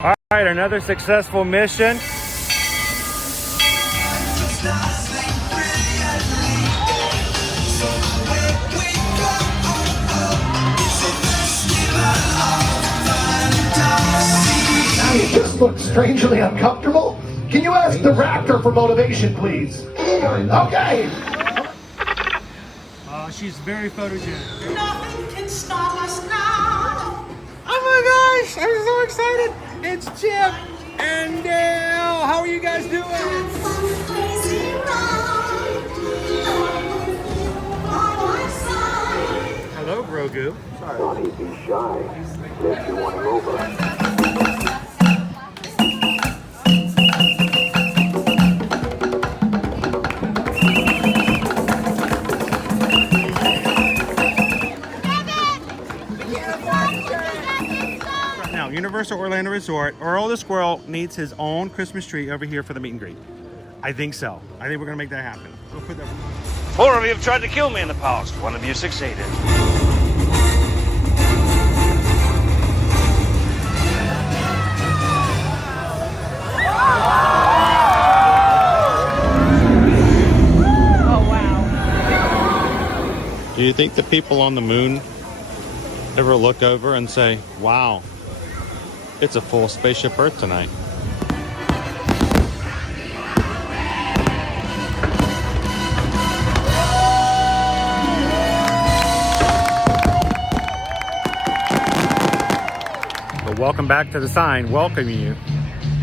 All right, another successful mission. You just look strangely uncomfortable. Can you ask the raptor for motivation, please? Okay. She's very photogenic. Nothing can stop us now. Oh my gosh, I'm so excited. It's Chip and Dale. How are you guys doing? Crazy ride. By my side. Hello, Grogu. Bonnie, be shy. Said you want him over. Now, Universal Orlando Resort, Earl the Squirrel needs his own Christmas tree over here for the meet and greet. I think so. I think we're gonna make that happen. We'll put that. 4 of you have tried to kill me in the past. 1 of you succeeded. Do you think the people on the moon ever look over and say, wow, it's a full spaceship Earth tonight? But welcome back to the sign welcoming you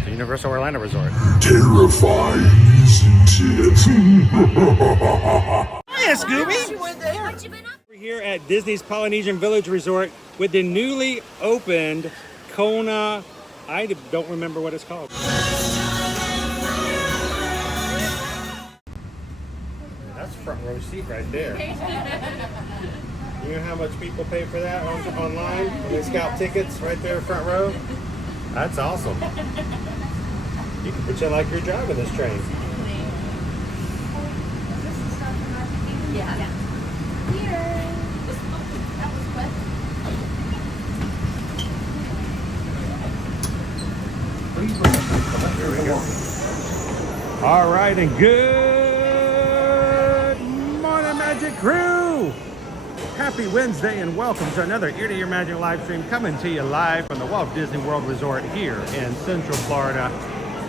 to Universal Orlando Resort. Terrifying, isn't it? Hiya, Scooby! We're here at Disney's Polynesian Village Resort with the newly opened Kona. I don't remember what it's called. That's front row seat right there. You know how much people pay for that online? They scalp tickets right there front row. That's awesome. You can pretend like you're driving this train. Yeah. Here we go. All right, and good morning, Magic Crew. Happy Wednesday and welcome to another Ear to Ear Magic live stream coming to you live from the Walt Disney World Resort here in Central Florida.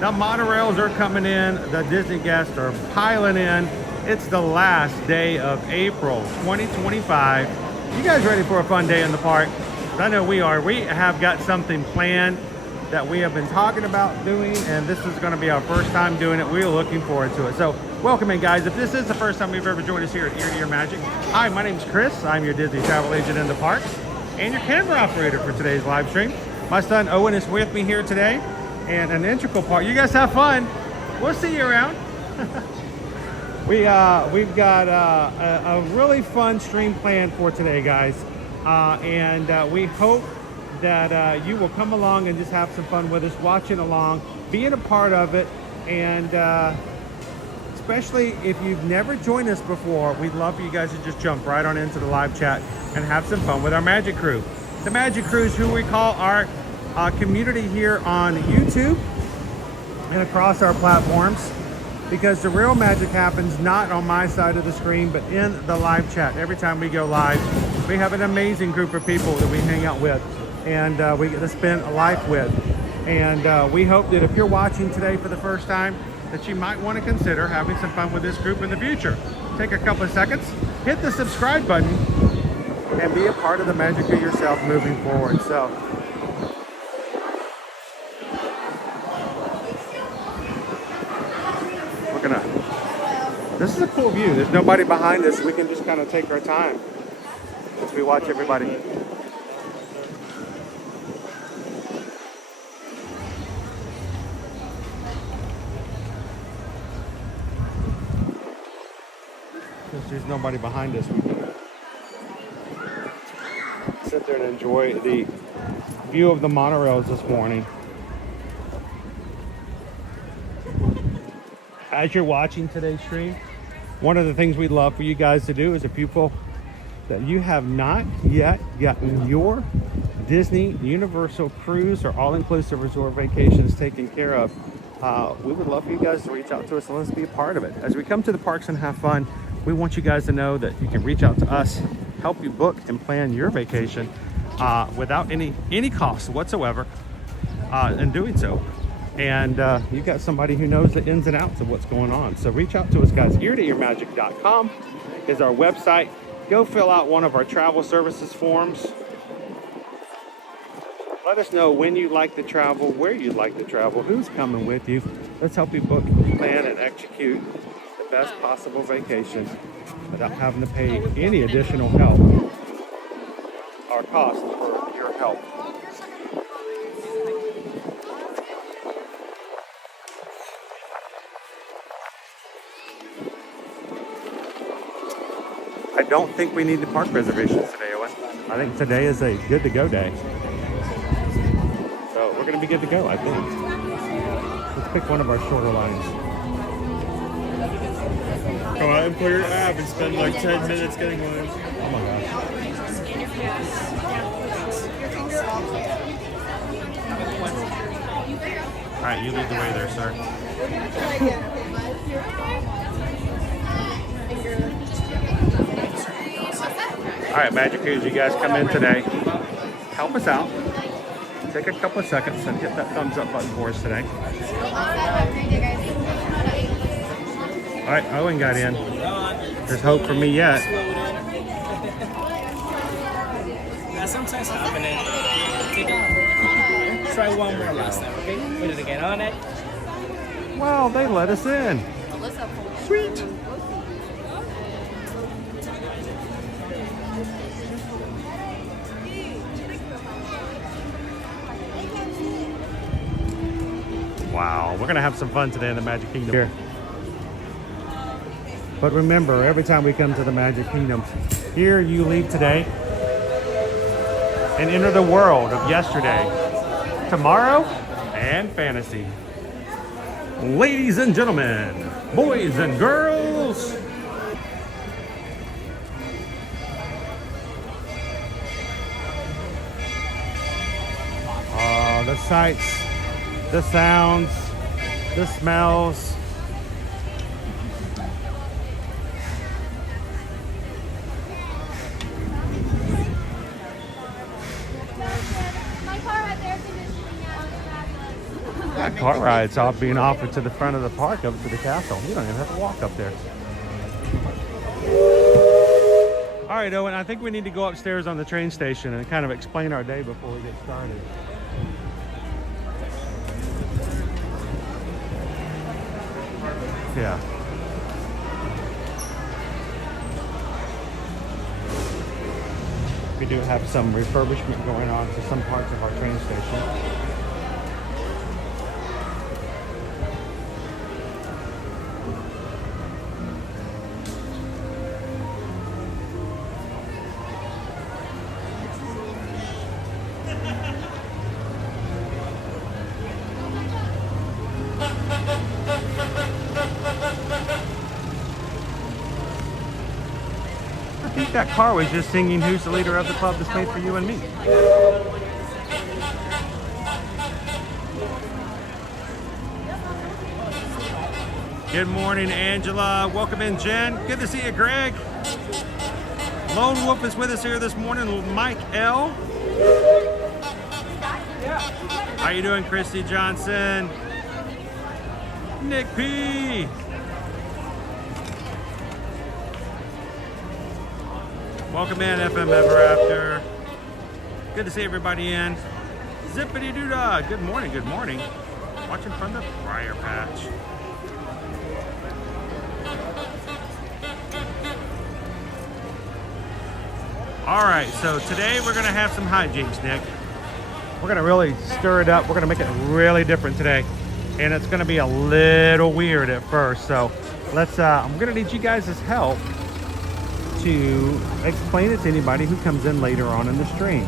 The monorails are coming in. The Disney guests are piling in. It's the last day of April 2025. You guys ready for a fun day in the park? I know we are. We have got something planned that we have been talking about doing, and this is going to be our first time doing it. We're looking forward to it. So welcome in, guys. If this is the first time you've ever joined us here at Ear to Ear Magic, hi, my name's Chris. I'm your Disney travel agent in the parks and your camera operator for today's live stream. My son Owen is with me here today, and an integral part. You guys have fun. We'll see you around. We've got a really fun stream planned for today, guys, and we hope that you will come along and just have some fun with us, watching along, being a part of it, and especially if you've never joined us before, we'd love for you guys to just jump right on into the live chat and have some fun with our Magic Crew. The Magic Crew is who we call our community here on YouTube and across our platforms, because the real magic happens not on my side of the screen, but in the live chat. Every time we go live, we have an amazing group of people that we hang out with and we get to spend a life with. And we hope that if you're watching today for the first time, that you might want to consider having some fun with this group in the future. Take a couple of seconds, hit the subscribe button, and be a part of the magic of yourself moving forward. So, this is a cool view. There's nobody behind us. We can just kind of take our time as we watch everybody. Since there's nobody behind us, we can sit there and enjoy the view of the monorails this morning. As you're watching today's stream, one of the things we'd love for you guys to do is, if people that you have not yet gotten your Disney, Universal Cruise, or all-inclusive resort vacations taken care of, we would love for you guys to reach out to us and let's be a part of it. As we come to the parks and have fun, we want you guys to know that you can reach out to us, help you book and plan your vacation without any cost whatsoever in doing so. And you got somebody who knows the ins and outs of what's going on. So reach out to us, guys. eartoearmagic.com is our website. Go fill out one of our travel services forms. Let us know when you'd like to travel, where you'd like to travel, who's coming with you. Let's help you book, plan, and execute the best possible vacation without having to pay any additional help or cost for your help. I don't think we need the park reservations today, Owen. I think today is a good to go day. So we're going to be good to go, I think. Let's pick one of our shorter lines. Go out and play your app and spend like 10 minutes getting one. Oh my gosh. All right, you lead the way there, sir. All right, Magic Cruise, you guys come in today. Help us out. Take a couple of seconds and hit that thumbs up button for us today. All right, Owen got in. There's hope for me yet. That's sometimes happening. Try one more last time, okay? Put it again on it. Well, they let us in. Sweet. Wow, we're gonna have some fun today in the Magic Kingdom here. But remember, every time we come to the Magic Kingdom, here you leave today and enter the world of yesterday, tomorrow, and fantasy. Ladies and gentlemen, boys and girls, the sights, the sounds, the smells. That car ride's off being offered to the front of the park up to the castle. You don't even have to walk up there. All right, Owen, I think we need to go upstairs on the train station and kind of explain our day before we get started. Yeah. We do have some refurbishment going on to some parts of our train station. I think that car was just singing "Who's the leader of the club that's made for you and me." Good morning, Angela. Welcome in, Jen. Good to see you, Greg. Lone Wolf is with us here this morning. Mike L. How you doing, Christy Johnson? Nick P. Welcome in, FM Ever After. Good to see everybody in. Zippity doo dah. Good morning, good morning. Watching from the Briar Patch. All right, so today we're gonna have some hijinks, Nick. We're gonna really stir it up. We're gonna make it really different today. And it's gonna be a little weird at first. So let's, I'm gonna need you guys' help to explain it to anybody who comes in later on in the stream.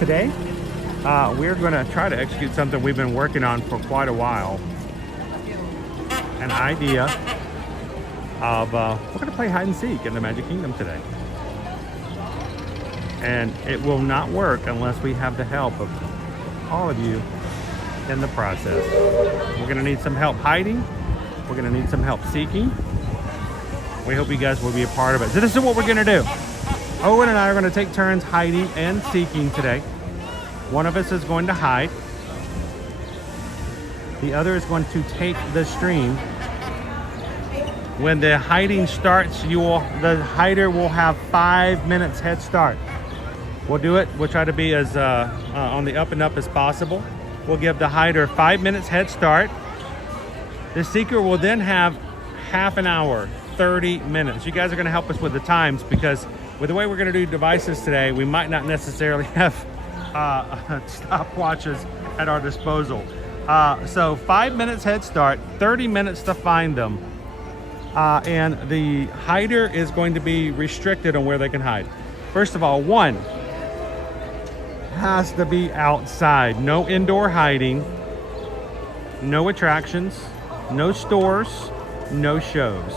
Today, we're gonna try to execute something we've been working on for quite a while. An idea of, we're gonna play hide and seek in the Magic Kingdom today. And it will not work unless we have the help of all of you in the process. We're gonna need some help hiding. We're gonna need some help seeking. We hope you guys will be a part of it. So this is what we're gonna do. Owen and I are gonna take turns hiding and seeking today. One of us is going to hide. The other is going to take the stream. When the hiding starts, the hider will have 5 minutes head start. We'll do it. We'll try to be as on the up and up as possible. We'll give the hider 5 minutes head start. The seeker will then have half an hour, 30 minutes. You guys are going to help us with the times because with the way we're going to do devices today, we might not necessarily have stopwatches at our disposal. So 5 minutes head start, 30 minutes to find them. And the hider is going to be restricted on where they can hide. First of all, one has to be outside. No indoor hiding, no attractions, no stores, no shows.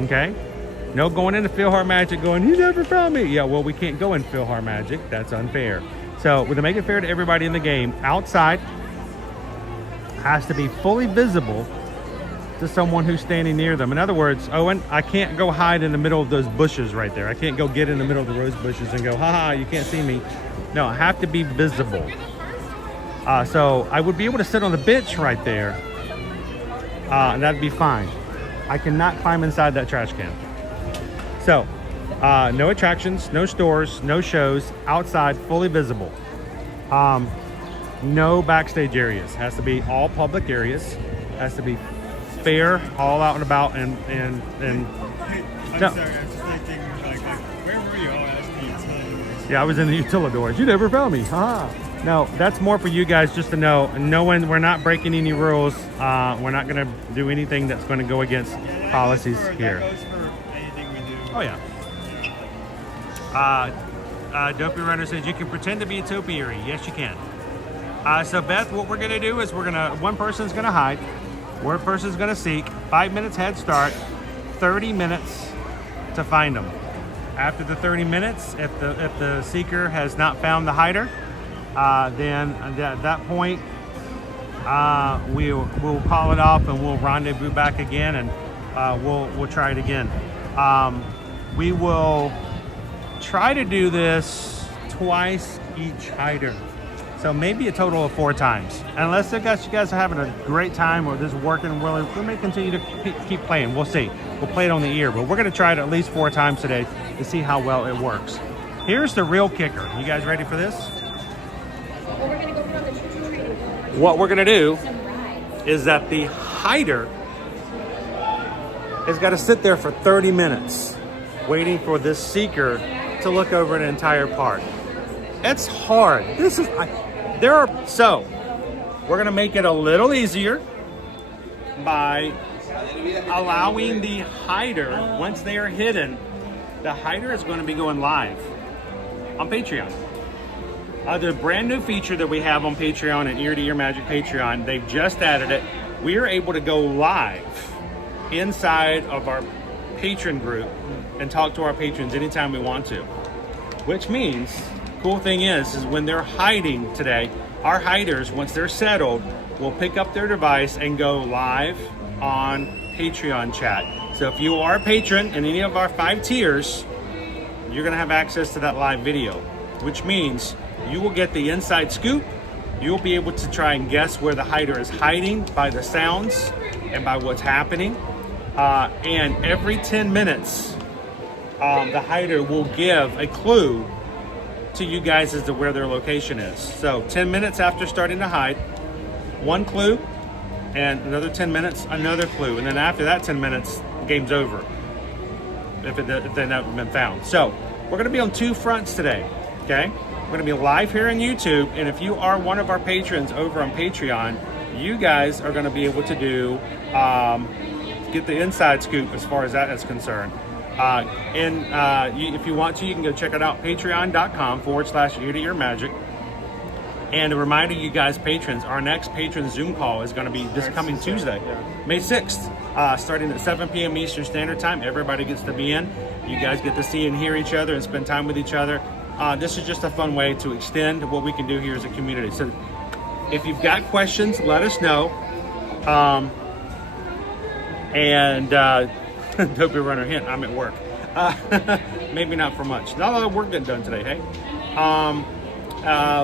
Okay? No going into PhilharMagic going, you never found me. Yeah, well, we can't go in PhilharMagic. That's unfair. So to make it fair to everybody in the game, outside has to be fully visible to someone who's standing near them. In other words, Owen, I can't go hide in the middle of those bushes right there. I can't go get in the middle of the rose bushes and go, haha, you can't see me. No, I have to be visible. So I would be able to sit on the bench right there, and that'd be fine. I cannot climb inside that trash can. So, no attractions, no stores, no shows, outside, fully visible. No backstage areas. Has to be all public areas. Has to be fair, all out and about, and I'm no. sorry, I was just thinking, like, where were you all asking? Yeah, I was in the utilidors. You never found me. Haha. No, that's more for you guys just to know. Knowing we're not breaking any rules. We're not going to do anything that's going to go against policies here. That goes for anything we do. Oh yeah. Dopey Runner says you can pretend to be a topiary. Yes, you can. So Beth, what we're gonna do is one person's gonna hide, one person's gonna seek. 5 minutes head start, 30 minutes to find them. After the 30 minutes, if the seeker has not found the hider, then at that point we'll call it off and we'll rendezvous back again and we'll try it again. We will try to do this twice each hider. So maybe a total of 4 times. Unless you guys are having a great time or this is working really, we may continue to keep playing. We'll see. We'll play it on the ear, but we're gonna try it at least 4 times today to see how well it works. Here's the real kicker. You guys ready for this? What we're gonna do is that the hider has got to sit there for 30 minutes waiting for this seeker to look over an entire park. It's hard. So we're gonna make it a little easier by allowing the hider, once they are hidden, the hider is going to be going live on Patreon. The brand new feature that we have on Patreon and Ear to Ear Magic Patreon, they've just added it. We are able to go live inside of our patron group and talk to our patrons anytime we want to. Which means, cool thing is when they're hiding today, our hiders, once they're settled, will pick up their device and go live on Patreon chat. So if you are a patron in any of our 5 tiers, you're gonna have access to that live video, which means you will get the inside scoop. You'll be able to try and guess where the hider is hiding by the sounds and by what's happening. And every 10 minutes, the hider will give a clue to you guys as to where their location is. So 10 minutes after starting to hide, 1 clue, and another 10 minutes, another clue. And then after that 10 minutes, game's over if they've never been found. So we're gonna be on 2 fronts today, okay? We're gonna be live here on YouTube, and if you are one of our patrons over on Patreon, you guys are gonna be able to do, get the inside scoop as far as that is concerned. If you want to, you can go check it out, patreon.com/ear to ear magic. And a reminder, you guys patrons, our next patron Zoom call is going to be this coming Tuesday, May 6th, starting at 7 p.m. Eastern Standard Time. Everybody gets to be in. You guys get to see and hear each other and spend time with each other. this is just a fun way to extend what we can do here as a community. So if you've got questions, let us know. Don't be running hint, I'm at work. Maybe not for much. Not a lot of work getting done today, hey?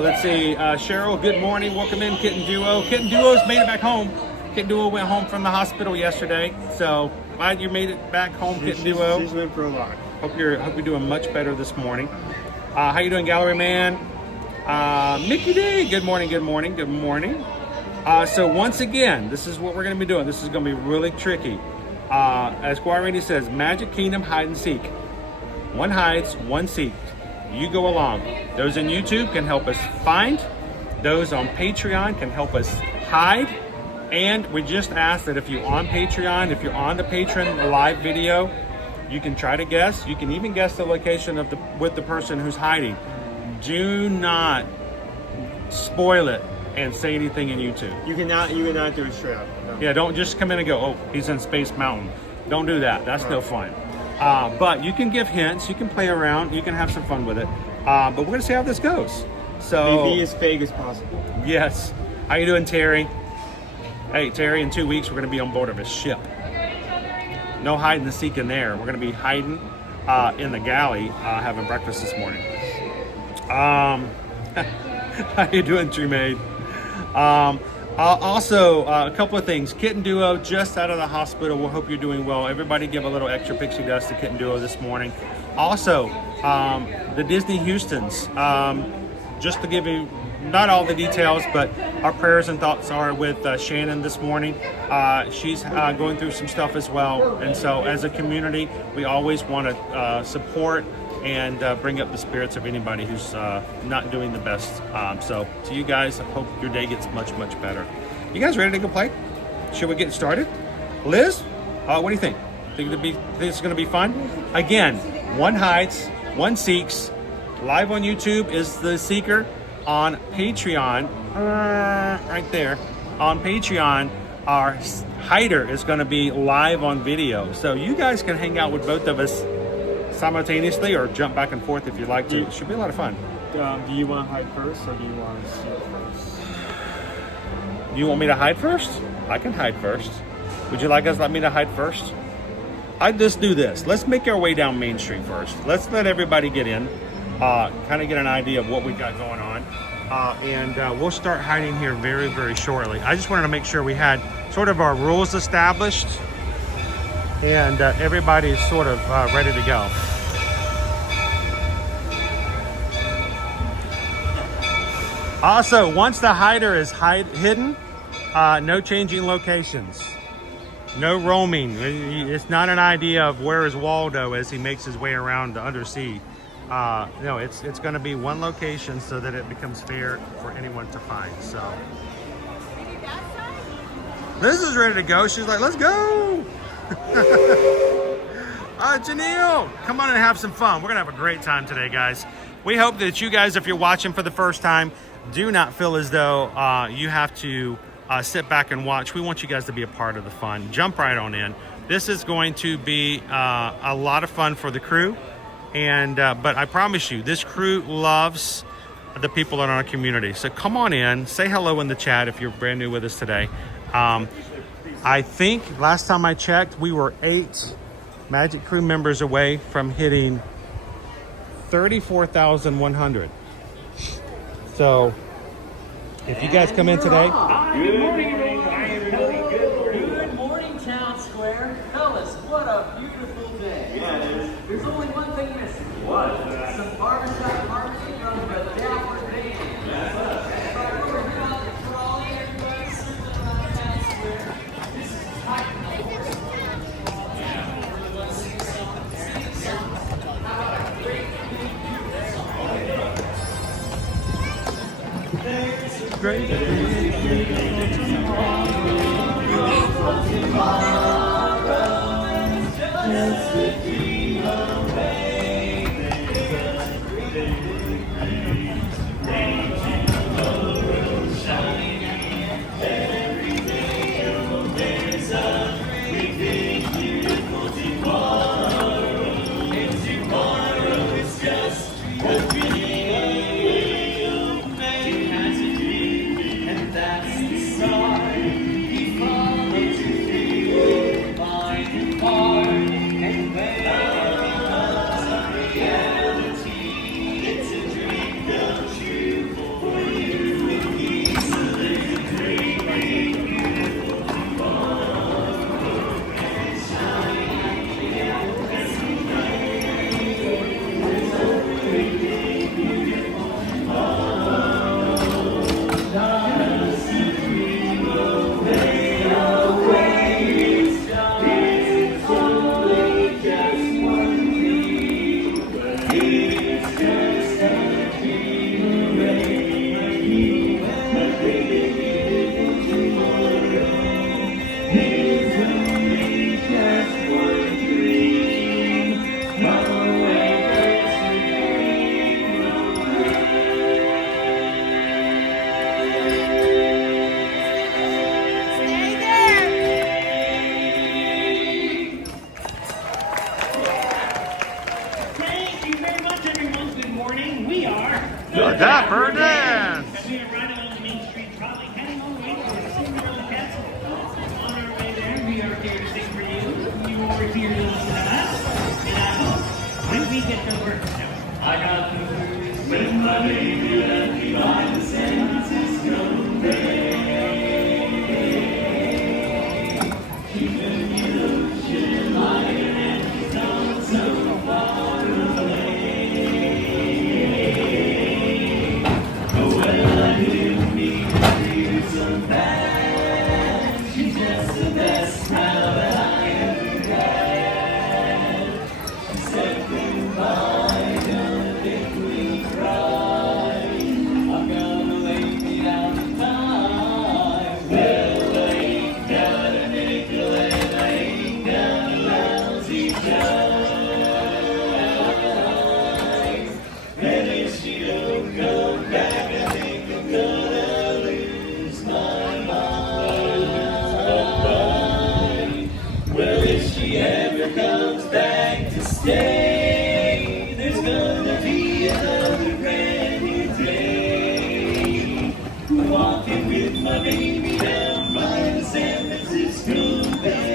Let's see, Cheryl, good morning. Welcome in, Kitten Duo. Kitten Duo's made it back home. Kitten Duo went home from the hospital yesterday. So glad you made it back home, Kitten Duo. She's went for a lot. Hope you're doing much better this morning. How you doing, Gallery Man? Mickey D, good morning, good morning, good morning. So once again, this is what we're going to be doing. This is going to be really tricky. As Guarini says, Magic Kingdom hide and seek. One hides, one seeks. You go along. Those on YouTube can help us find. Those on Patreon can help us hide. And we just ask that if you're on Patreon, if you're on the Patreon live video, you can try to guess. You can even guess the location of with the person who's hiding. Do not spoil it and say anything in YouTube. You cannot do it straight up. No. Yeah, don't just come in and go, oh, he's in Space Mountain. Don't do that. That's no fun. But you can give hints. You can play around. You can have some fun with it. But we're going to see how this goes. So be as vague as possible. Yes. How you doing, Terry? Hey, Terry, in 2 weeks, we're going to be on board of a ship. No hiding and seeking there. We're going to be hiding in the galley, having breakfast this morning. How you doing, Tree Maid? Also, a couple of things. Kitten Duo just out of the hospital. We'll hope you're doing well. Everybody give a little extra pixie dust to Kitten Duo this morning. Also, the Disney Houstons. Just to give you not all the details, but our prayers and thoughts are with Shannon this morning. She's going through some stuff as well. And so as a community, we always want to support and bring up the spirits of anybody who's not doing the best. So to you guys, I hope your day gets much, much better. You guys ready to go play? Should we get started? Liz, what do you think? Think it's going to be fun? Again, one hides, one seeks. Live on YouTube is the seeker. On Patreon, right there, on Patreon, our hider is going to be live on video. So you guys can hang out with both of us simultaneously or jump back and forth if you'd like to. It should be a lot of fun. Do you want to hide first or do you want to see first? You want me to hide first? I can hide first. Would you like us to let me to hide first? I'd just do this. Let's make our way down Main Street first. Let's let everybody get in. Kind of get an idea of what we got going on. And we'll start hiding here very, very shortly. I just wanted to make sure we had sort of our rules established and everybody's sort of ready to go. Also, once the hider is hidden, no changing locations. No roaming. It's not an idea of where is Waldo as he makes his way around the undersea. No, it's going to be one location so that it becomes fair for anyone to find. So Liz is ready to go. She's like, let's go. Janelle, come on and have some fun. We're going to have a great time today, guys. We hope that you guys, if you're watching for the first time, do not feel as though you have to sit back and watch. We want you guys to be a part of the fun. Jump right on in. This is going to be a lot of fun for the crew. And but I promise you, this crew loves the people in our community. So come on in, say hello in the chat if you're brand new with us today. I think last time I checked, we were 8 Magic Crew members away from hitting 34,100. So if you guys come in today. Good morning, Town Square. Fellas, what a beautiful day. Yeah, it is. There's only one thing missing. What? Some barbershop harmony from the Davenport FL. That's us. We're here on the trolley, everybody circling around Town Square. This is Titan, of course. Really want to sing a song. Sing a song. How about a great big beautiful song? There's a great big beautiful tomorrow, and just the dream away. Every day, oh, there's a great big beautiful tomorrow, and tomorrow is just the beginning. for your little class. And I hope when we get to work, I got the blues when my baby left me by the San Francisco Bay. Keeping the ocean lying and she's gone so far away. Oh, well, I didn't mean to feel so bad. She's just the best smile that I ever had. She said goodbye, don't make me cry. I'm gonna lay me down to die. Well, I ain't got a nickel and I ain't got a lousy dime. And if she don't come back, I think I'm gonna lose my mind. Well, if she ever comes back to stay, there's gonna be another brand new day. Walking with my baby down by the San Francisco Bay.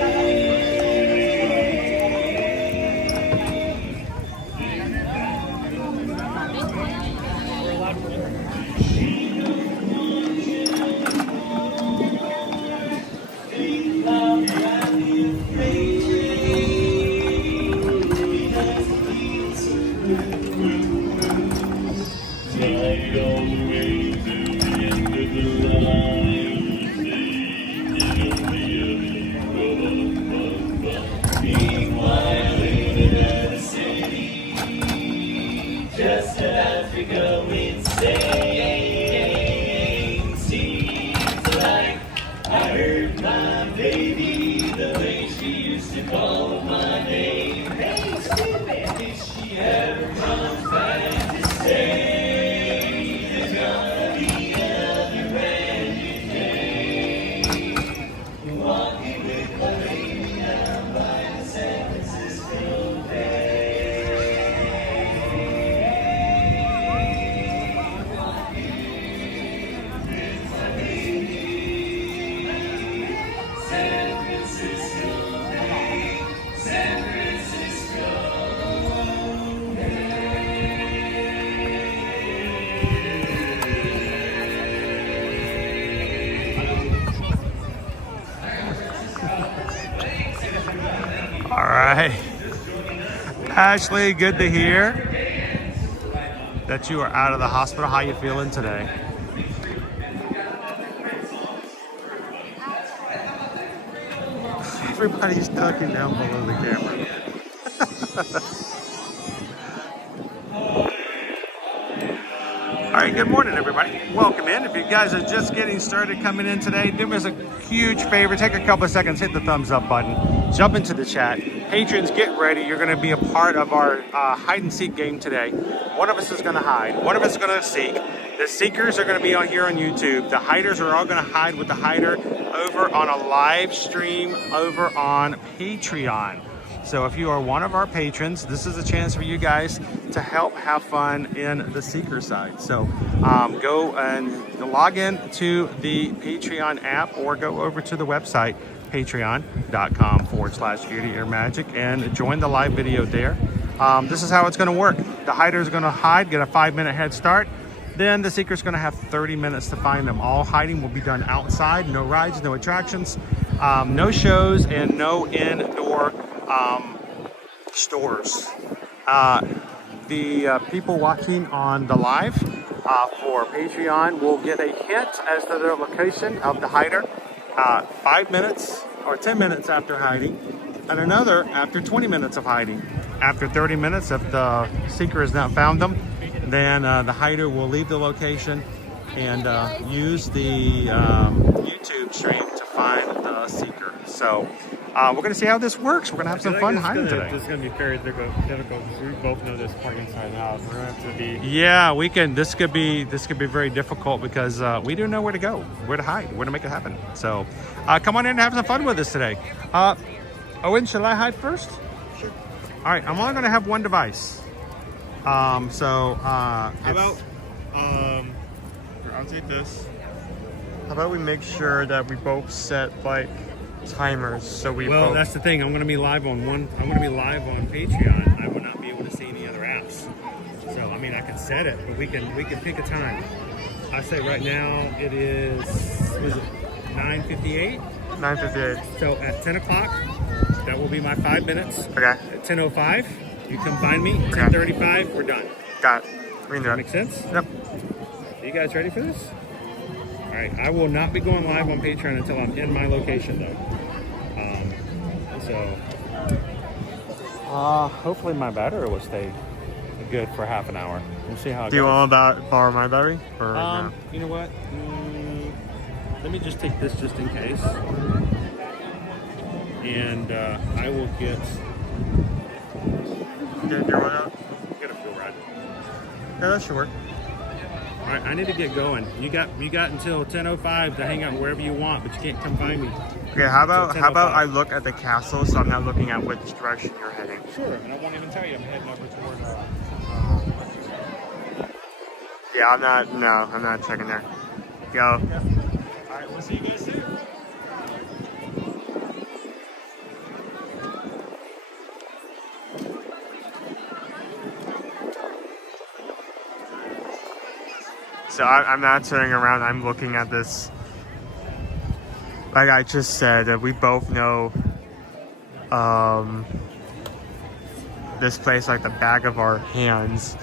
Just about to go insane. Seems like I heard my baby the way she used to call my name. Hey, stupid! If she ever comes back to stay, there's gonna be another brand new day. Walking with my baby down by the San Francisco Bay. San Francisco Bay, San Francisco All right. Ashley, good to hear that you are out of the hospital. How you feeling today? Everybody's ducking down below the camera. All right, good morning, everybody. Welcome in. If you guys are just getting started coming in today, do us a huge favor. Take a couple of seconds, hit the thumbs up button, jump into the chat. Patrons, get ready. You're going to be a part of our hide and seek game today. One of us is going to hide. One of us is going to seek. The seekers are going to be on here on YouTube. The hiders are all going to hide with the hider over on a live stream over on Patreon. So if you are one of our patrons, this is a chance for you guys to help have fun in the seeker side. So go and log in to the Patreon app or go over to the website, patreon.com/ear-to-ear-magic, and join the live video there. This is how it's going to work. The hider is going to hide, get a 5-minute head start. Then the seeker's going to have 30 minutes to find them. All hiding will be done outside, no rides, no attractions, no shows, and no indoor stores. The people watching on the live for Patreon will get a hint as to the location of the hider 5 minutes or 10 minutes after hiding, and another after 20 minutes of hiding. After 30 minutes, if the seeker has not found them, then the hider will leave the location and use the YouTube stream to find the seeker. So we're going to see how this works. We're going to have some fun hiding today. This is going to be very difficult because we both know this part inside out. We're going to have to be... Yeah, we can. This could be very difficult because we don't know where to go, where to hide, where to make it happen. So come on in and have some fun with us today. Owen, shall I hide first? Sure. All right, I'm only going to have one device. How about I'll take this. How about we make sure that we both set like timers, so we Well, both... that's the thing. I'm going to be live on Patreon. I will not be able to see any other apps. So, I mean, I can set it, but we can pick a time. I say right now it is, was it 9:58? 9:58. So at 10 o'clock, that will be my 5 minutes. Okay. At 10:05, you come find me. Okay. 10:35, we're done. Got it. We can do it. Make sense? Yep. You guys ready for this? All right. I will not be going live on Patreon until I'm in my location, though. Hopefully my battery will stay good for half an hour. We'll see how it Do you goes. want to borrow my battery? Or no? You know what? Let me just take this just in case. And I will get your one out? Get a fuel ride. Yeah, that should work. All right, I need to get going. You got until 10:05 to hang out wherever you want, but you can't come find me. Okay, how about I look at the castle so I'm not looking at which direction you're heading? Sure, and I won't even tell you I'm heading over toward. Yeah, I'm not checking there. Go. All right, we'll see you guys soon. So I'm not turning around, I'm looking at this. Like I just said, we both know this place like the back of our hands.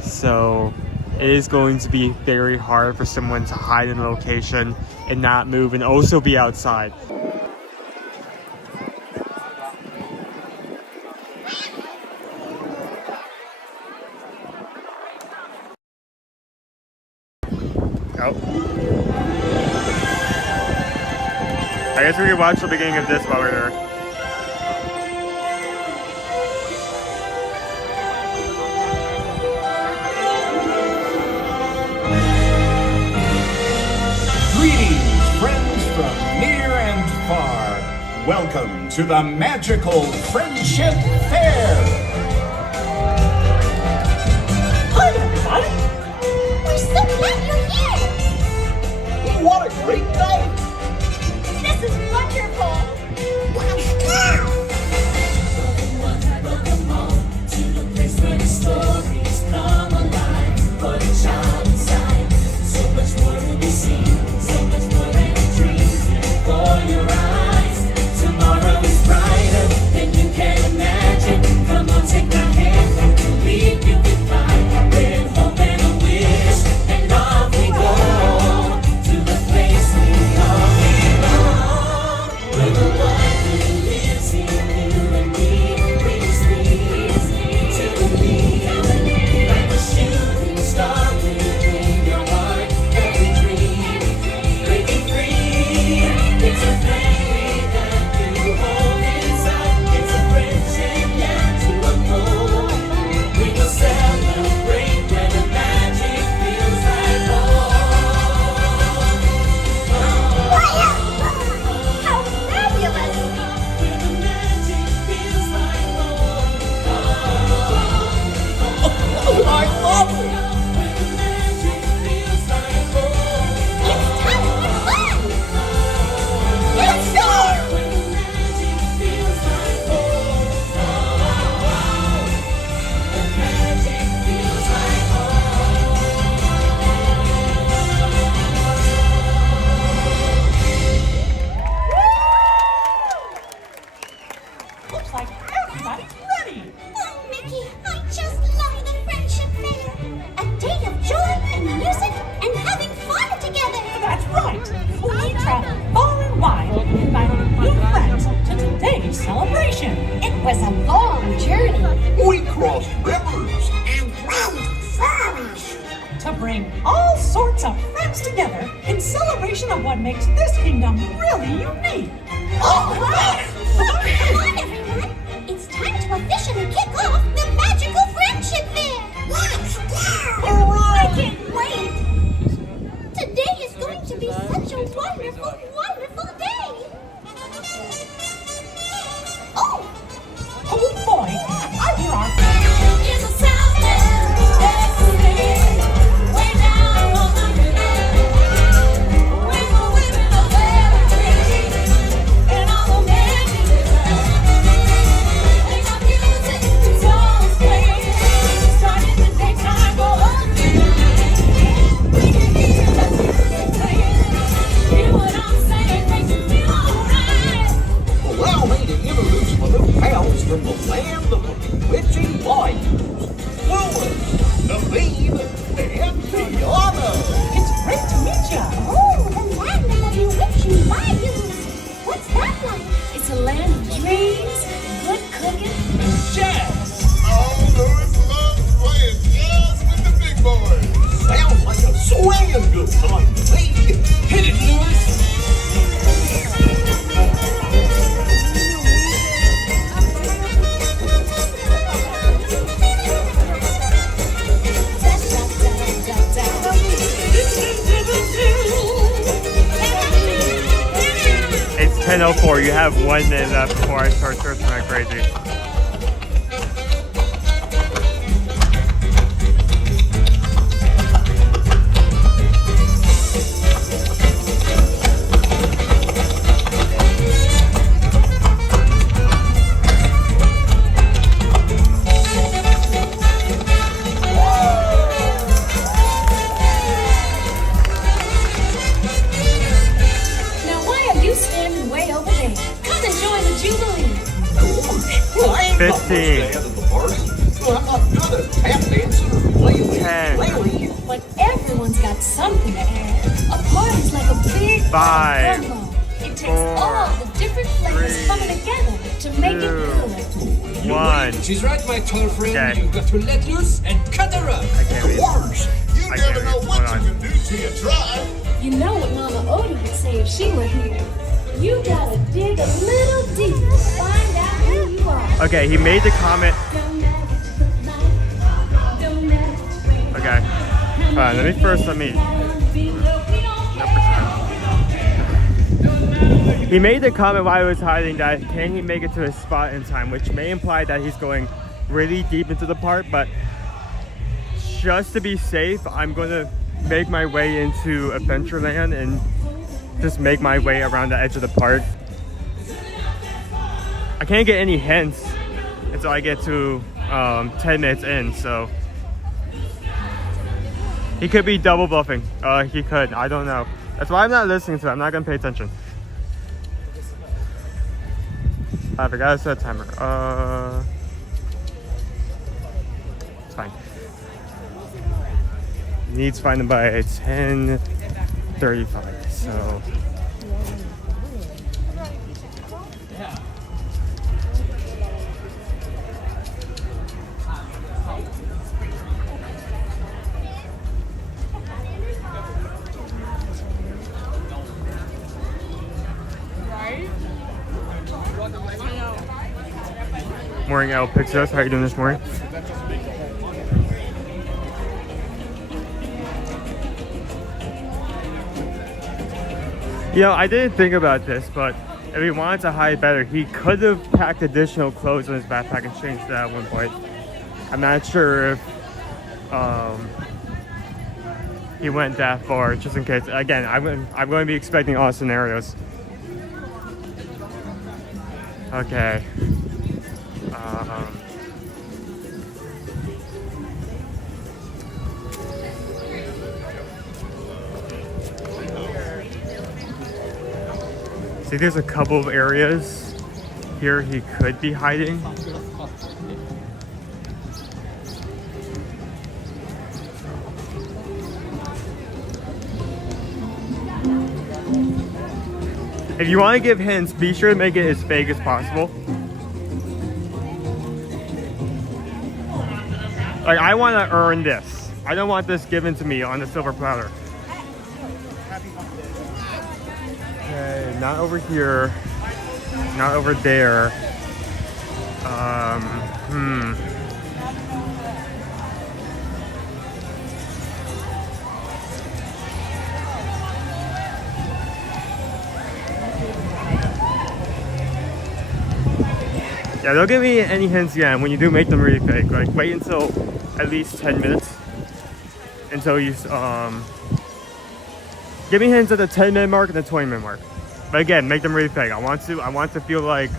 So it is going to be very hard for someone to hide in a location and not move and also be outside. Oh. I guess we can watch the beginning of this while we're there. Greetings, friends from near and far. Welcome to the magical Friendship Fair. Hi, everybody. We're so glad you're here. What a great night! This is wonderful. Welcome home to the place where the stories come alive. For the child inside, so much more to be seen, so much more than a dream before your eyes. Tomorrow is brighter than you can imagine. Come on, take my hand, believe you can fly. With hope and a wish, and off we go to the place we all belong. We're the one who lives in you and me, brings me to me. Like a shooting star within your heart, every dream, breaking free. It's a family that you hold inside. It's a friendship yet to unfold. We will celebrate where the magic feels like home. How fabulous. Where the magic feels like home. I love it! Where the magic feels like home. It's time for fun. Let's go. Where the magic feels like home. The magic feels like Looks like everybody's ready. Oh, Mickey, I just love the Friendship Fair. A day of joy and music and having fun together. That's right. We traveled far and wide, inviting new friends to today's celebration. It was a long journey. We crossed rivers. And went forest. To bring all sorts of friends together in celebration of what makes this kingdom really unique. All right. Come on, everyone. It's time to officially kick off the magical Friendship Fair. Let's go. I can't wait. Today is going to be such a wonderful, wonderful day. Oh, Oh boy, I hear our there's a sound that's listening way down on the river. We're the women of every 10:04. You have 1 minute left before I start searching like crazy. Now why are you standing way over there? Come and join the Jubilee. Well, I ain't 15. not the party. Well, I'm not good at tap dancing or lately. 10. But everyone's got something to add. A party's like a big 5, gumbo. It takes 4, all the different flavors 3, coming together to make it 2, good. 1. She's right, my tall friend. Okay. You've got to let loose and cut her up. I can't read. Worse, you I never can't know read. what Hold you on. can do till you try. You know what Mama Odie would say if she were here. You gotta dig a little deep to find out who you are. Okay, he made the comment. Don't matter what you look like. Don't matter what you wear. Okay. Alright, let me. He made the comment while he was hiding that can he make it to his spot in time, which may imply that he's going really deep into the part, but just to be safe, I'm going to make my way into Adventureland and just make my way around the edge of the park. I can't get any hints until I get to 10 minutes in, so he could be double bluffing. He could, I don't know. That's why I'm not listening to it. I'm not gonna pay attention. I forgot to set a timer. It's fine. Needs to find them by 10:35. So morning, Al Pixels. How you doing this morning? You know, I didn't think about this, but if he wanted to hide better, he could have packed additional clothes in his backpack and changed that at one point. I'm not sure if he went that far, just in case. Again, I'm going to be expecting all scenarios. Okay. See, there's a couple of areas here he could be hiding. If you want to give hints, be sure to make it as vague as possible. Like, I want to earn this. I don't want this given to me on the silver platter. Okay, not over here. Not over there. Yeah, don't give me any hints yet. When you do, make them really fake. Like, wait until at least 10 minutes until you give me hints at the 10-minute mark and the 20-minute mark. But again, make them really fake. I want to feel like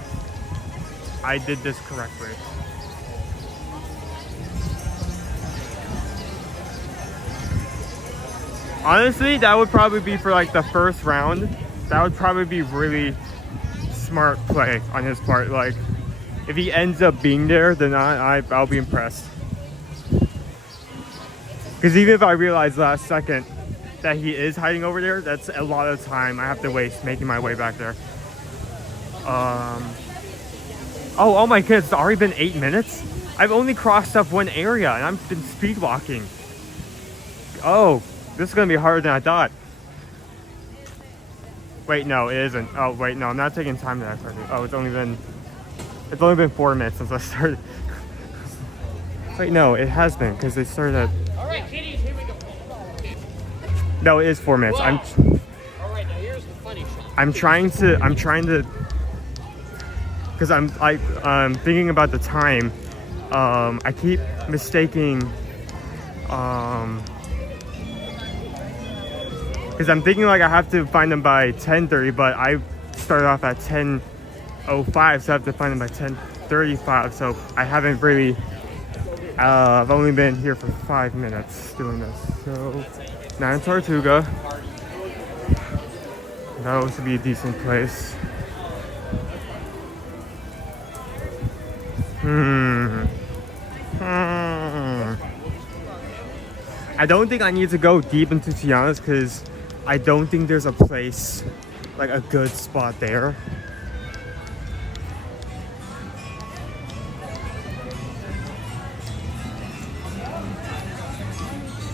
I did this correctly. Honestly, that would probably be for like the first round. That would probably be really smart play on his part. Like, if he ends up being there, then I'll be impressed. Because even if I realize last second that he is hiding over there, that's a lot of time I have to waste making my way back there. Oh my goodness, it's already been 8 minutes? I've only crossed up one area and I've been speed walking. Oh, this is gonna be harder than I thought. Wait, no, it isn't. Oh wait, no, I'm not taking time to that. Oh, it's only been 4 minutes since I started. Wait, no, it has been, because they started at... Alright, kiddies, here we go. No, it is 4 minutes. Alright, now here's the funny shot. I'm trying to, because I'm thinking about the time. I keep mistaking, because I'm thinking like I have to find them by 10:30, but I started off at 10:05, so I have to find them by 10:35. So I haven't really. I've only been here for 5 minutes doing this. So now in Tortuga. That looks to be a decent place. I don't think I need to go deep into Tiana's because I don't think there's a place, like a good spot there.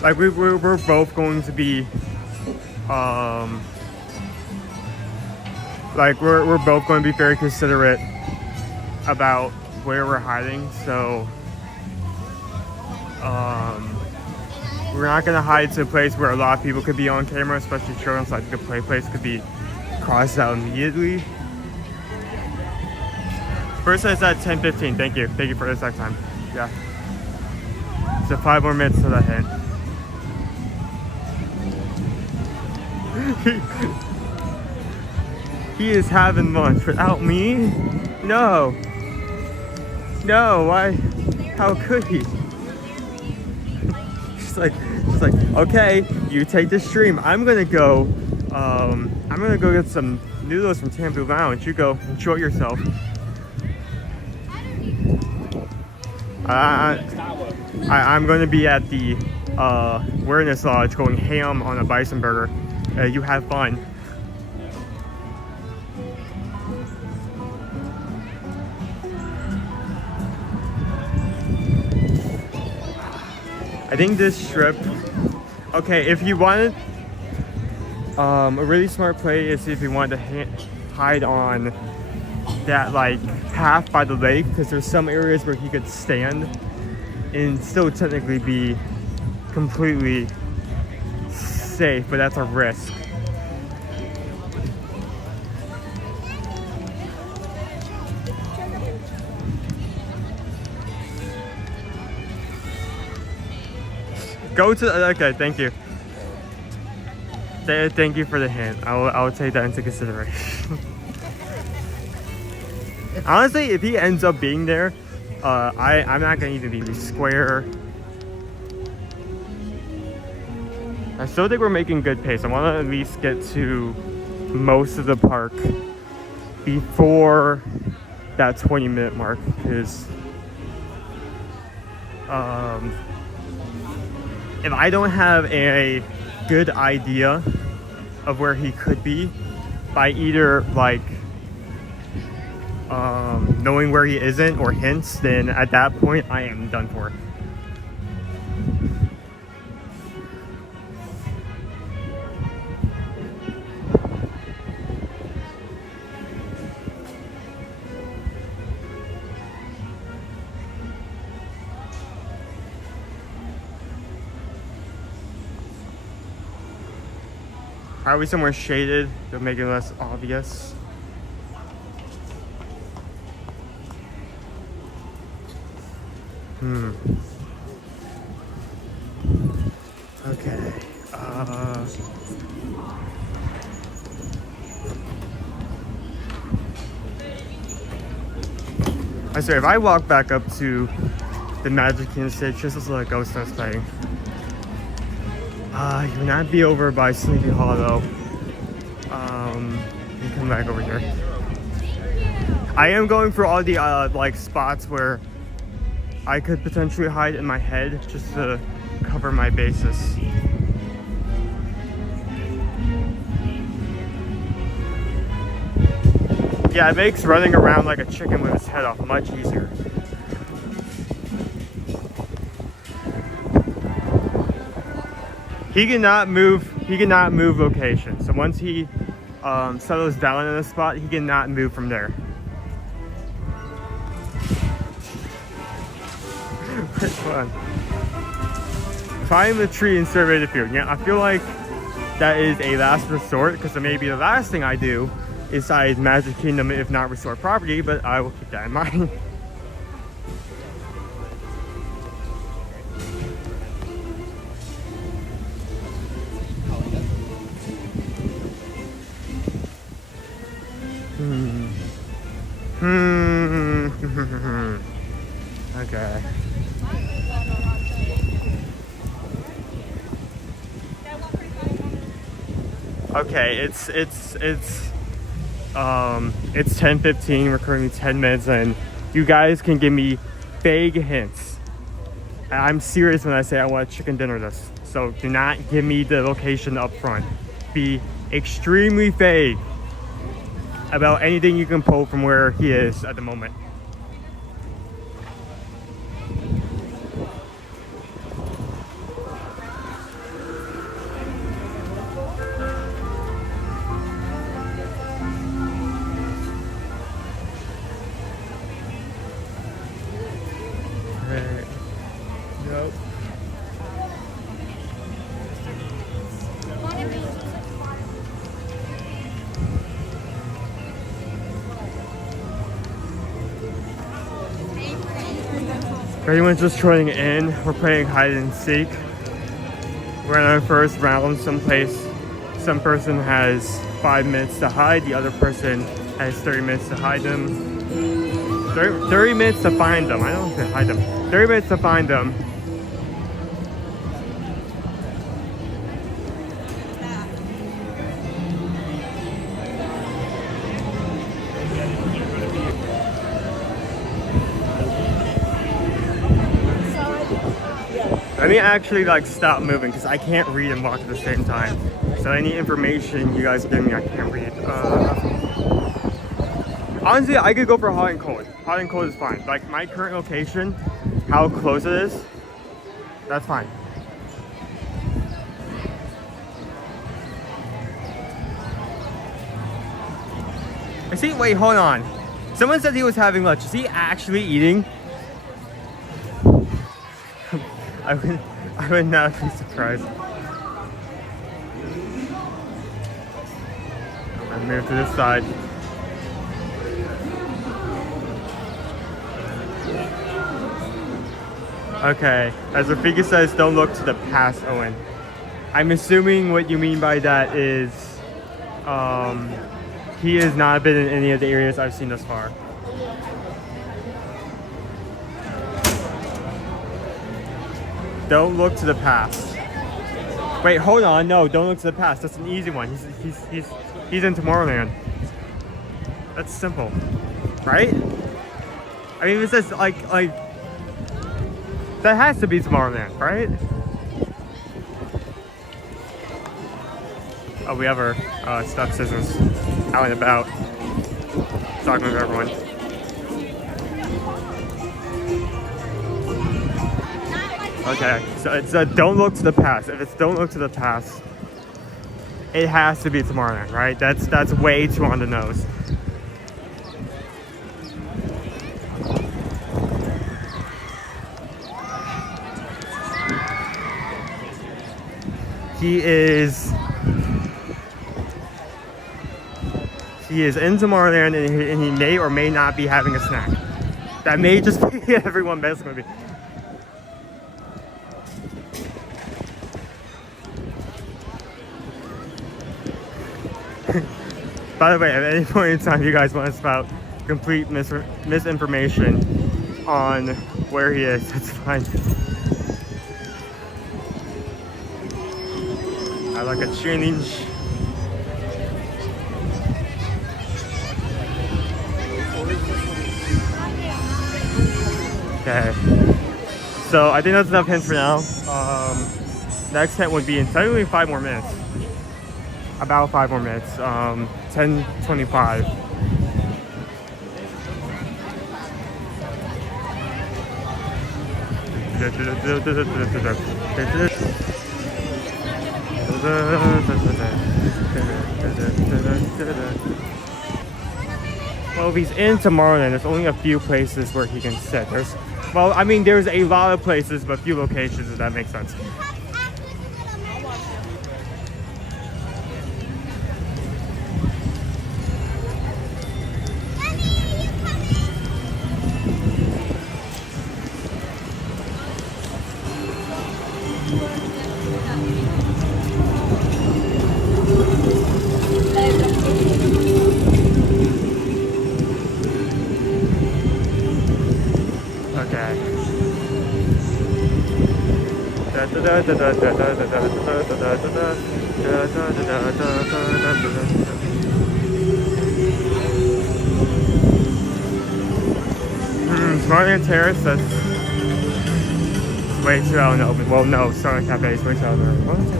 Like we're both going to be, like we're both going to be very considerate about where we're hiding, so we're not going to hide to a place where a lot of people could be on camera, especially children, so I think the place could be crossed out immediately. First it's at 10:15. Thank you for the exact time. Yeah, so 5 more minutes to that hint. He is having lunch without me? No. No, why? How could he? She's like, okay, you take the stream. I'm gonna go get some noodles from Tambu Lounge. You go enjoy yourself. I'm gonna be at the Awareness Lodge going ham on a bison burger. You have fun. I think this strip, okay, if you wanted, a really smart play is if you wanted to hide on that like path by the lake, because there's some areas where he could stand and still technically be completely safe, but that's a risk. Go to, okay, thank you. Thank you for the hint. I will take that into consideration. Honestly, if he ends up being there, I'm not gonna even be square. I still think we're making good pace. I want to at least get to most of the park before that 20-minute mark, because if I don't have a good idea of where he could be by either like knowing where he isn't or hints, then at that point I am done for. Probably somewhere shaded to make it less obvious. Okay. I swear, if I walk back up to the Magic Kingdom stage just as a ghost starts playing, you will not be over by Sleepy Hollow. You come back over here. I am going for all the like spots where I could potentially hide in my head just to cover my bases. Yeah, it makes running around like a chicken with his head off much easier. He cannot move location. So once he settles down in a spot, he cannot move from there. Hold on. Find the tree and survey the field. Yeah, I feel like that is a last resort, because it may be the last thing I do inside Magic Kingdom, if not resort property, but I will keep that in mind. Okay. Okay, it's 10:15. We're currently 10 minutes in. You guys can give me vague hints. I'm serious when I say I want chicken dinner this. So do not give me the location up front. Be extremely vague about anything you can pull from where he is at the moment. Nope. Everyone's just joining in. We're playing hide and seek. We're in our first round. Some person has 5 minutes to hide. The other person has 30 minutes to hide them. 30 minutes to find them. I don't want to hide them. 30 minutes to find them. Let me actually stop moving because I can't read and walk at the same time. So any information you guys give me, I can't read. Honestly, I could go for hot and cold. Hot and cold is fine. Like my current location, how close it is, that's fine. Wait, hold on. Someone said he was having lunch. Is he actually eating? I would not be surprised. I'm gonna move to this side. Okay, as Rafika says, don't look to the past, Owen. I'm assuming what you mean by that is he has not been in any of the areas I've seen thus far. Don't look to the past. Wait, hold on. No, don't look to the past. That's an easy one. He's in Tomorrowland. That's simple, right? I mean, it says like that has to be Tomorrowland, right? Oh, we have our stuff scissors out and about. Talking with everyone. Okay, so it's don't look to the past. If it's don't look to the past, it has to be Tomorrowland, right? That's way too on the nose. He is in Tomorrowland, and he may or may not be having a snack. That may just be everyone basically. By the way, at any point in time you guys want to spout complete misinformation on where he is, that's fine. I like a challenge. Okay. So I think that's enough hints for now. Next hint would be in technically 5 more minutes. About 5 more minutes. 10:25. Well, if he's in Tomorrowland, there's only a few places where he can sit. There's a lot of places, but few locations, if that makes sense. Smart Terrace, that's way too out in the open. Well, no, Starlight Cafe is way too out in the open. What is that?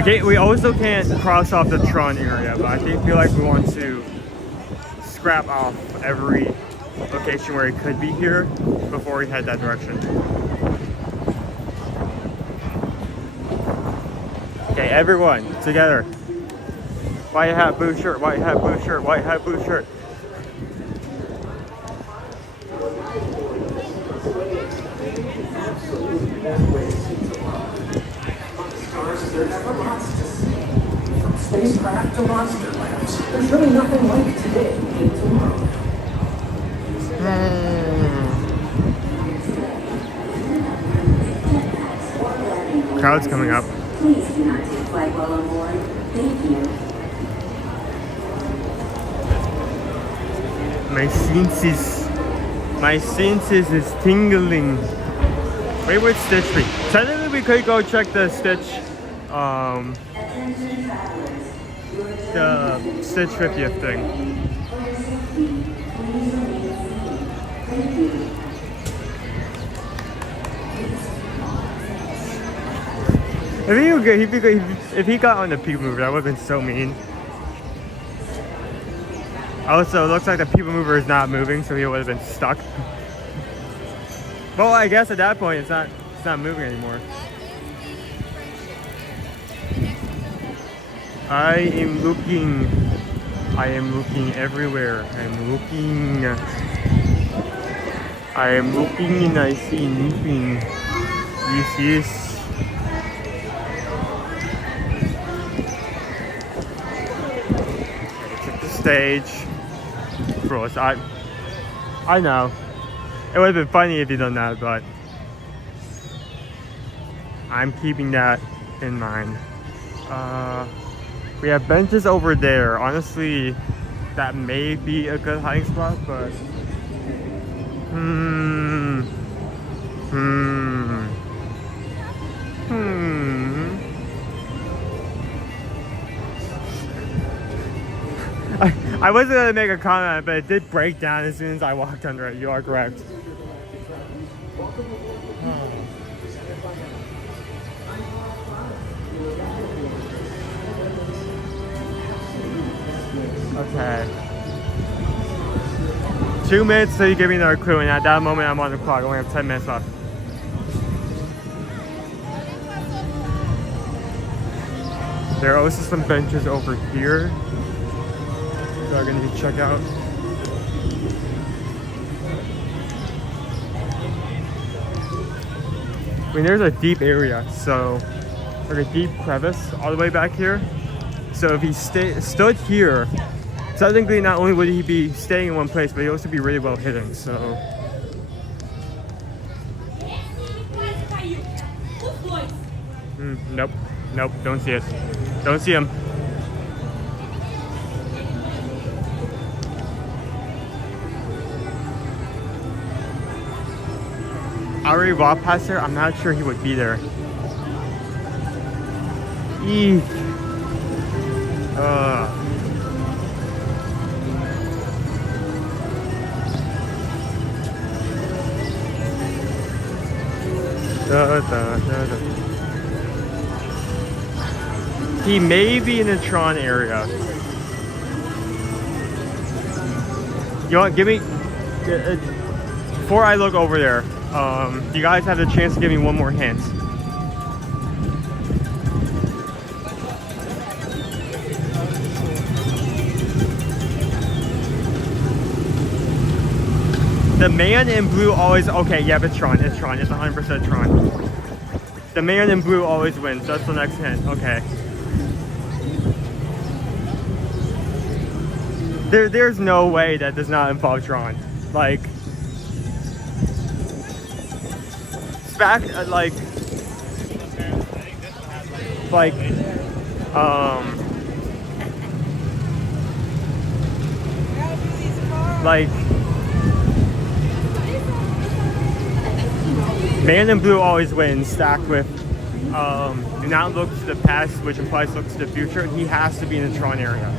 Okay. We also can't cross off the Tron area, but I feel like we want to scrap off every location where it could be here before we head that direction. Okay, everyone, together. White hat, blue shirt, white hat, blue shirt, white hat, blue shirt. There's never lots to see. From spacecraft to monster labs, there's really nothing like today and tomorrow. Crowd's coming up. Please do not take flight while on board. Thank you. My senses is tingling. Wait, where's Stitch be? Technically, we could go check the Stitch, the Stitch 50th thing. If he got on the people mover, that would have been so mean. Also, it looks like the people mover is not moving, so he would have been stuck. Well, I guess at that point, it's not moving anymore. I am looking everywhere. I am looking and I see nothing. Yes. Stage. Gross. I know. It would have been funny if you done that, but I'm keeping that in mind. We have benches over there. Honestly, that may be a good hiding spot, but I wasn't gonna make a comment, but it did break down as soon as I walked under it. You are correct. Okay. 2 minutes till you give me another clue, and at that moment I'm on the clock. I only have 10 minutes left. There are also some benches over here that are going to be checked out. I mean, there's a deep area, so like a deep crevice all the way back here. So if he stood here, technically not only would he be staying in one place, but he'd also be really well hidden. So nope, don't see it. Don't see him. I already walked past there. I'm not sure he would be there. Eek. He may be in the Tron area. You know what? Give me before I look over there. You guys have the chance to give me one more hint. The man in blue always, okay, yeah, it's Tron, it's 100% Tron. The man in blue always wins, that's the next hint, okay. There's no way that does not involve Tron. Like, like Man in Blue always wins, stacked with do not look to the past, which implies look to the future. He has to be in the Tron area.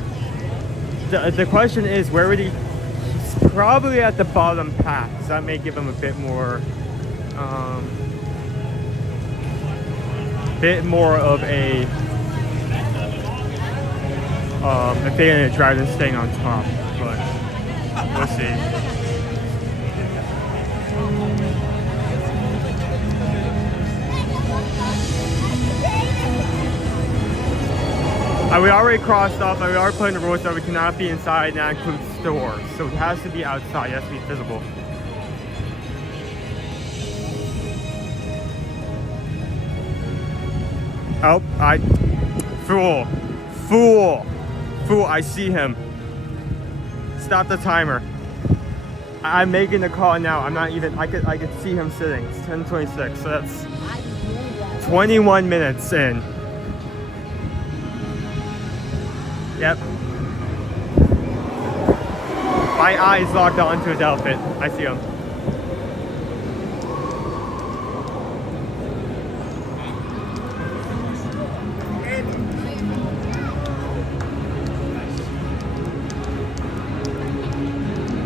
The question is, where would he? He's probably at the bottom path, so that may give him a bit more of a advantage rather than staying on top. But we'll see. We already crossed off, we already put in the rules that we cannot be inside, and that includes stores. So it has to be outside, it has to be visible. Oh, Fool, I see him. Stop the timer. I'm making the call now. I'm not even, I could see him sitting. It's 10:26, so that's 21 minutes in. Yep. My eyes locked onto his outfit. I see him.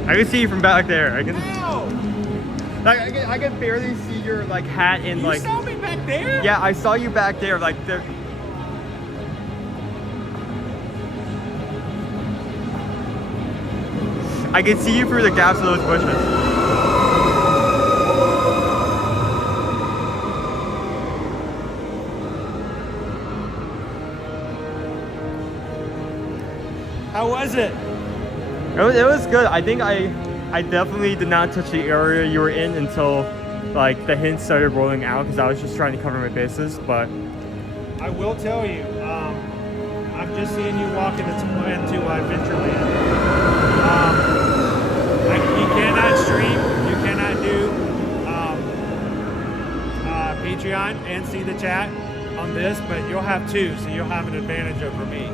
I can see you from back there. I can. I can barely see your like hat in like. You saw me back there? Yeah, I saw you back there. Like there. I can see you through the gaps of those bushes. How was it? It was good. I think I definitely did not touch the area you were in until like the hints started rolling out because I was just trying to cover my bases. But I will tell you, I'm just seeing you walk into Adventureland. You cannot stream, you cannot do Patreon and see the chat on this, but you'll have two, so you'll have an advantage over me.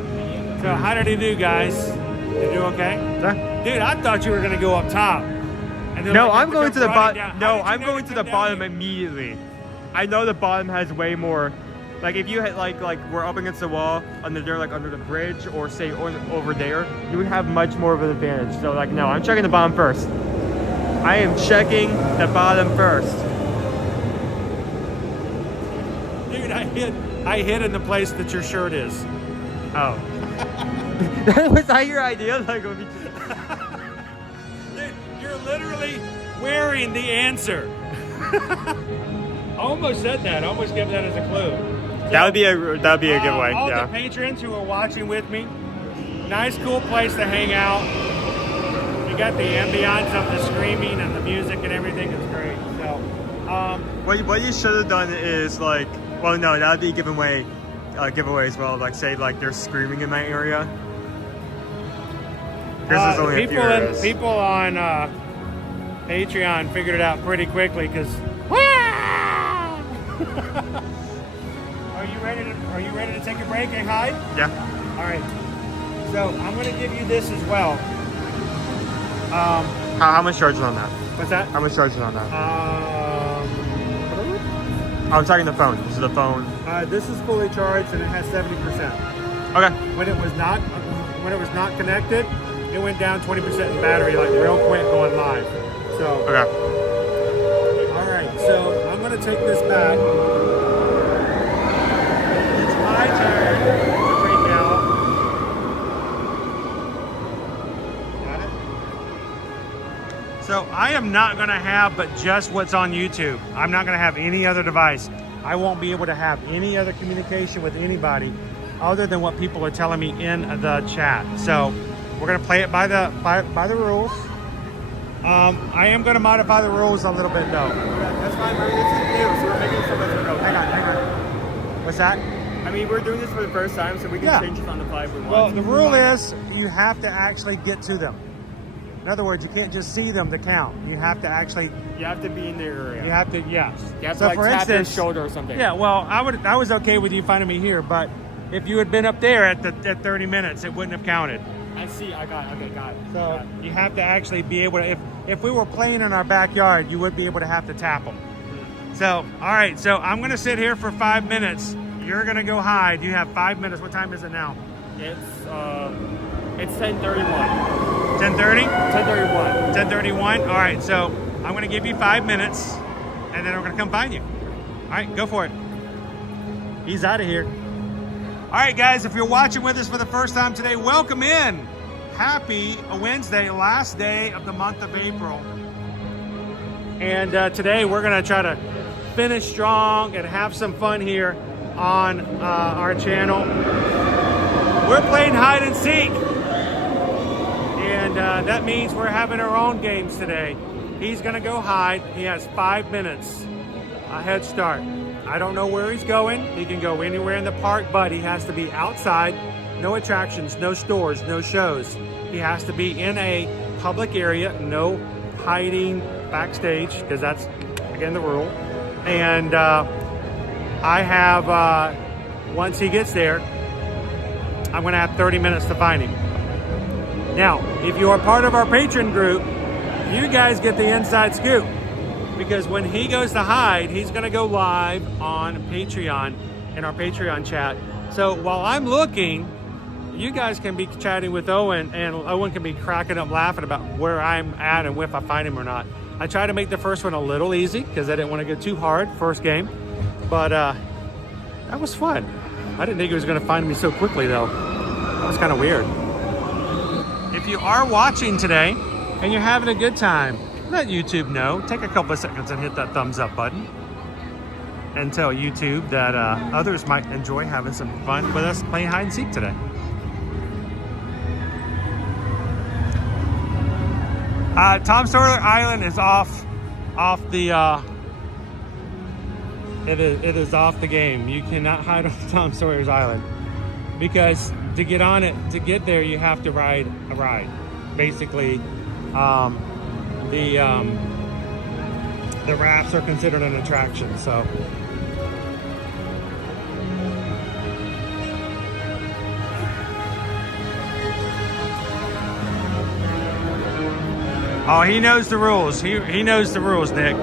So how did he do, guys? You do okay? Yeah. Dude, I thought you were gonna go up top. And no, I'm going to the bottom. No, I'm going to the bottom immediately. I know the bottom has way more. Like if you had like we're up against the wall under there, like under the bridge, or say over there, you would have much more of an advantage. So like no, I'm checking the bottom first. I am checking the bottom first. Dude, I hid in the place that your shirt is. Oh. Was that your idea? Like, dude, you're literally wearing the answer. I almost said that. I almost gave that as a clue. So, that would be a giveaway. All yeah. the patrons who are watching with me, nice, cool place to hang out. You got the ambiance of the screaming and the music and everything. It's great. So, what you should have done is like, well, no, that would be a giveaway as well. Like, say like they're screaming in my area. There's only a few areas. People on Patreon figured it out pretty quickly because. Are you ready to take a break and hide? Yeah. All right. So I'm going to give you this as well. How much charge is on that? What's that? How much charge is on that? I'm talking the phone. This is the phone. This is fully charged and it has 70%. Okay. When it was not connected, it went down 20% in battery, like real quick going live. So. Okay. All right. So I'm going to take this back. It's my turn to freak out. Got it? So I am not going to have but just what's on YouTube. I'm not going to have any other device. I won't be able to have any other communication with anybody other than what people are telling me in the chat. So we're going to play it by the rules. I am going to modify the rules a little bit though. That's fine. This is new, so we're making it so much real. Hang on. What's that? I mean, we're doing this for the first time, so we can change it on the fly if we want. Well, the rule is you have to actually get to them. In other words, you can't just see them to count. You have to actually. You have to be in their area. You have to, yes. You have so to like for tap instance, their shoulder or something. Yeah, well, I was okay with you finding me here, but if you had been up there at 30 minutes, it wouldn't have counted. I see. I got it. Okay, got it. So you have to actually be able to, if we were playing in our backyard, you would be able to have to tap them. So, all right, so I'm gonna sit here for 5 minutes. You're gonna go hide. You have 5 minutes. What time is it now? It's 10:31. 10:30? 10:31. 10:31. All right, so I'm gonna give you 5 minutes and then we're gonna come find you. All right, go for it. He's out of here. All right, guys, if you're watching with us for the first time today, welcome in. Happy Wednesday, last day of the month of April. And today we're gonna try to finish strong and have some fun here on our channel. We're playing hide and seek. And that means we're having our own games today. He's gonna go hide. He has 5 minutes, a head start. I don't know where he's going. He can go anywhere in the park, but he has to be outside. No attractions, no stores, no shows. He has to be in a public area, no hiding backstage, because that's, again, the rule. And I have, once he gets there, I'm gonna have 30 minutes to find him. Now, if you are part of our patron group, you guys get the inside scoop. Because when he goes to hide, he's gonna go live on Patreon, in our Patreon chat. So while I'm looking, you guys can be chatting with Owen, and Owen can be cracking up laughing about where I'm at and if I find him or not. I tried to make the first one a little easy because I didn't want to go too hard first game, but that was fun. I didn't think he was gonna find me so quickly though. That was kind of weird. If you are watching today and you're having a good time, let YouTube know. Take a couple of seconds and hit that thumbs up button and tell YouTube that others might enjoy having some fun with us playing hide and seek today. Tom Sawyer Island is off the it is off the game. You cannot hide on Tom Sawyer's Island because to get on it, to get there, you have to ride a ride. Basically, the rafts are considered an attraction, so. Oh, he knows the rules. He knows the rules, Nick.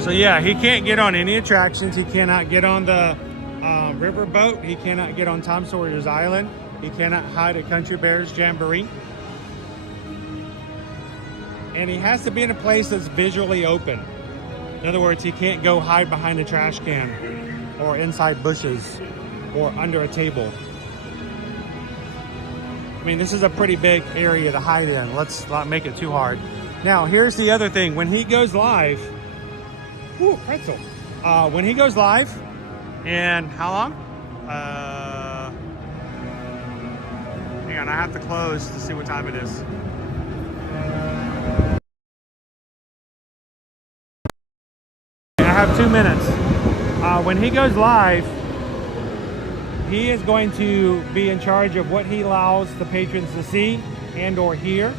So yeah, he can't get on any attractions. He cannot get on the river boat. He cannot get on Tom Sawyer's Island. He cannot hide at Country Bears Jamboree. And he has to be in a place that's visually open. In other words, he can't go hide behind a trash can or inside bushes or under a table. I mean, this is a pretty big area to hide in. Let's not make it too hard. Now, here's the other thing. When he goes live, whoo, pretzel. When he goes live, and how long? Hang on, I have to close to see what time it is. I have 2 minutes. When he goes live, he is going to be in charge of what he allows the patrons to see and or hear.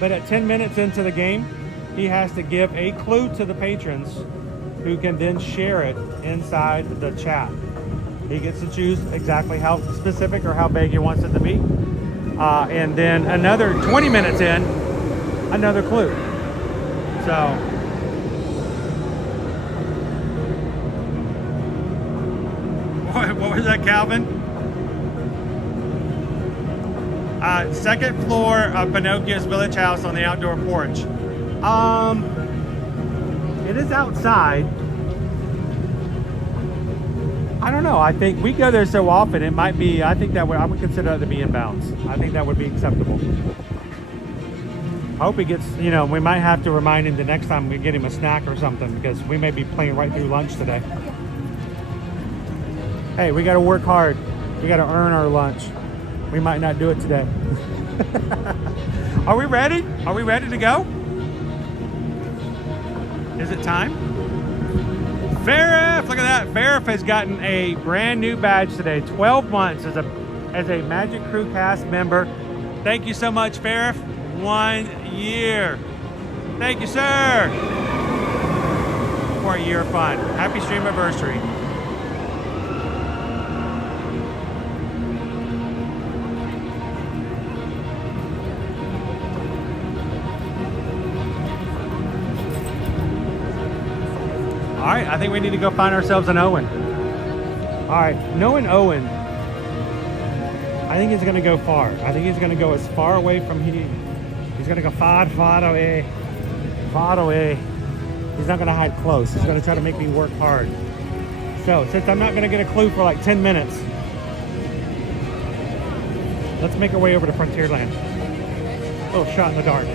But at 10 minutes into the game, he has to give a clue to the patrons who can then share it inside the chat. He gets to choose exactly how specific or how big he wants it to be. And then another 20 minutes in, another clue. So, what was that, Calvin? Second floor of Pinocchio's Village House on the outdoor porch. It is outside. I don't know. I think we go there so often. It might be. I think that I would consider that to be inbounds. I think that would be acceptable. I hope he gets. You know, we might have to remind him the next time we get him a snack or something because we may be playing right through lunch today. Hey, we got to work hard. We got to earn our lunch. We might not do it today. Are we ready? Are we ready to go? Is it time? Farif, look at that. Farif has gotten a brand new badge today. 12 months as a Magic Crew cast member. Thank you so much, Farif. 1 year. Thank you, sir, for a year of fun. Happy stream anniversary. All right, I think we need to go find ourselves an Owen. All right, knowing Owen, I think he's gonna go far. I think he's gonna go as far away from here. He's gonna go far away. He's not gonna hide close. He's gonna try to make me work hard. So since I'm not gonna get a clue for like 10 minutes, let's make our way over to Frontierland. A little shot in the dark.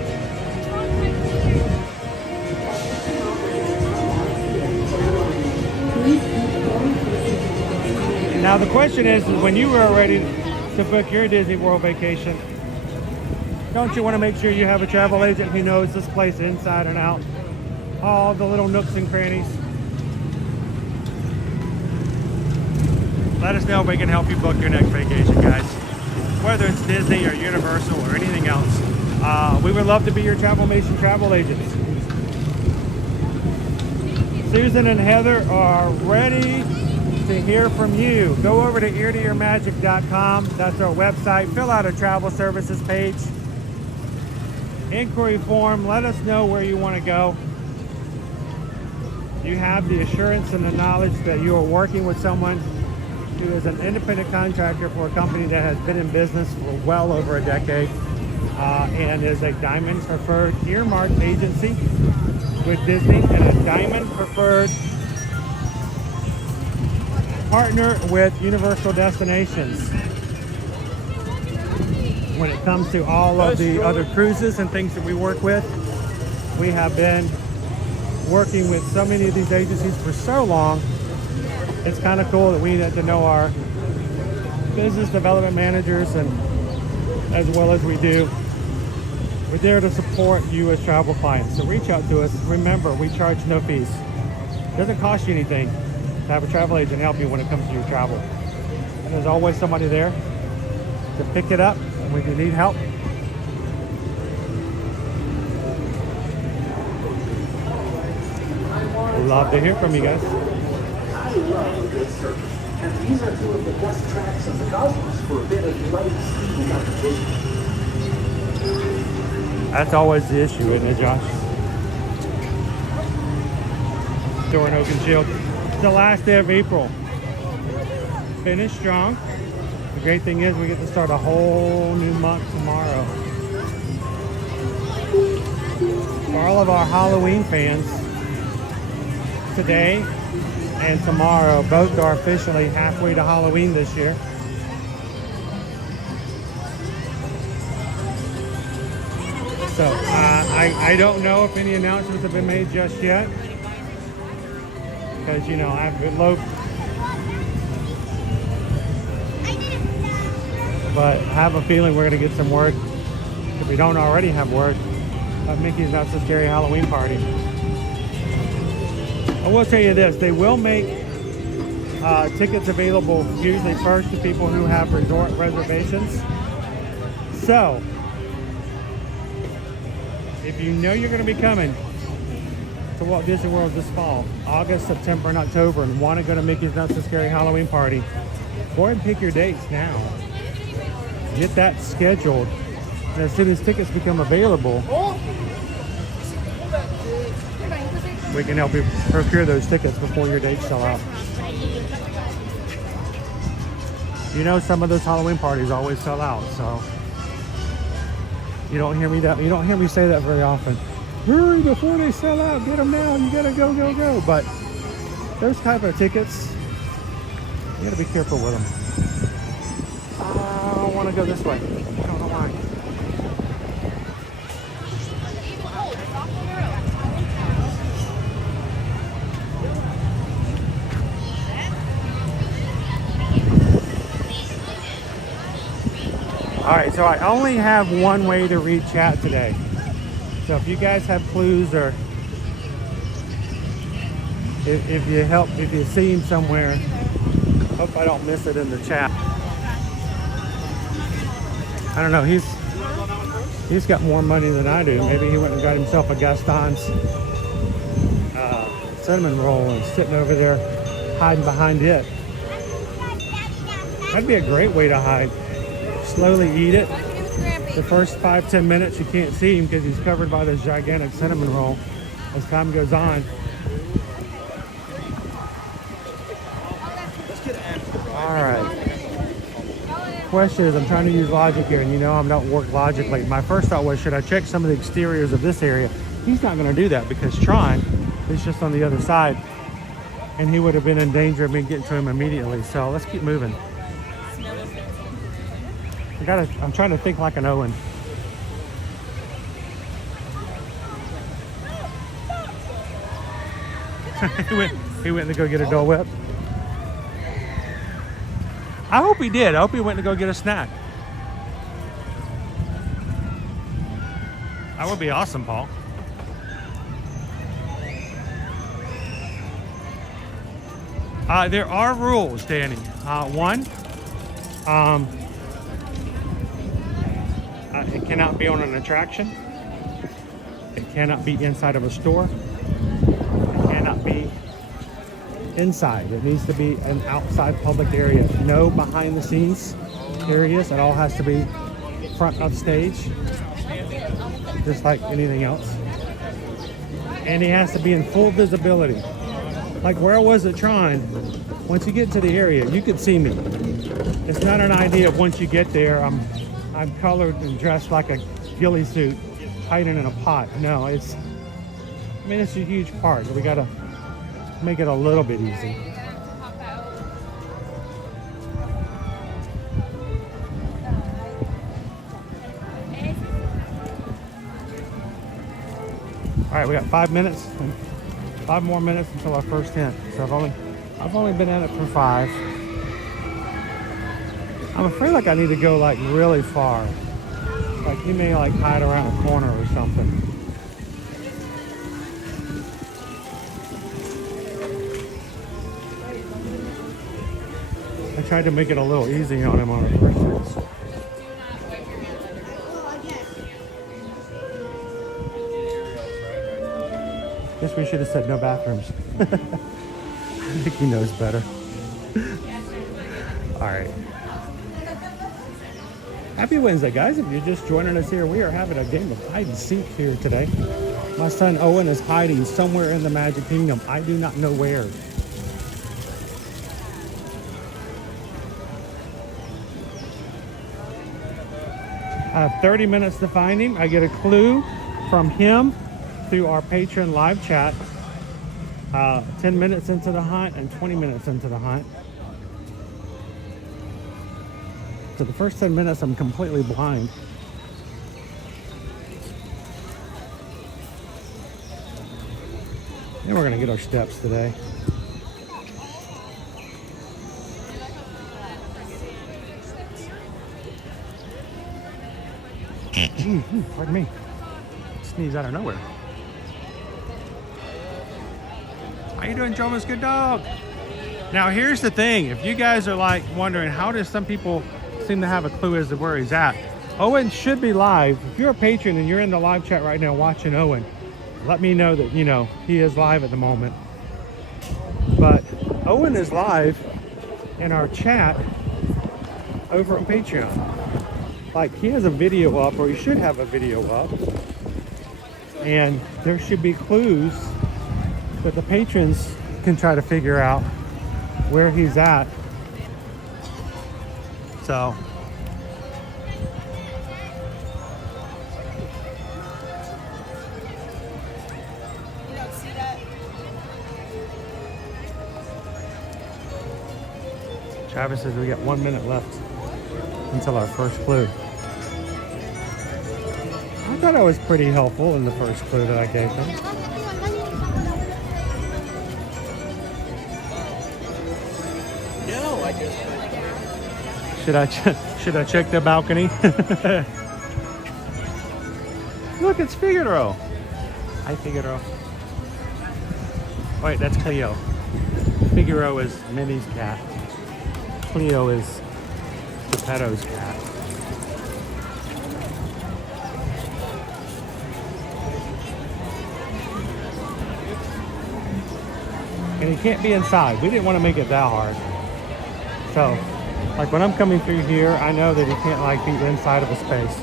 Now the question is when you are ready to book your Disney World vacation, don't you want to make sure you have a travel agent who knows this place inside and out? All the little nooks and crannies. Let us know if we can help you book your next vacation, guys. Whether it's Disney or Universal or anything else. We would love to be your Travelmation travel agents. Susan and Heather are ready to hear from you. Go over to eartoyourmagic.com. That's our website. Fill out a travel services page. Inquiry form. Let us know where you want to go. You have the assurance and the knowledge that you are working with someone who is an independent contractor for a company that has been in business for well over a decade and is a Diamond Preferred earmarked agency with Disney and a Diamond Preferred partner with Universal Destinations. When it comes to all of the other cruises and things that we work with, we have been working with so many of these agencies for so long. It's kind of cool that we get to know our business development managers, and as well as we do, we're there to support you as travel clients. So reach out to us. Remember, we charge no fees. It doesn't cost you anything to have a travel agent help you when it comes to your travel. And there's always somebody there to pick it up when you need help. Love to hear from you guys. I love a good service. And these are two of the best tracks in the cosmos for a bit of light speed competition. That's always the issue, isn't it, Josh? Door and Oak and Shield. It's the last day of April. Finish strong. The great thing is we get to start a whole new month tomorrow. For all of our Halloween fans, today and tomorrow both are officially halfway to Halloween this year. So I don't know if any announcements have been made just yet, because you know I've been low, but I have a feeling we're going to get some word, if we don't already have word, of Mickey's Not So Scary Halloween Party. I will tell you this, they will make tickets available usually first to people who have resort reservations. So, if you know you're going to be coming to Walt Disney World this fall, August, September, and October, and want to go to Mickey's Not So Scary Halloween Party, go ahead and pick your dates now. Get that scheduled. And as soon as tickets become available, we can help you procure those tickets before your dates sell out. You know, some of those Halloween parties always sell out, so you don't hear me say that very often. Hurry before they sell out, get them now, you gotta go, go, go. But those type of tickets, you gotta be careful with them. I don't want to go this way. I don't know why. All right, so I only have one way to read chat today. So if you guys have clues, or if you see him somewhere, hope I don't miss it in the chat. I don't know, He's got more money than I do. Maybe he went and got himself a Gaston's cinnamon roll and sitting over there hiding behind it. That'd be a great way to hide. Slowly eat it. The first 5-10 minutes you can't see him because he's covered by this gigantic cinnamon roll. As time goes on. All right. Question is, I'm trying to use logic here, and you know I don't work logically. My first thought was, should I check some of the exteriors of this area? He's not going to do that because Tron is just on the other side, and he would have been in danger of me getting to him immediately. So let's keep moving. I'm trying to think like an Owen. he went to go get a Dole Whip. I hope he did. I hope he went to go get a snack. That would be awesome, Paul. There are rules, Danny. One, it cannot be on an attraction. It cannot be inside of a store. It cannot be inside. It needs to be an outside public area. No behind the scenes areas. It all has to be front of stage, just like anything else. And he has to be in full visibility. Like where I was at Tron, once you get to the area, you could see me. It's not an idea of once you get there, I'm colored and dressed like a ghillie suit, hiding in a pot. No, it's a huge part. We gotta make it a little bit easy. All right, we got 5 minutes, 5 more minutes until our first hint. So I've only been at it for 5. I'm afraid like I need to go like really far. Like he may like hide around a corner or something. I tried to make it a little easy on him on the first hits. Guess we should have said no bathrooms. I think he knows better. All right. Happy Wednesday, guys. If you're just joining us here, we are having a game of hide and seek here today. My son Owen is hiding somewhere in the Magic Kingdom. I do not know where. I have 30 minutes to find him. I get a clue from him through our patron live chat. 10 minutes into the hunt and 20 minutes into the hunt. So the first 10 minutes I'm completely blind. And we're gonna get our steps today. Pardon me. Sneeze out of nowhere. How you doing, Jomas? Good dog. Now here's the thing. If you guys are like wondering how does some people seem to have a clue as to where he's at, Owen should be live. If you're a patron and you're in the live chat right now watching Owen, let me know that, you know, he is live at the moment. But Owen is live in our chat over on Patreon. Like, he has a video up, or he should have a video up. And there should be clues that the patrons can try to figure out where he's at. So Travis says we got 1 minute left until our first clue. I thought I was pretty helpful in the first clue that I gave him. No, I just. Should I check the balcony? Look, it's Figaro. Hi, Figaro. Wait, that's Cleo. Figaro is Minnie's cat. Cleo is Geppetto's cat. And he can't be inside. We didn't want to make it that hard. So, like when I'm coming through here, I know that he can't like be inside of a space.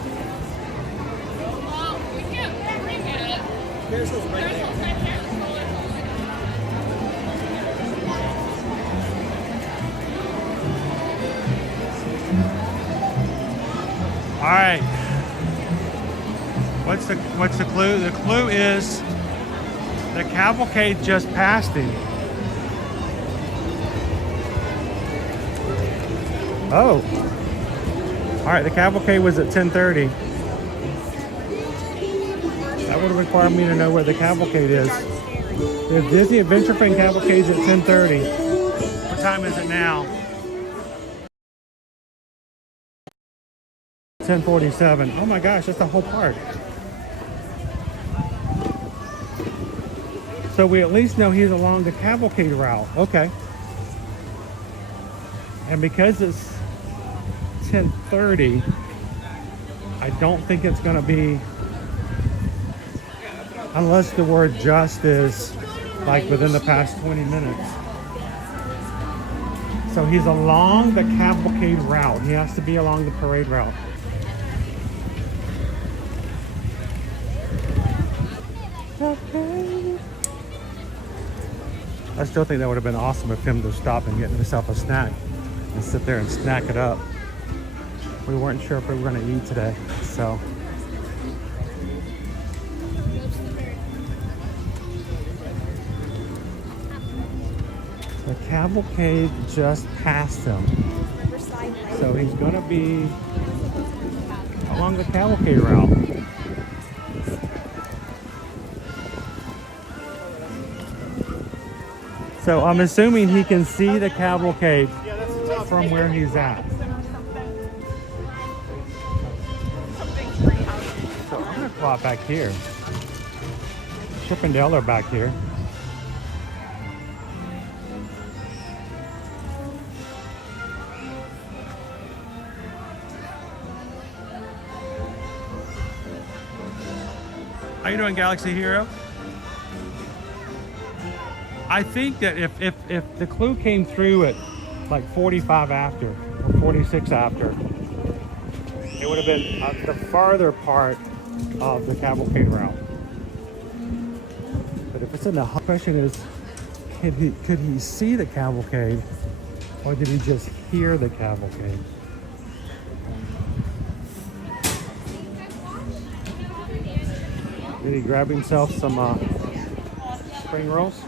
All right. What's the clue? The clue is the cavalcade just passed him. Oh. All right, the cavalcade was at 10:30. That would require me to know where the cavalcade is. The Disney Adventure Train cavalcade is at 10:30. What time is it now? 10:47. Oh my gosh, that's the whole park. So we at least know he's along the cavalcade route. Okay. And because it's 10:30, I don't think it's going to be, unless the word just is like within the past 20 minutes. So he's along the cavalcade route. He has to be along the parade route. Okay. I still think that would have been awesome of him to stop and get himself a snack and sit there and snack it up. We weren't sure if we were going to eat today, so. The cavalcade just passed him. So he's going to be along the cavalcade route. So I'm assuming he can see the cavalcade from where he's at. So I'm gonna go out back here. Chip and Dale are back here. How you doing, Galaxy Hero? I think that if the clue came through at like 45 after or 46 after, it would have been the farther part of the cavalcade route. But if it's in the question is, could he see the cavalcade, or did he just hear the cavalcade? Did he grab himself some spring rolls?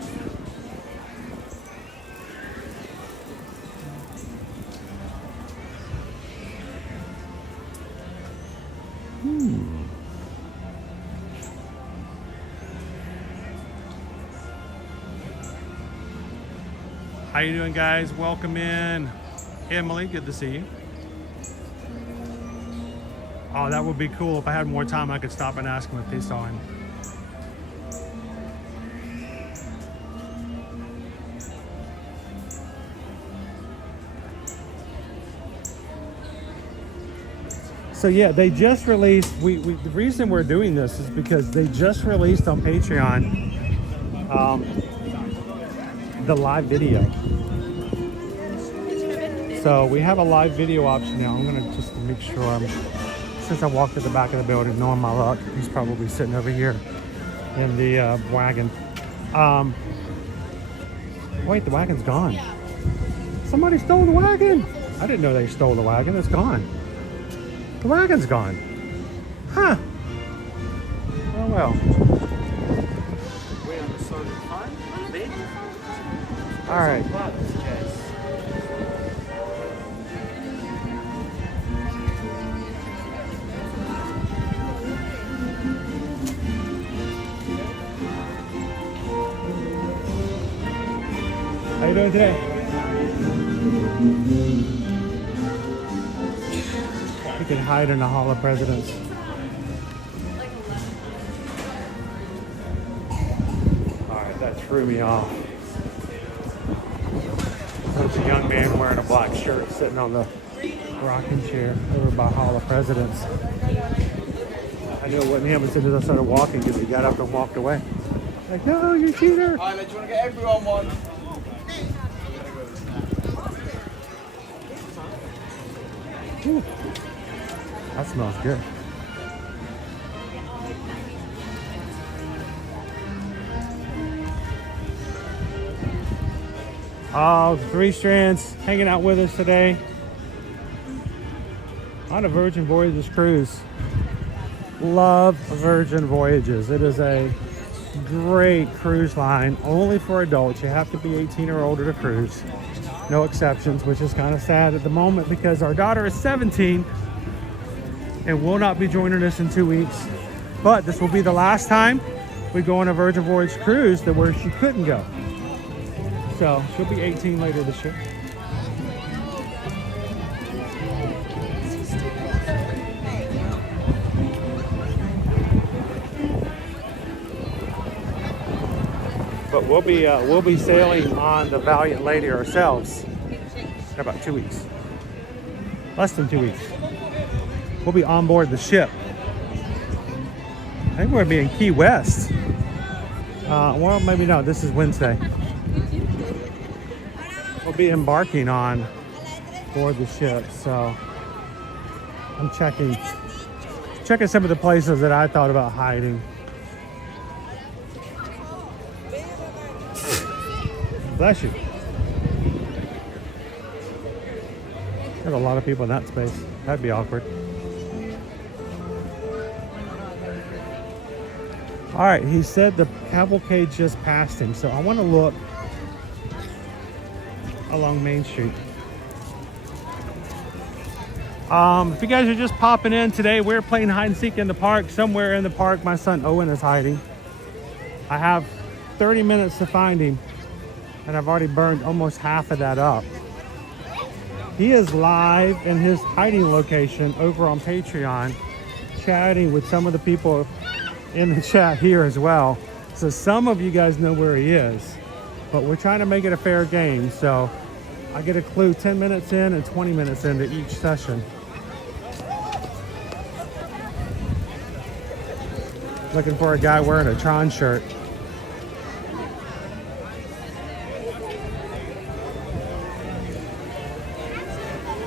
How you doing, guys? Welcome in. Emily, good to see you. Oh, that would be cool. If I had more time, I could stop and ask him if they saw him. So yeah, they just released, the reason we're doing this is because they just released on Patreon the live video. So we have a live video option now. I'm gonna just to make sure since I walked to the back of the building, knowing my luck, he's probably sitting over here in the wagon. Wait, the wagon's gone. Somebody stole the wagon. I didn't know they stole the wagon. It's gone. The wagon's gone. Huh. Oh well. All right. How you doing today? You can hide in the Hall of Presidents. Alright, that threw me off. There's a young man wearing a black shirt sitting on the rocking chair over by Hall of Presidents. I knew it wasn't him as soon as I started walking because he got up and walked away. Like, no, you cheater! Alright, do you want to get everyone one? Ooh, that smells good. Oh, 3 Strands hanging out with us today on a Virgin Voyages cruise. Love Virgin Voyages. It is a great cruise line, only for adults. You have to be 18 or older to cruise. No exceptions, which is kind of sad at the moment because our daughter is 17 and will not be joining us in 2 weeks. But this will be the last time we go on a Virgin Voyage cruise that where she couldn't go. So she'll be 18 later this year. But we'll be sailing on the Valiant Lady ourselves in about 2 weeks. Less than 2 weeks. We'll be on board the ship. I think we're gonna be in Key West. Well, maybe not. This is Wednesday. We'll be embarking on board the ship. So I'm checking some of the places that I thought about hiding. Bless you. There's a lot of people in that space. That'd be awkward. All right, he said the cavalcade just passed him, so I want to look along Main Street. If you guys are just popping in today, we're playing hide and seek in the park. Somewhere in the park, my son Owen is hiding. I have 30 minutes to find him, and I've already burned almost half of that up. He is live in his hiding location over on Patreon, chatting with some of the people in the chat here as well. So some of you guys know where he is, but we're trying to make it a fair game. So I get a clue 10 minutes in and 20 minutes into each session. Looking for a guy wearing a Tron shirt.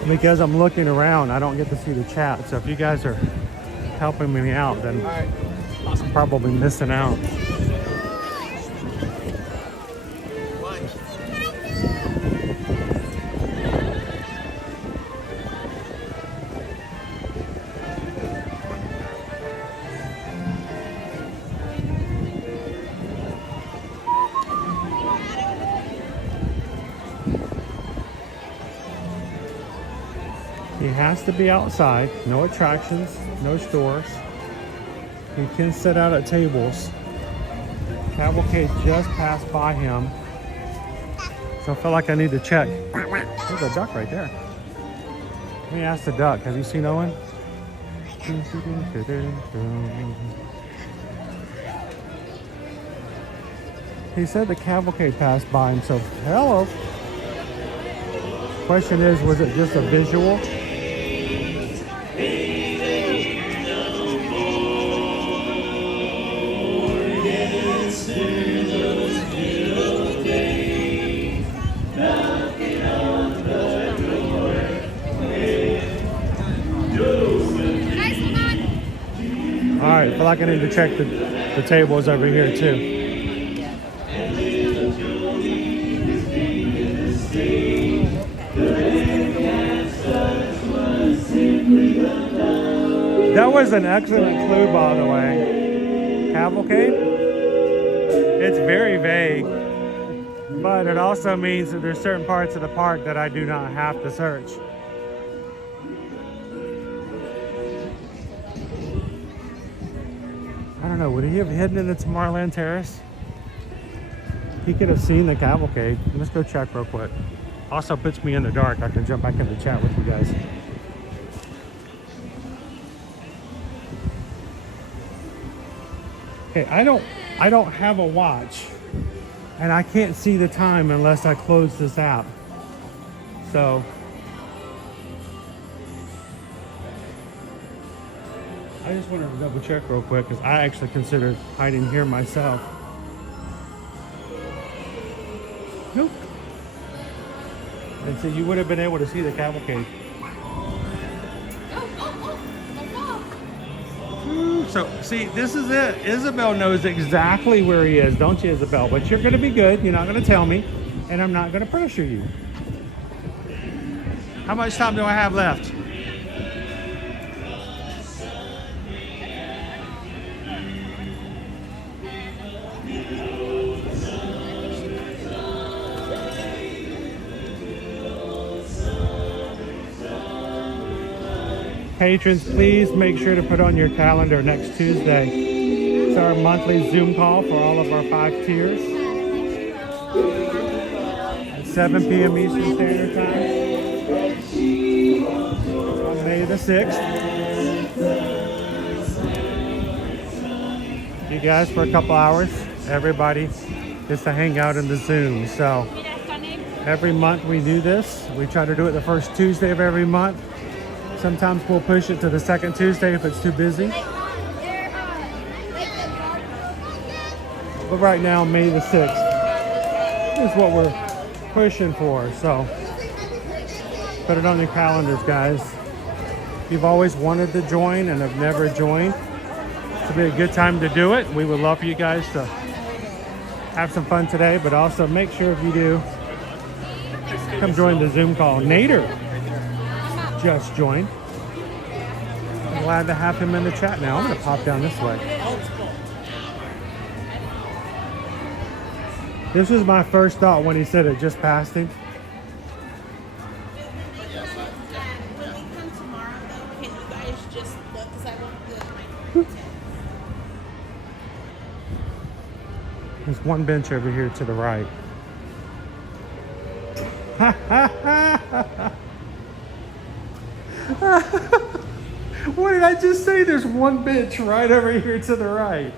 Because I'm looking around, I don't get to see the chat. So if you guys are helping me out, then I'm probably missing out. He has to be outside, no attractions, no stores. He can sit out at tables. Cavalcade just passed by him. So I feel like I need to check. There's a duck right there. Let me ask the duck, have you seen Owen? He said the cavalcade passed by him, so hello. Question is, was it just a visual? All right, I feel like I need to check the tables over here too. That was an excellent clue, by the way. Cavalcade? It's very vague, but it also means that there's certain parts of the park that I do not have to search. I don't know, would he have hidden it at Tomorrowland Terrace? He could have seen the cavalcade. Let's go check real quick. Also puts me in the dark. I can jump back in the chat with you guys. Okay, I don't have a watch, and I can't see the time unless I close this app. So I just wanted to double check real quick because I actually considered hiding here myself. Nope. And so you would have been able to see the cavalcade. So, see, this is it. Isabel knows exactly where he is, don't you, Isabel? But you're going to be good. You're not going to tell me, and I'm not going to pressure you. How much time do I have left? Patrons, please make sure to put on your calendar next Tuesday. It's our monthly Zoom call for all of our 5 tiers. At 7 p.m. Eastern Standard Time. On May the 6th. You guys, for a couple hours, everybody gets to hang out in the Zoom. So every month we do this. We try to do it the first Tuesday of every month. Sometimes we'll push it to the second Tuesday if it's too busy. But right now, May the 6th is what we're pushing for. So put it on your calendars, guys. If you've always wanted to join and have never joined, this will be a good time to do it. We would love for you guys to have some fun today, but also make sure if you do, come join the Zoom call. Nader just joined. I'm glad to have him in the chat now. I'm going to pop down this way. This was my first thought when he said it just passed him. There's one bench over here to the right. What did I just say? There's one bench right over here to the right.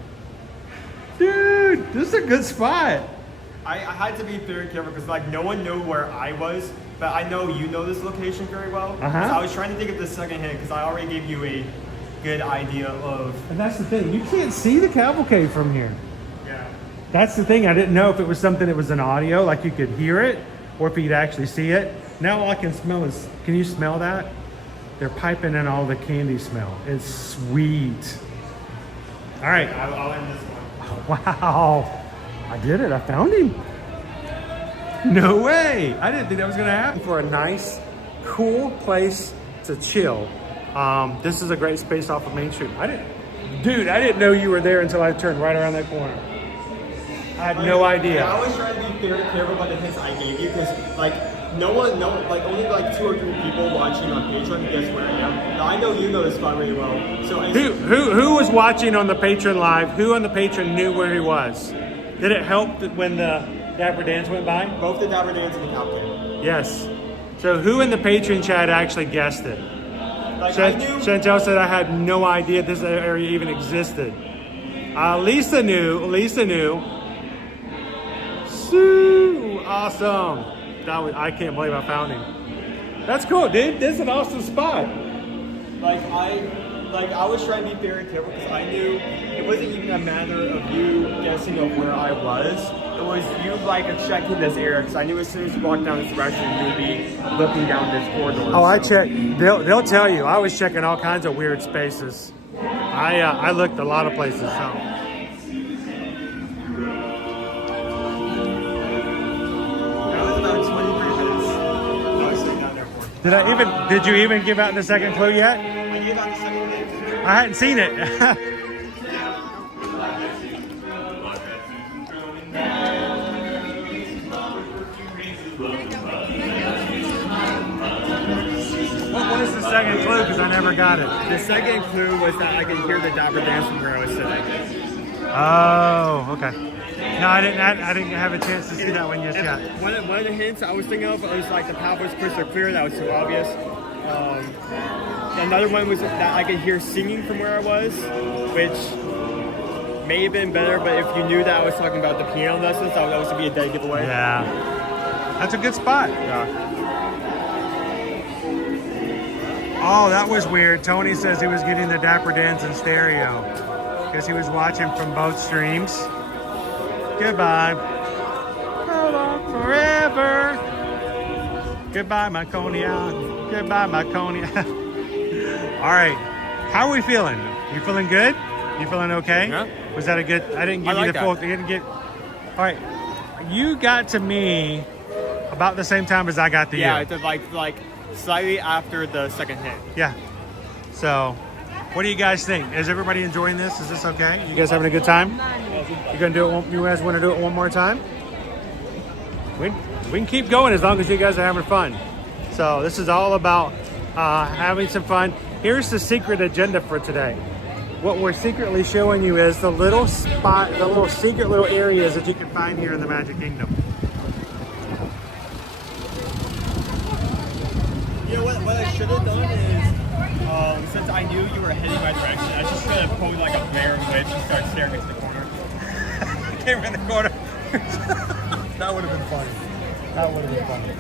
Dude, this is a good spot. I had to be very careful because like no one knew where I was, but I know you know this location very well. So I was trying to think of the second hand because I already gave you a good idea of. And that's the thing, you can't see the cavalcade from here. Yeah. That's the thing, I didn't know if it was something that was an audio, like you could hear it, or if you'd actually see it. Now all I can smell is, can you smell that? They're piping in all the candy smell. It's sweet. All right. I'll end this one. Wow. I did it. I found him. No way. I didn't think that was going to happen. For a nice, cool place to chill. This is a great space off of Main Street. I didn't know you were there until I turned right around that corner. I had no idea. I always try to be very careful about the hints I gave you because like only like 2 or 3 people watching on Patreon guess where I am. Now I know you know this spot really well. So who was watching on the Patreon live? Who on the Patreon knew where he was? Did it help that when the Dapper Dance went by? Both the Dapper Dance and the Cavalcade. Yes. So who in the Patreon chat actually guessed it? Like Chantel said I had no idea this area even existed. Lisa knew. Sue, awesome. I can't believe I found him. That's cool, dude. This is an awesome spot. I was trying to be very careful because I knew it wasn't even a matter of you guessing of where I was. It was you checking this area because I knew as soon as you walked down this direction you would be looking down this corridor. Oh, I checked. They'll tell you. I was checking all kinds of weird spaces. I looked a lot of places. So. Did you even give out the second clue yet? I gave out the second clue. I hadn't seen it. What was the second clue? Because I never got it. The second clue was that I could hear the Dapper Dance from where I was sitting. Oh, okay. No, I didn't have a chance to see that one yet. One of the hints I was thinking of was like the path was crystal clear. That was too obvious. Another one was that I could hear singing from where I was, which may have been better. But if you knew that I was talking about the piano lessons, that would be a dead giveaway. Yeah, that's a good spot. Yeah. Oh, that was weird. Tony says he was getting the Dapper Dance in stereo because he was watching from both streams. Goodbye. Hold on forever. Goodbye, my Coney. Goodbye, my Coney. All right. How are we feeling? You feeling good? You feeling okay? Yeah. Was that a good? I didn't give I you like the full. that. You didn't get. All right. You got to me about the same time as I got to Yeah, you. it's like slightly after the second hit. Yeah. So, what do you guys think? Is everybody enjoying this? Is this okay? You guys having a good time? You gonna do it? You guys want to do it one more time? We can keep going as long as you guys are having fun. So this is all about having some fun. Here's the secret agenda for today. What we're secretly showing you is the little spot, the little secret little areas that you can find here in the Magic Kingdom. You know what I should have done is, since I knew you were heading my direction, I just should have pulled like a Blair Witch and started staring into the corner. Came in the corner. That would have been funny. That would have been funny.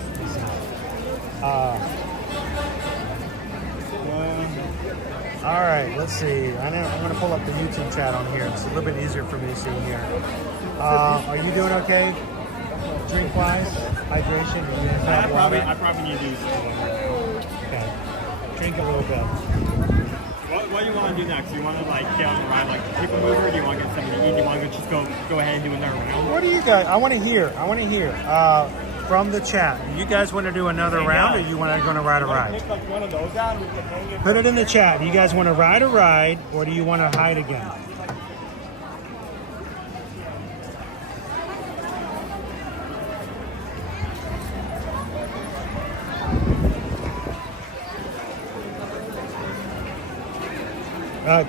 All right, let's see. I'm going to pull up the YouTube chat on here. It's a little bit easier for me to see here. Are you doing okay? Drink-wise? Hydration? I probably need to do Okay. Drink a little bit. What do you want to do next? Do you want to like get on the ride like people mover? Do you want to get something to eat? Do you want to just go ahead and do another round? What do you guys? I want to hear. From the chat. You guys want to do another round, or you want to go to ride a ride? Take like one of those out and we can hang it. Put it in the chat. Do you guys want to ride a ride, or do you want to hide again?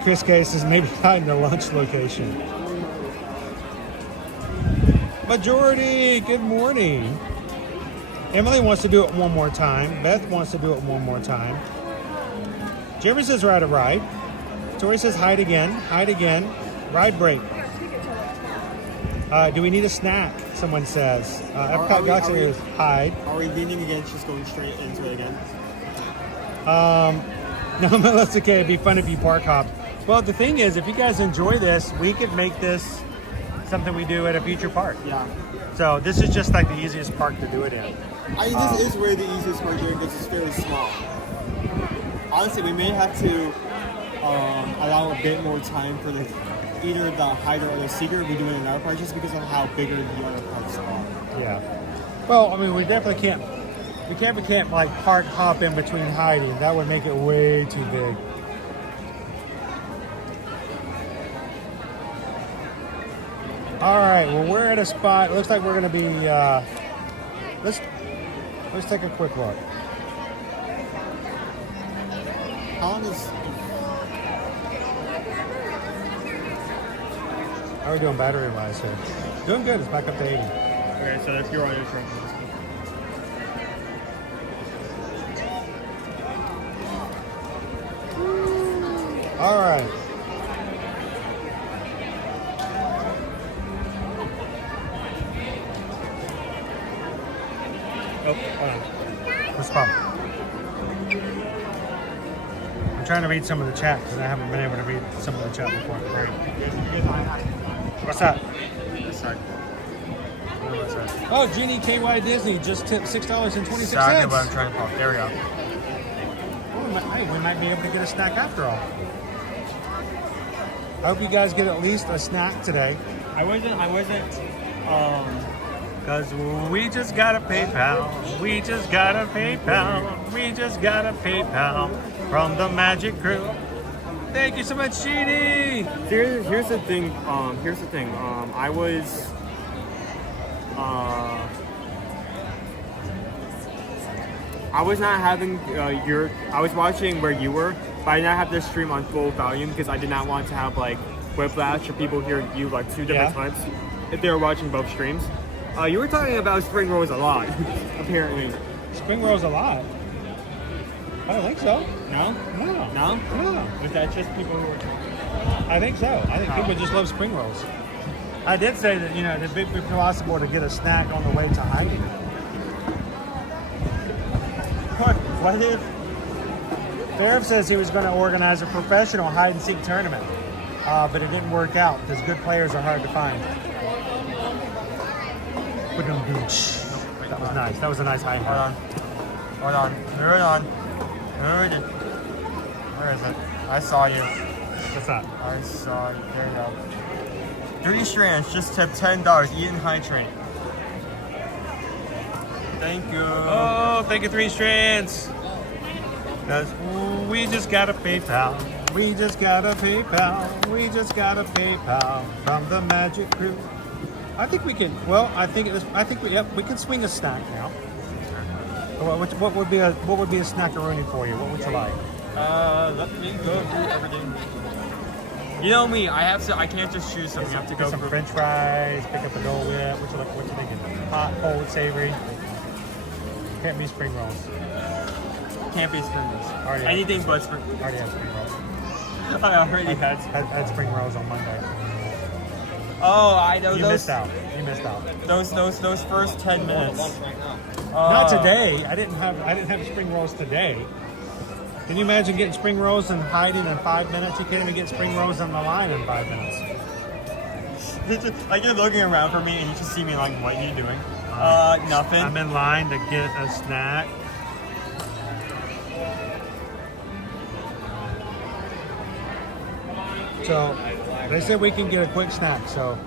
Chris K says maybe hide in the lunch location. Majority, good morning. Emily wants to do it one more time. Beth wants to do it one more time. Jeremy says ride a ride. Tori says hide again. Hide again. Ride break. Do we need a snack? Someone says. Epcot Galaxy is hide. Are we leaning against just going straight into it again? No, that's okay. It'd be fun if you park hop. Well, the thing is, if you guys enjoy this, we could make this something we do at a future park. Yeah. So this is just like the easiest park to do it in. I mean, this is really the easiest part doing because it's fairly small. Honestly, we may have to allow a bit more time for either the hider or the seeker to be doing another part just because of how bigger the other parts are. Yeah. Well, I mean, we definitely can't. We can't like park hop in between hiding. That would make it way too big. All right. Well, we're at a spot. It looks like we're going to be. Let's take a quick look. How long is? How are we doing battery wise here? Doing good. It's back up to 80. Okay, so if you're on your train. All right. Oh, hold on. What's the problem? I'm trying to read some of the chat because I haven't been able to read some of the chat before. Right. What's that? Oh, Genie KY Disney just tipped $6.26. Exactly what I'm trying to call. There we go. Hey, we might be able to get a snack after all. I hope you guys get at least a snack today. I wasn't. Cause we just got a PayPal. We just got a PayPal. We just got a PayPal from the Magic Crew. Thank you so much, Genie. Here's the thing. I was. I was not having I was watching where you were, but I did not have this stream on full volume because I did not want to have like whiplash or people hearing you like two different times if they were watching both streams. You were talking about spring rolls a lot, apparently. Spring rolls a lot? I don't think so. No? No. No? No. Was that just people who were... I think so. I think people just love spring rolls. I did say that, it'd be possible to get a snack on the way to hiding. What if... Fairv says he was going to organize a professional hide-and-seek tournament, but it didn't work out because good players are hard to find. That was nice. That was a nice high. Hold on. Where is it? I saw you. What's up? I saw it. There you go. 3 strands, just tip $10. Eden High Train. Thank you. Oh, thank you, 3 strands. Cause we just got a PayPal. We just got a PayPal. We just got a PayPal from the Magic Crew. I think we can. Well, I think we can swing a snack now. What would be a snackaroni for you? What would you like? Let me go through everything. You know me, I can't just choose something. I have to go some for French fries. Pick up a Dole Whip. What you thinking? Hot, cold, savory. Can't be spring rolls. Can't be spring rolls. Already Anything but spring. Already had spring rolls. I already had spring rolls on Monday. Oh, I know. You missed out. You missed out. Those first 10 minutes. Not today. I didn't have spring rolls today. Can you imagine getting spring rolls and hiding in 5 minutes? You can't even get spring rolls on the line in 5 minutes. Like you're looking around for me and you just see me like, what are you doing? Nothing. I'm in line to get a snack. So they said we can get a quick snack. So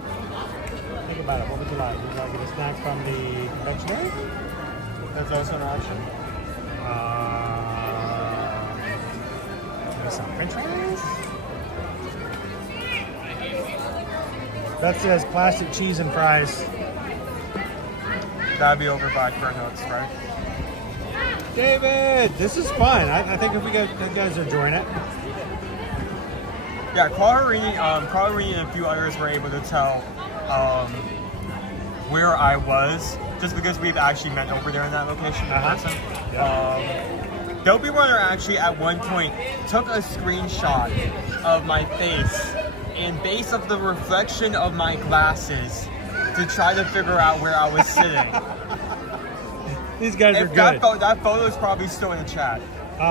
think about it. What would you like? Would you like to get a snack from the confectionery? That's also an option. Maybe some French fries. That says plastic cheese and fries. That'd be over by Fernhook's, right? David, this is fun. I think if you guys are enjoying it. Yeah, Carl-Rini and a few others were able to tell where I was, just because we've actually met over there in that location in person. Dopey Runner actually at one point took a screenshot of my face and based off the reflection of my glasses to try to figure out where I was sitting. These guys are good. That photo is probably still in the chat.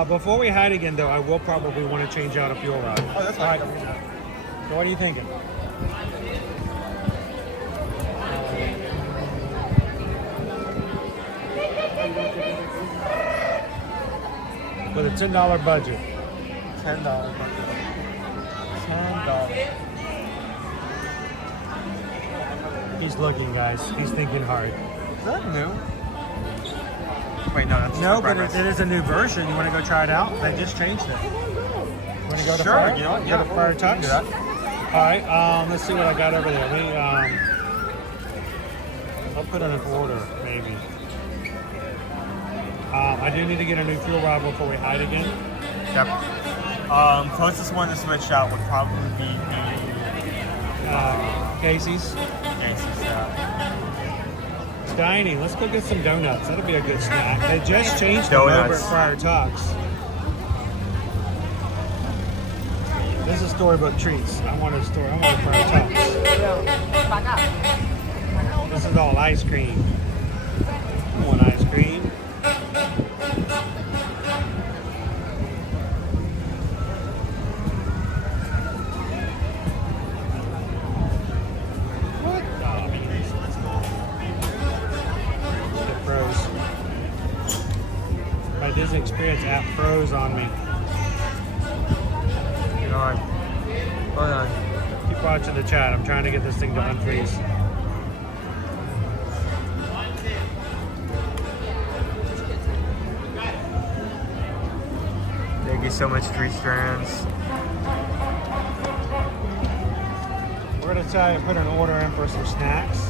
Before we hide again, though, I will probably want to change out a fuel rod. Oh, that's fine. So what are you thinking? With a $10 budget. $10 budget. $10. He's looking, guys. He's thinking hard. Is that new? Wait, no, that's no, but it is a new version. You want to go try it out? They just changed it. You want to go to Fire? You know what? Yeah, go to Fire Tux? Do that. All right. Let's see what I got over there. I'll put in an order, maybe. I do need to get a new fuel rod before we hide again. Yep. Closest one to switch out would probably be Casey's. Casey's, yeah. Dining. Let's go get some donuts. That'll be a good snack. They just changed them over at Friar Talks. This is Storybook Treats. I want a Friar Talks. This is all ice cream. I want ice cream. Disney Experience app froze on me. Hold on. Keep watching the chat. I'm trying to get this thing to unfreeze. Thank you so much, 3 strands. We're gonna try to put an order in for some snacks.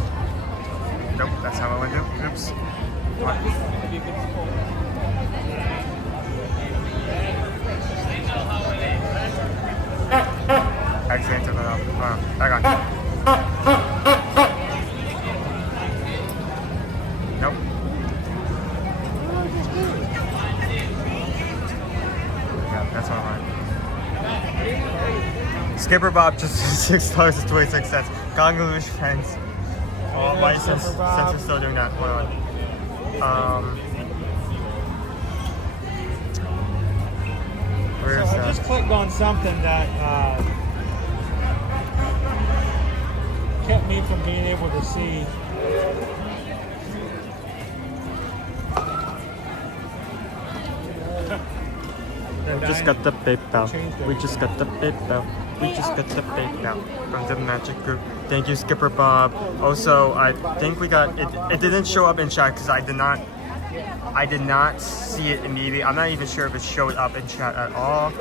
Nope, that's how I went to. Oops. What? Actually, I took that off. Oh, back on. Nope. Yeah, that's what I want. Skipper Bob just $6.26. Gongolush friends. Well, license since we're still doing that. Hold on. Where is I just clicked on something that kept me from being able to see. just got the PayPal. We just got the PayPal. We just got the PayPal from the Magic Group. Thank you, Skipper Bob. Also, I think we got it. It didn't show up in chat because I did not see it immediately. I'm not even sure if it showed up in chat at all.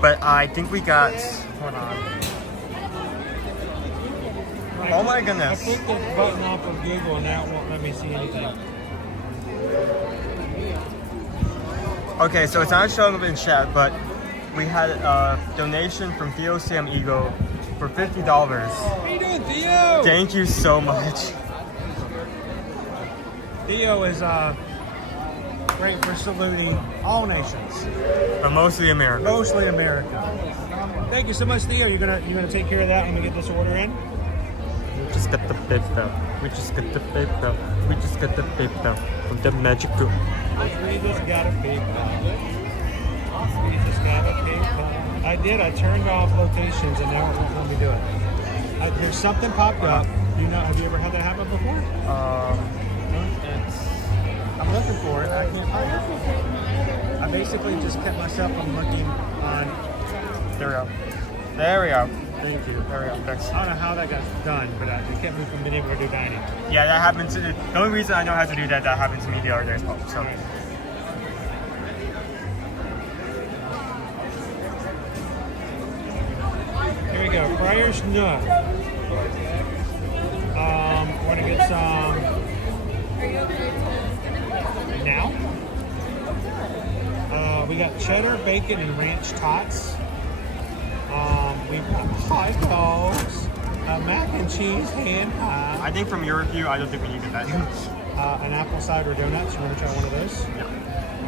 But I think we got. Hold on. Oh my goodness. I clicked the button off of Google and now it won't let me see anything. Okay, so it's not showing up in chat, but we had a donation from Theo Sam Eagle for $50. How you doing, Theo? Thank you so much. Theo is great for saluting all nations, but mostly America. Mostly America. Thank you so much, Theo. You gonna take care of that when we get this order in? We just got the PayPal. We just got the PayPal. We just got the PayPal from the Magic Group. We just got a PayPal. We just got a PayPal. I did. I turned off locations and now it won't let me do it. There's something popped up. Have you ever had that happen before? I'm looking for it. I can't find it. I basically just kept myself from looking on. There we go. There we go. Thank you. There we go. Thanks. I don't know how that got done, but it kept me from being able to do dining. Yeah, that happened to the only reason I know how to do that happened to me the other day as well. So. Right. Here we go. Friar's Nut. We're gonna get some now. We got cheddar, bacon, and ranch tots. We've got hot dogs, mac and cheese hand pie. I think from your review, I don't think we need that. An apple cider donuts. You want to try one of those? Yeah. All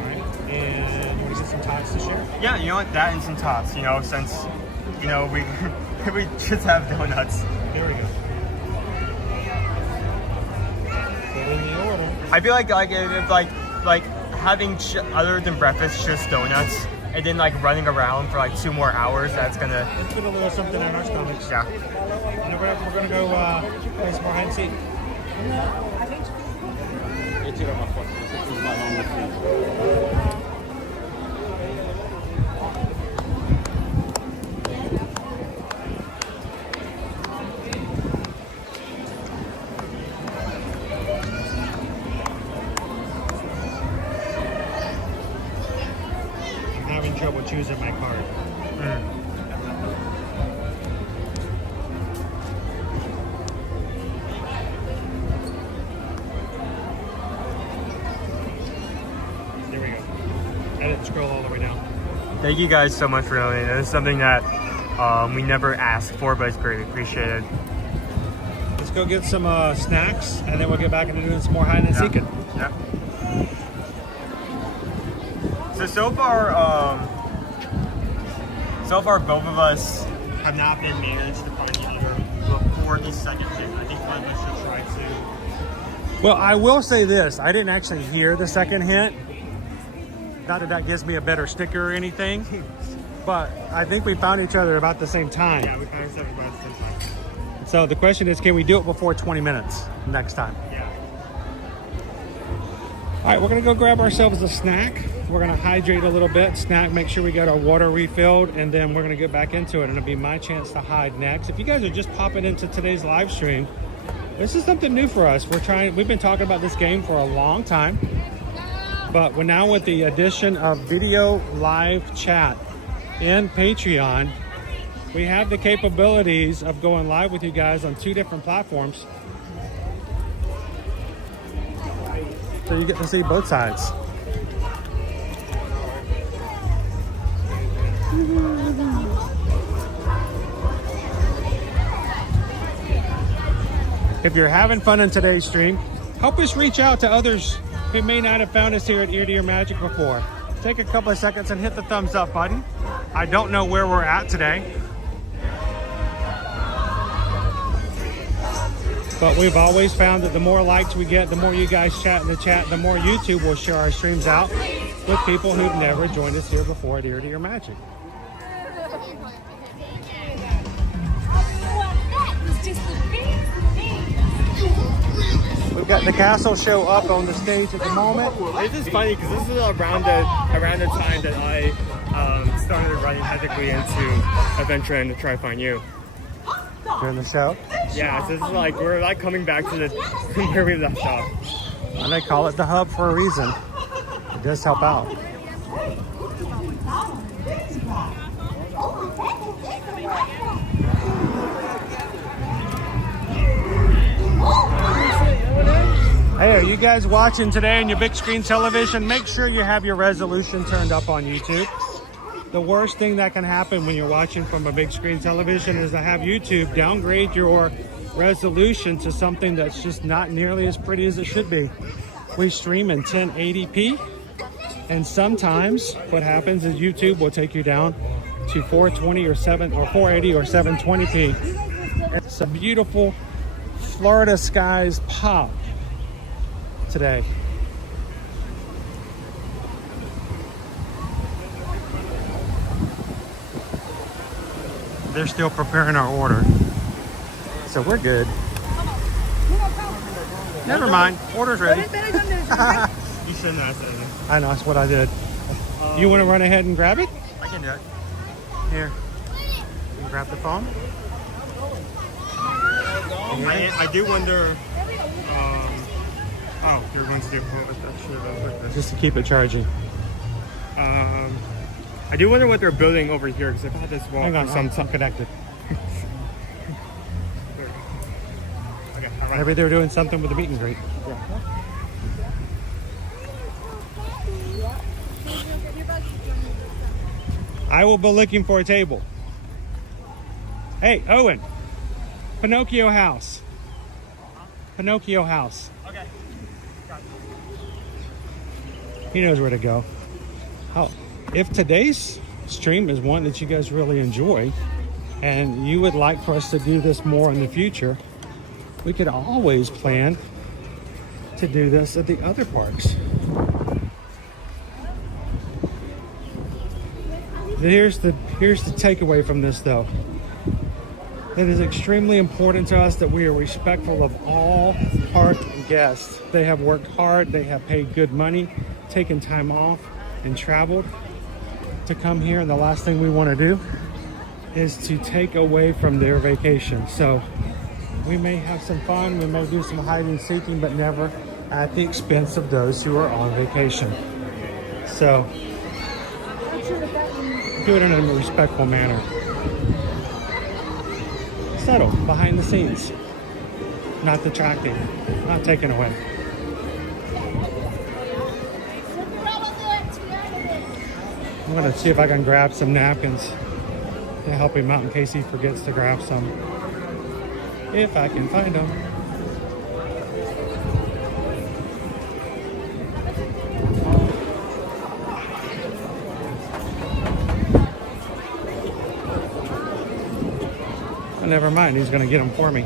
right. And you want to get some tots to share? Yeah, you know what? That and some tots. Since we we just have donuts. Here we go. Put in the order. I feel like having other than breakfast just donuts. And then running around for 2 more hours, that's gonna... Let's put a little something in our stomachs. Yeah. And we're gonna go play some more hide and seek. Trouble choosing my card. There we go. I didn't scroll all the way down. Thank you guys so much for donating. It's something that we never asked for, but it's greatly appreciated. Let's go get some snacks, and then we'll get back into doing some more hide and seeking. Yeah. So far, both of us have not been managed to find the other before the second hit. I think one of us should try to. Well, I will say this: I didn't actually hear the second hint. Not that that gives me a better sticker or anything, but I think we found each other about the same time. Yeah, we found each other about the same time. So the question is, can we do it before 20 minutes next time? Yeah. All right, we're gonna go grab ourselves a snack. We're gonna hydrate a little bit, snack, make sure we got our water refilled, and then we're gonna get back into it. And it'll be my chance to hide next. If you guys are just popping into today's live stream, this is something new for us. We've been talking about this game for a long time, but we're now with the addition of video live chat in Patreon. We have the capabilities of going live with you guys on 2 different platforms. So you get to see both sides. If you're having fun in today's stream, help us reach out to others who may not have found us here at Ear to Ear Magic before. Take a couple of seconds and hit the thumbs up button. I don't know where we're at today, but we've always found that the more likes we get, the more you guys chat in the chat, the more YouTube will share our streams out with people who've never joined us here before at Ear to Ear Magic. That was just the biggest thing. We've got the castle show up on the stage at the moment. This is funny because this is around the time that I started running technically into Adventureland to try to find you. During the show? Yeah, so this is like, we're like coming back to the where we left off. And they call it the hub for a reason. It does help out. Hey, are you guys watching today on your big screen television? Make sure you have your resolution turned up on YouTube. The worst thing that can happen when you're watching from a big screen television is to have YouTube downgrade your resolution to something that's just not nearly as pretty as it should be. We stream in 1080p, and sometimes what happens is YouTube will take you down to 420 or 480 or 720p. It's a beautiful Florida skies pop today. They're still preparing our order, so we're good. Never mind, order's ready. You shouldn't have said that. I know, that's what I did. You want to run ahead and grab it? I can do it. Here, you grab the phone. I do wonder. Oh, you're going to do that. Just to keep it charging. I do wonder what they're building over here because I've had this wall. Hang on, for I'm connected. Okay, Maybe they're doing something with the meet and greet. I will be looking for a table. Hey, Owen. Pinocchio house. Pinocchio house. Okay. He knows where to go. If today's stream is one that you guys really enjoy and you would like for us to do this more in the future, we could always plan to do this at the other parks. Here's the takeaway from this though. It is extremely important to us that we are respectful of all park guests. They have worked hard, they have paid good money, taken time off and traveled to come here, and the last thing we want to do is to take away from their vacation. So we may have some fun, we may do some hide and seeking, but never at the expense of those who are on vacation. So do it in a respectful manner. Subtle, behind the scenes, not detracting, not taken away. I'm gonna see if I can grab some napkins to help him out in case he forgets to grab some. If I can find them. Oh, never mind, he's gonna get them for me.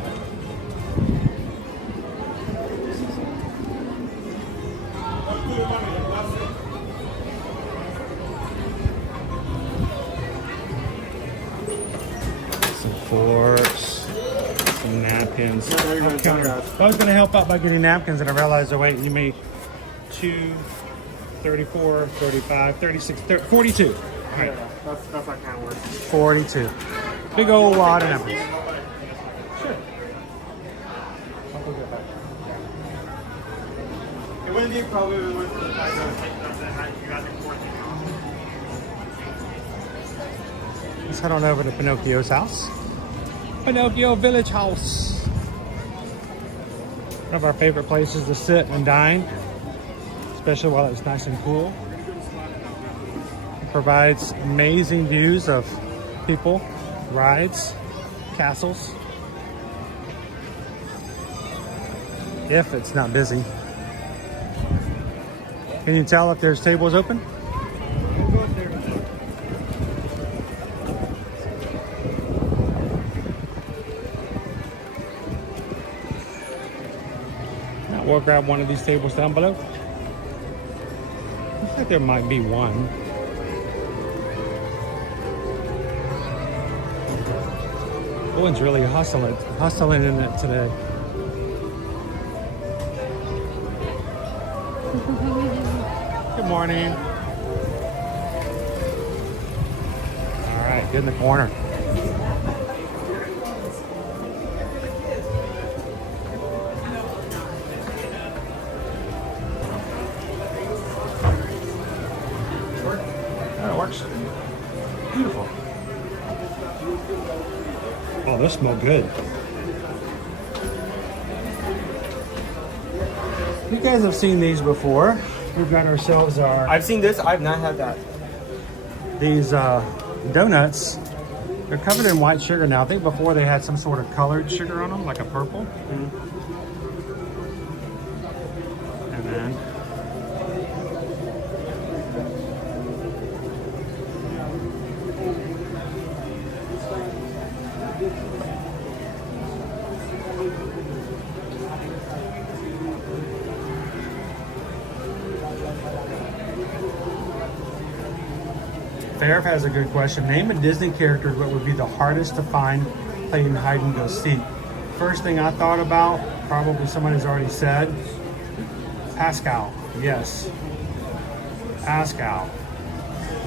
Forks, some napkins. I was going to help out by getting napkins, and I realized, oh wait, you made 2, 34, 35, 36, 42. All right. That's not kind of work. 42. Big old wad of napkins. Sure. I'll go get back. It wouldn't be probably worth the fact that you guys are 14. Let's head on over to Pinocchio's house. Pinocchio Village House. One of our favorite places to sit and dine, especially while it's nice and cool. It provides amazing views of people, rides, castles. If it's not busy. Can you tell if there's tables open? We'll grab one of these tables down below. Looks like there might be one. Owen's really hustling in it today. morning. All right, get in the corner. That works. Beautiful. Oh, those smell good. You guys have seen these before. We've got ourselves I've seen this. I've not had that. these donuts. They're covered in white sugar now. I think before they had some sort of colored sugar on them, like a purple. And then Fair has a good question. Name a Disney character what would be the hardest to find playing hide and go seek. First thing I thought about, probably someone has already said, Pascal. Yes, Pascal.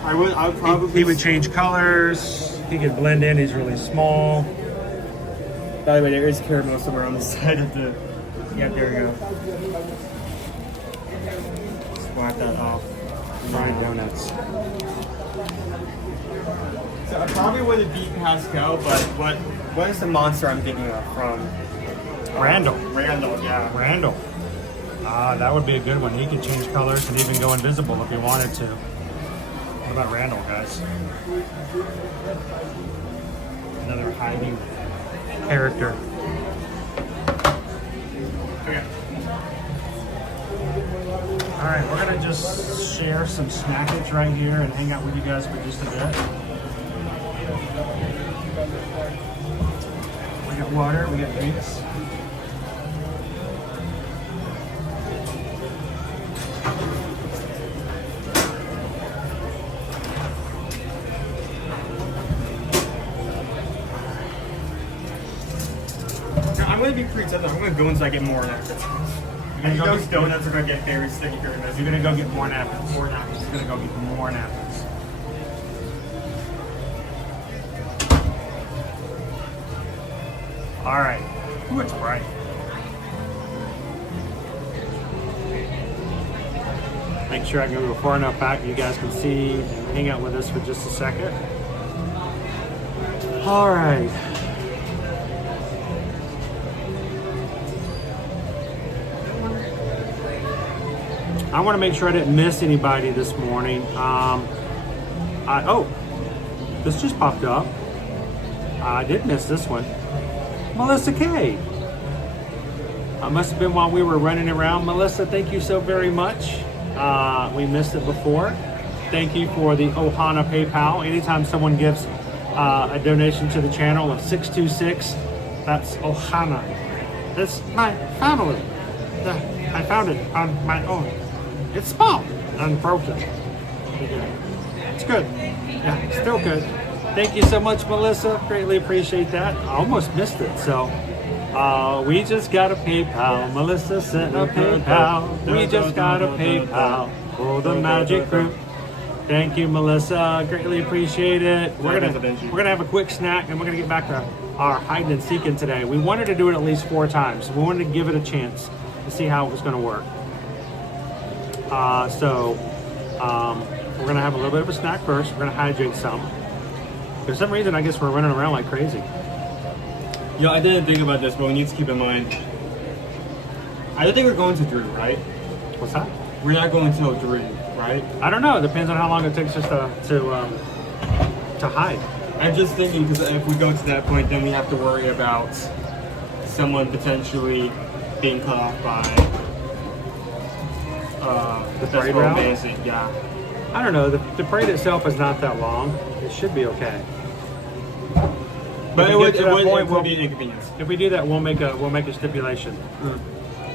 I would probably. He would change colors. He could blend in. He's really small. By the way, there is caramel somewhere on the side of the. Yeah, there we go. Squat that off. Fried donuts. So I probably would have beat Pascal, but what is the monster I'm thinking of from? Randall. Randall, yeah. Randall. That would be a good one. He could change colors and even go invisible if he wanted to. What about Randall, guys? Another hiding character. Okay. All right, we're gonna just share some snackage right here and hang out with you guys for just a bit. We got water, we got drinks. I'm gonna be pretend I'm gonna go until I get more napkins. I think those donuts are gonna get very sticky here in this. You're gonna go get more napkins. More napkins. You're gonna go get more napkins. All right. Ooh, it's bright. Make sure I can go far enough back you guys can see and hang out with us for just a second. All right. I want to make sure I didn't miss anybody this morning. Oh, this just popped up. I did miss this one. Melissa K. Must have been while we were running around. Melissa, thank you so very much. We missed it before. Thank you for the Ohana PayPal. Anytime someone gives a donation to the channel of 626, that's Ohana. It's my family. I found it on my own. It's small, unbroken. It's good. Yeah, it's still good. Thank you so much, Melissa. Greatly appreciate that. I almost missed it. So, we just got a PayPal. Melissa sent a PayPal. We just got a PayPal for the Magic Crew. Thank you, Melissa. Greatly appreciate it. We're gonna have a quick snack and we're gonna get back to our hide and seeking today. We wanted to do it at least 4 times. We wanted to give it a chance to see how it was gonna work. We're gonna have a little bit of a snack first. We're gonna hydrate some. For some reason, I guess we're running around like crazy. Yo, I didn't think about this, but we need to keep in mind. I don't think we're going to 3, right? What's that? We're not going till 3, right? I don't know. It depends on how long it takes us to hide. I'm just thinking because if we go to that point, then we have to worry about someone potentially being cut off by the parade route. Yeah. I don't know. The parade itself is not that long. It should be okay. But it would be an inconvenience. If we do that, we'll make a stipulation. All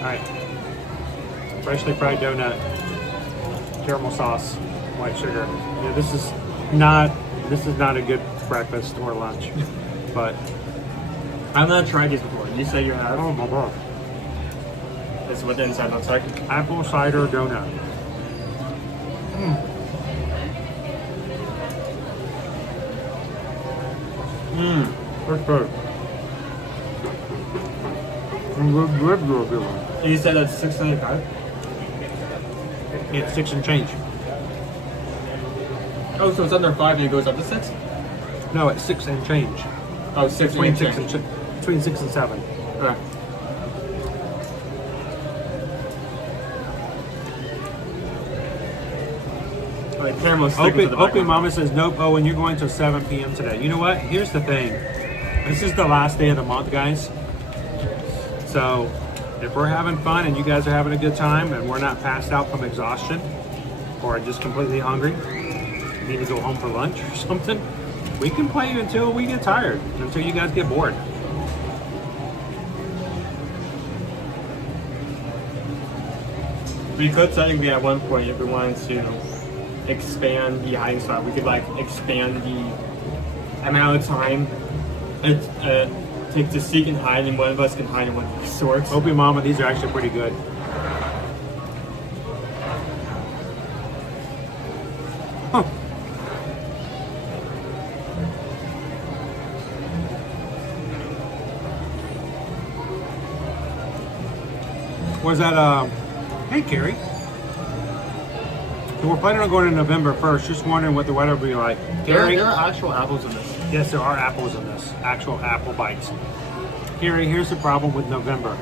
right. Freshly fried donut, caramel sauce, white sugar. Yeah, this is not a good breakfast or lunch, but I've not tried these before. You say you have? Oh my god! This is what the inside looks like. Apple cider donut. That's good. And you said that's $6.95? It's 6 and change. Oh, so it's under 5 and it goes up to 6? No, it's 6 and change. Oh, 6 Between and 6 change. and between 6 and 7. Okay. Like caramel sticking to the Opie background. Mama says, nope, Owen, you're going till 7 p.m. today. You know what? Here's the thing. This is the last day of the month, guys. So if we're having fun and you guys are having a good time and we're not passed out from exhaustion or just completely hungry, need to go home for lunch or something, we can play until we get tired, until you guys get bored. We could technically at one point, if we wanted to expand the hiding spot, we could like expand the amount of time it takes to seek and hide, and one of us can hide in one of the sorts. Opie Mama, these are actually pretty good. Huh. Was that hey Carrie. So we're planning on going in November 1st, just wondering what the weather will be like. Carrie? There are actual apples in this. Yes, there are apples in this. Actual apple bites. Carrie, here's the problem with November.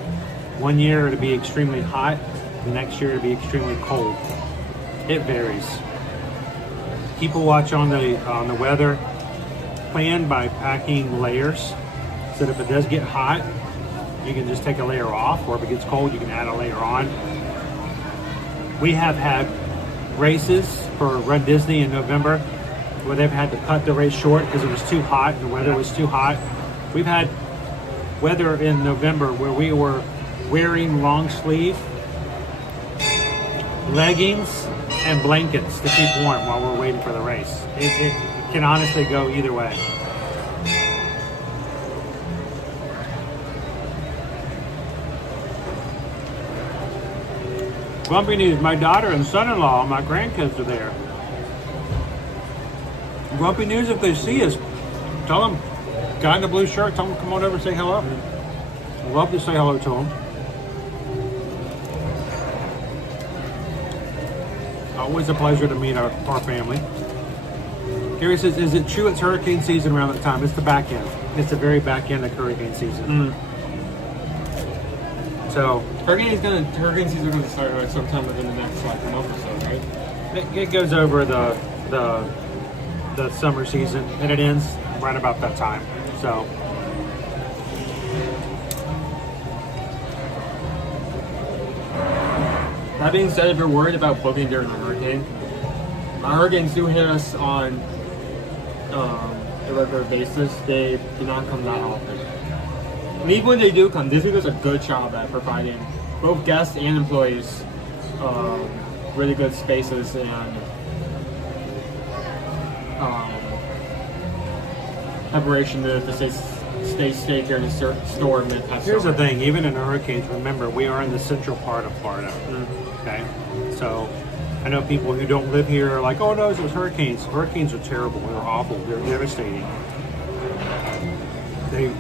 One year it'll be extremely hot, the next year it'll be extremely cold. It varies. Keep a watch on the weather. Plan by packing layers so that if it does get hot, you can just take a layer off, or if it gets cold, you can add a layer on. We have had races for Run Disney in November where they've had to cut the race short because it was too hot, the weather was too hot. We've had weather in November where we were wearing long sleeve leggings and blankets to keep warm while we're waiting for the race. It can honestly go either way. Grumpy News, my daughter and son-in-law and my grandkids are there. Grumpy News, if they see us, tell them, guy in the blue shirt, tell them to come on over and say hello. I'd love to say hello to them. Always a pleasure to meet our family. Gary says, is it true it's hurricane season around that time? It's the back end. It's the very back end of hurricane season. So hurricane season is going to start like sometime within the next like month or so, right? it goes over the summer season and it ends right about that time. So that being said, if you're worried about booking during a hurricane, hurricanes do hit us on a regular basis. They do not come that often. And even when they do come, Disney does a good job at providing both guests and employees really good spaces and preparation to stay safe during a storm. Here's the thing, even in hurricanes, remember, we are in the central part of Florida. Okay? So I know people who don't live here are like, oh no, it was hurricanes. Hurricanes are terrible. They're awful. They're devastating. They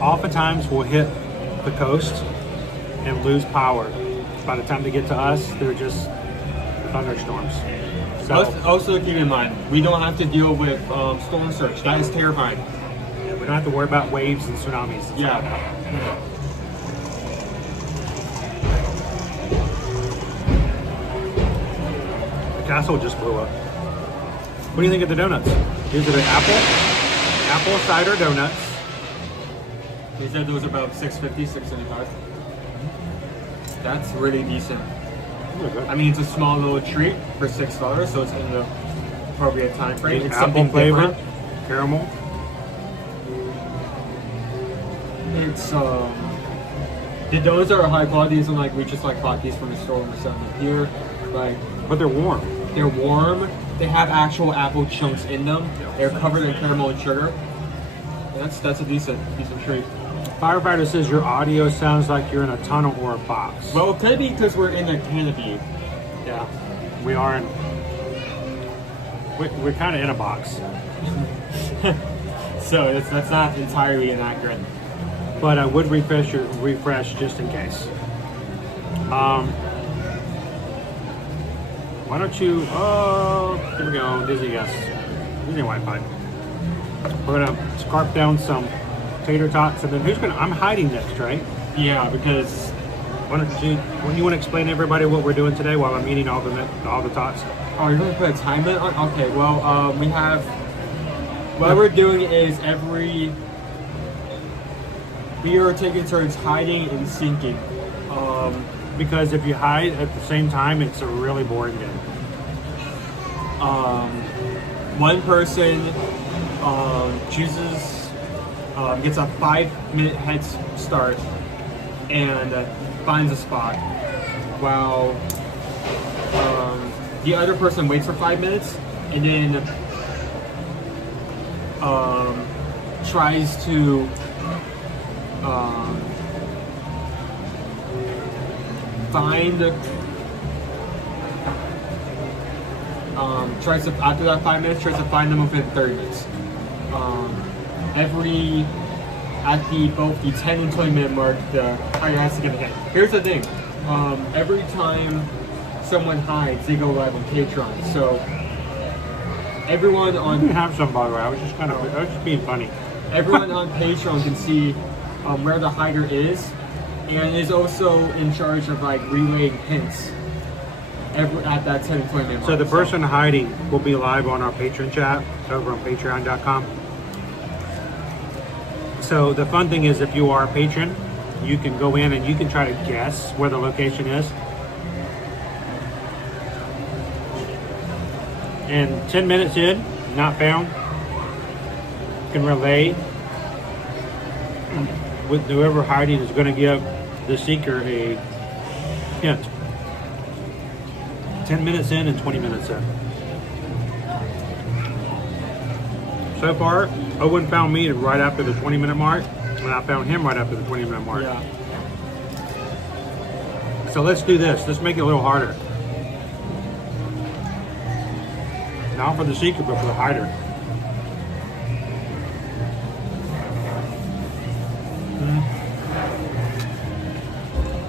oftentimes will hit the coast and lose power. By the time they get to us, they're just thunderstorms. So also keep in mind, we don't have to deal with storm surge. That is terrifying. we don't have to worry about waves and tsunamis. Yeah. The castle just blew up. What do you think of the donuts? These are the apple cider donuts. They said those are about $6.50, $6.75. That's really decent. I mean, it's a small little treat for $6, so it's in the appropriate time frame. It's apple something flavor, different. caramel. It's the donuts are high quality. It's not like we just like bought these from the store and we're selling them here. Like, but they're warm. They're warm. They have actual apple chunks in them. They're covered in caramel and sugar. And that's a decent treat. Firefighter says your audio sounds like you're in a tunnel or a box. Well, it could be because we're in a canopy. Yeah, we are in. We're kind of in a box. So that's not entirely inaccurate. But I would refresh just in case. Why don't you? Oh, here we go. Disney guests. Disney Wi-Fi. We're gonna scarf down some tater tots, and then who's gonna? I'm hiding next, right? Yeah, because When you want to explain to everybody what we're doing today while I'm eating all the tots? oh, you're gonna put a time limit on? Okay, well, we have. What we're doing is we are taking turns hiding and sinking. Because if you hide at the same time, it's a really boring game. One person chooses, gets a 5-minute head start and finds a spot, while the other person waits for 5 minutes and then tries to after that 5 minutes, tries to find them within 30 minutes. At both the 10 and 20 minute mark, the hider has to get a hit. Here's the thing, every time someone hides, they go live on Patreon. So everyone on... You can have some, by the way. I was just being funny. Everyone on Patreon can see where the hider is, and is also in charge of like relaying hints at that 10 and 20 minute mark. So the person hiding will be live on our Patreon chat over on patreon.com. So the fun thing is, if you are a patron, you can go in and you can try to guess where the location is. And 10 minutes in, not found, you can relay with whoever hiding is going to give the seeker a hint. 10 minutes in and 20 minutes in. So far, Owen found me right after the 20-minute mark, and I found him right after the 20-minute mark. Yeah. So let's do this. Let's make it a little harder. Not for the seeker, but for the hider.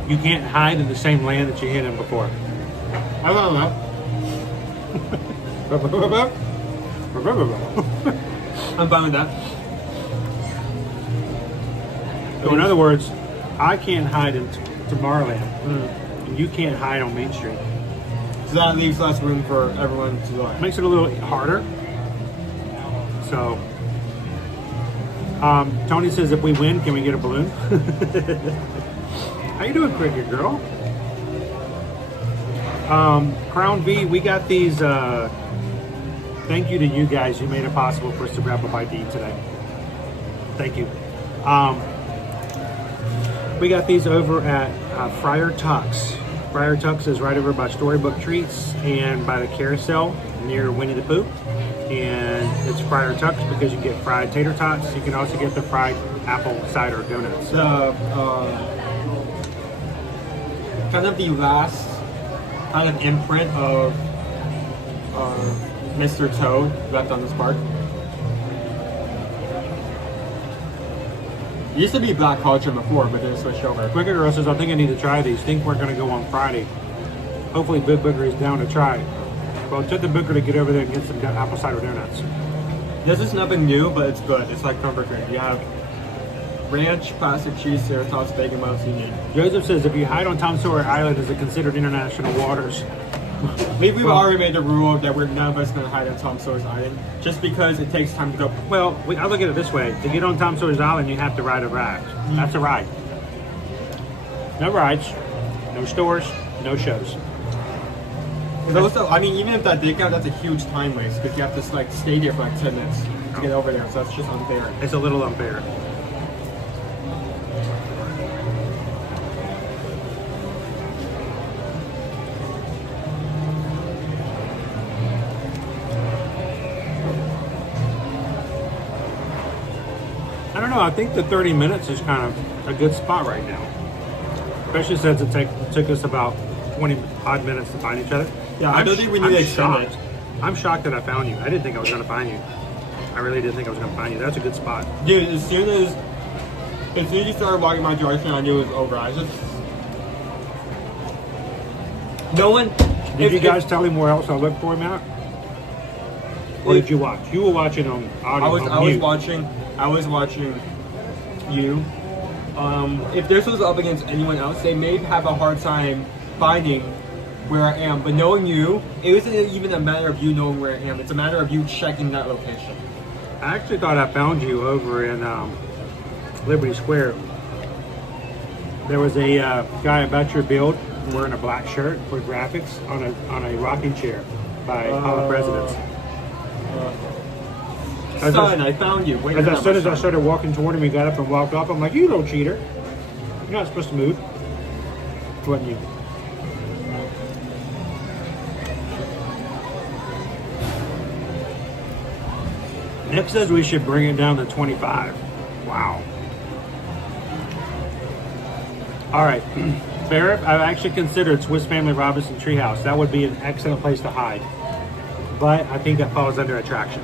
You can't hide in the same land that you hid in before. I don't know. I'm fine with that. So in other words, I can't hide in Tomorrowland, and you can't hide on Main Street. So that leaves less room for everyone to look. Makes it a little harder. So, Tony says, if we win, can we get a balloon? How you doing, Cricket Girl? Crown V, we got these. Thank you to you guys. You made it possible for us to wrap up ID today. Thank you. We got these over at Friar Tuck's. Friar Tuck's is right over by Storybook Treats and by the carousel near Winnie the Pooh. And it's Friar Tuck's because you get fried tater tots. You can also get the fried apple cider donuts. Kind of the last kind of imprint of Mr. Toad left on this park. It used to be Black Culture before, but they switched over. Cricket Girl says, I think I need to try these. Think we're going to go on Friday. Hopefully Big Booger is down to try. Well, it took the Booger to get over there and get some apple cider donuts. This is nothing new, but it's good. It's like comfort food. You have ranch, plastic cheese, tater tots, bacon, what else you need. Joseph says, if you hide on Tom Sawyer Island, is it considered international waters? We've already made the rule that we're none of us going to hide on Tom Sawyer's Island, just because it takes time to go. Well, I look at it this way. To get on Tom Sawyer's Island, you have to ride a ride. That's a ride. No rides, no stores, no shows. And also, I mean, even if that did count, that's a huge time waste, because you have to like stay there for like 10 minutes to get over there, so that's just unfair. It's a little unfair. I don't know, I think the 30 minutes is kind of a good spot right now. Especially since it took us about 20 odd minutes to find each other. Yeah, I don't think we need to extend it. I'm shocked that I found you. I didn't think I was going to find you. I really didn't think I was gonna find you. That's a good spot. Dude, as soon as you started walking my direction, I knew it was over. I just no one. Did you guys tell him where else I looked for him at? Or did you watch? You were watching on audio. I was watching you. If this was up against anyone else, they may have a hard time finding where I am. But knowing you, it isn't even a matter of you knowing where I am. It's a matter of you checking that location. I actually thought I found you over in Liberty Square. There was a guy about your build wearing a black shirt for graphics on a rocking chair by all the presidents. Son, I found you. Wait, as soon as I started walking toward him, he got up and walked off. I'm like, you little cheater. You're not supposed to move. It wasn't you. Nick says we should bring it down to 25. Wow. All right. Barrett, I've actually considered Swiss Family Robinson Treehouse. That would be an excellent place to hide. But I think that falls under attraction.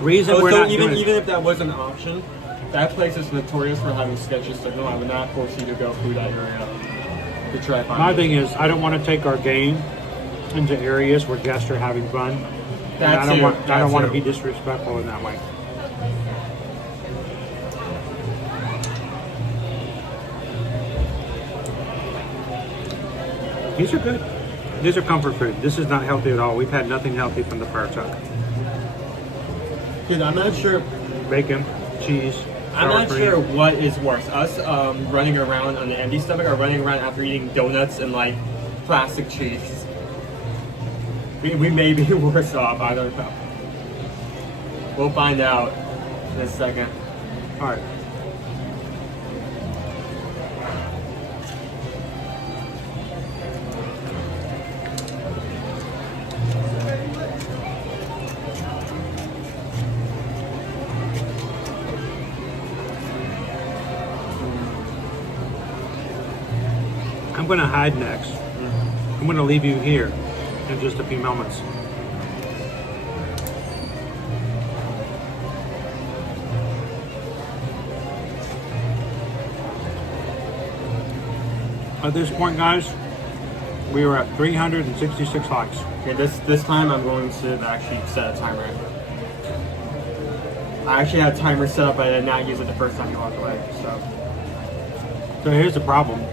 Reason we're not even doing if that was an option, that place is notorious for having sketchy signal. I would not force you to go through that area to try to find My it. thing is, I don't want to take our game into areas where guests are having fun. That I too, don't want to too. be disrespectful in that way. These are good. These are comfort food. This is not healthy at all. We've had nothing healthy from the fire truck. Dude, I'm not sure. Bacon, cheese. I'm sour not cream. sure what is worse, us running around on an empty stomach or running around after eating donuts and like plastic cheese. We may be worse off. I don't know. We'll find out in a second. All right. I'm going to hide next. I'm going to leave you here in just a few moments. At this point, guys, we are at 366 likes. Okay, this time I'm going to actually set a timer. I actually had a timer set up, but I did not use it the first time you walked away. So here's the problem.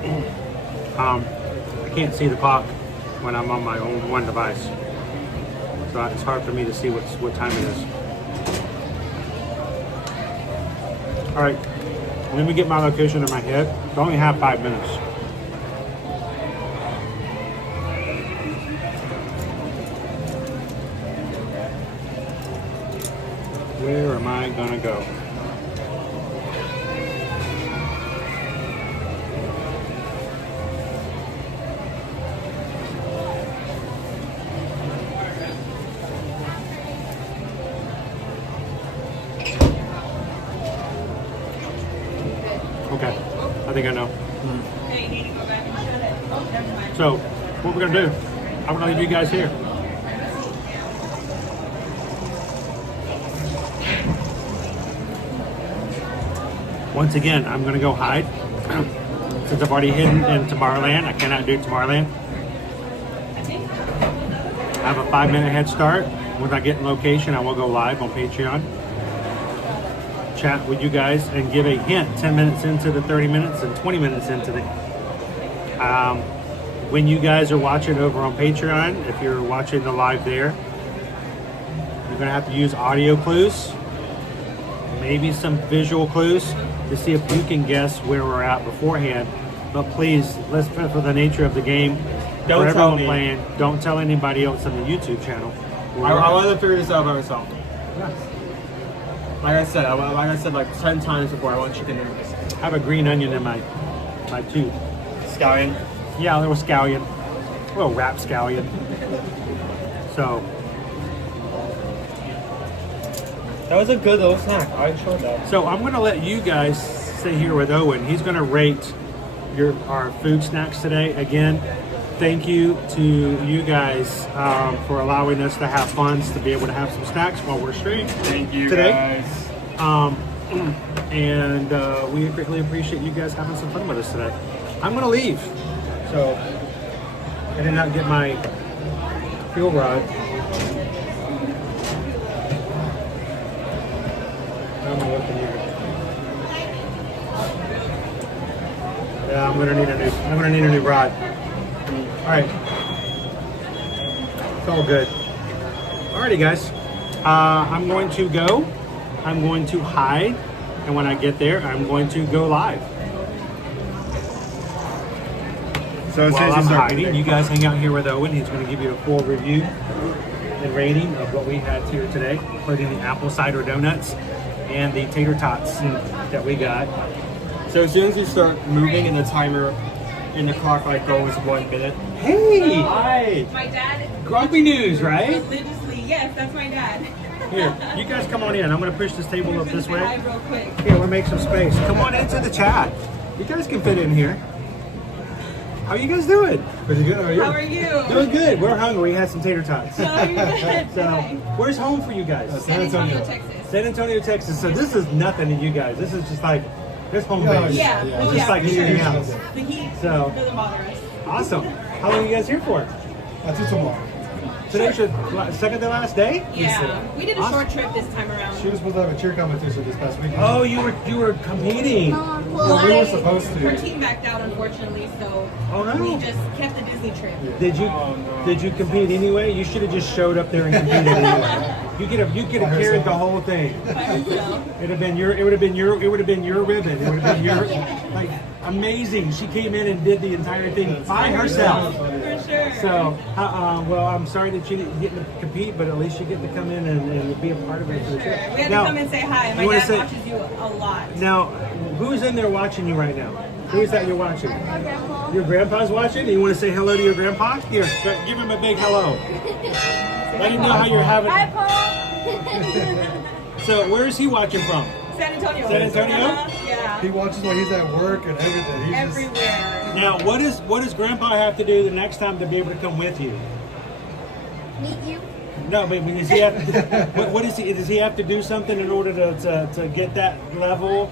I can't see the clock when I'm on my own one device. So it's hard for me to see what time it is. All right, let me get my location in my head. I only have 5 minutes. Where am I gonna go? Okay, I think I know. So, what we're gonna do, I'm gonna leave you guys here. Once again, I'm gonna go hide. Since I've already hidden in Tomorrowland, I cannot do Tomorrowland. I have a 5-minute head start. When I get in location, I will go live on Patreon. Chat with you guys and give a hint 10 minutes into the 30 minutes and 20 minutes into the when you guys are watching over on Patreon, if you're watching the live there, you're gonna have to use audio clues, maybe some visual clues to see if you can guess where we're at beforehand. But please, let's for the nature of the game, Don't for tell everyone me. playing, don't tell anybody else on the YouTube channel. I want to figure this out by myself. Like I said like 10 times before, I want chicken nuggets. I have a green onion in my tooth. Scallion. Yeah, a little scallion. A little wrap scallion. So, That was a good little snack. I enjoyed that. so I'm gonna let you guys sit here with Owen. He's gonna rate our food snacks today. Again, thank you to you guys for allowing us to have fun, to be able to have some snacks while we're streaming. Thank you today. guys. And we greatly appreciate you guys having some fun with us today. I'm gonna leave, so I did not get my fuel rod. I'm looking here. Yeah, I'm gonna need a new rod. All right, it's all good. Alrighty, guys. I'm going to go. I'm going to hide, and when I get there, I'm going to go live. So while I'm hiding, you guys hang out here with Owen. He's going to give you a full review and rating of what we had here today, including the apple cider donuts and the tater tots that we got. So as soon as you start moving and the timer and the clock like goes 1 minute. Hey! Hi! My dad. Grumpy News, right? Religiously, yes, that's my dad. Here, you guys come on in. I'm going to push this table up this way. Hi, real quick. Here, we'll make some space. Come on into the chat. You guys can fit in here. How are you guys doing? Pretty good. How are you? How are you? Doing good. We're hungry. We had some tater tots. Oh, you're good. So, where's home for you guys? San Antonio, Texas. San Antonio, Texas. So this is nothing to you guys. This is just like, this home base. Yeah. It's Oh, just yeah, like for anything sure. else. The heat So, doesn't bother us. awesome. How long are you guys here for? Until tomorrow. Today's your second to last day? Yeah. We did a short trip this time around. She was supposed to have a cheer competition this past weekend. Oh, you were competing. Well, we were supposed to. Her team backed out, unfortunately, so Oh, no. we just kept the Disney trip. Did you compete anyway? You should have just showed up there and competed anyway. You could have carried the whole thing. It would have been your ribbon. It would have been your like amazing. She came in and did the entire thing by herself. For sure. So, well, I'm sorry that you didn't get to compete, but at least you get to come in and be a part of it for the trip. We had to come and say hi. My dad watches you a lot. Now, who's in there watching you right now? Who is that you're watching? My grandpa. Your grandpa's watching? You want to say hello to your grandpa? Here, give him a big hello. Let him know how you're having Hi, it. Paul. So, where is he watching from? San Antonio. San Antonio? Yeah. He watches while he's at work and everything. He's Everywhere. Now, what does Grandpa have to do the next time to be able to come with you? Meet you. No, but does he have to, what is he? Does he have to do something in order to get that level?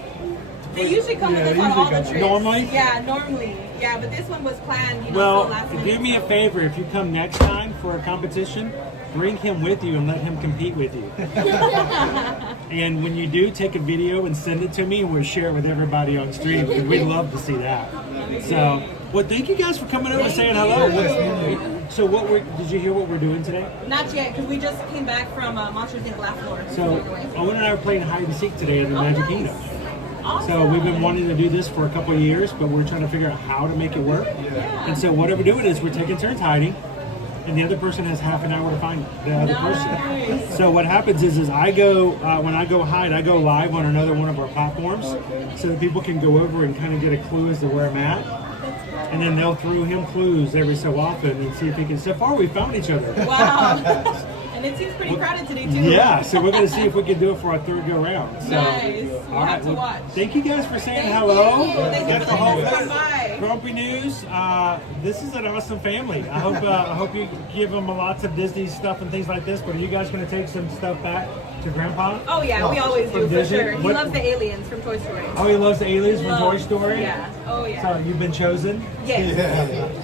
They usually come with us on all the trips. Normally? Yeah, normally. Yeah, but this one was planned, so Well, last do minute. me a favor. If you come next time for a competition, bring him with you and let him compete with you. And when you do, take a video and send it to me, and we'll share it with everybody on stream because we'd love to see that. So, well, thank you guys for coming over and saying hello. So, did you hear what we're doing today? Not yet, because we just came back from Monsters Inc. Laugh Floor. So, Owen and I are playing hide and seek today in the Magic nice. Kingdom. Awesome. So we've been wanting to do this for a couple of years, but we're trying to figure out how to make it work. Yeah. And so what we're doing is we're taking turns hiding, and the other person has half an hour to find the other person. So what happens is I go when I go hide, I go live on another one of our platforms, so that people can go over and kind of get a clue as to where I'm at. And then they'll throw him clues every so often and see if he can. So far, we found each other. Wow. And it seems pretty crowded today, too. Yeah, so we're going to see if we can do it for our third go round. So, Nice. We'll have to watch. Thank you guys for saying Thank hello. you. Thank you That's for the whole letting us come by. Grumpy News. This is an awesome family. I hope you give them lots of Disney stuff and things like this. But are you guys going to take some stuff back to Grandpa? Oh, yeah, we always do, From for Disney? sure. He What- loves the aliens from Toy Story. Oh, he loves the aliens from Toy Story? Yeah. Oh, yeah. So you've been chosen? Yes.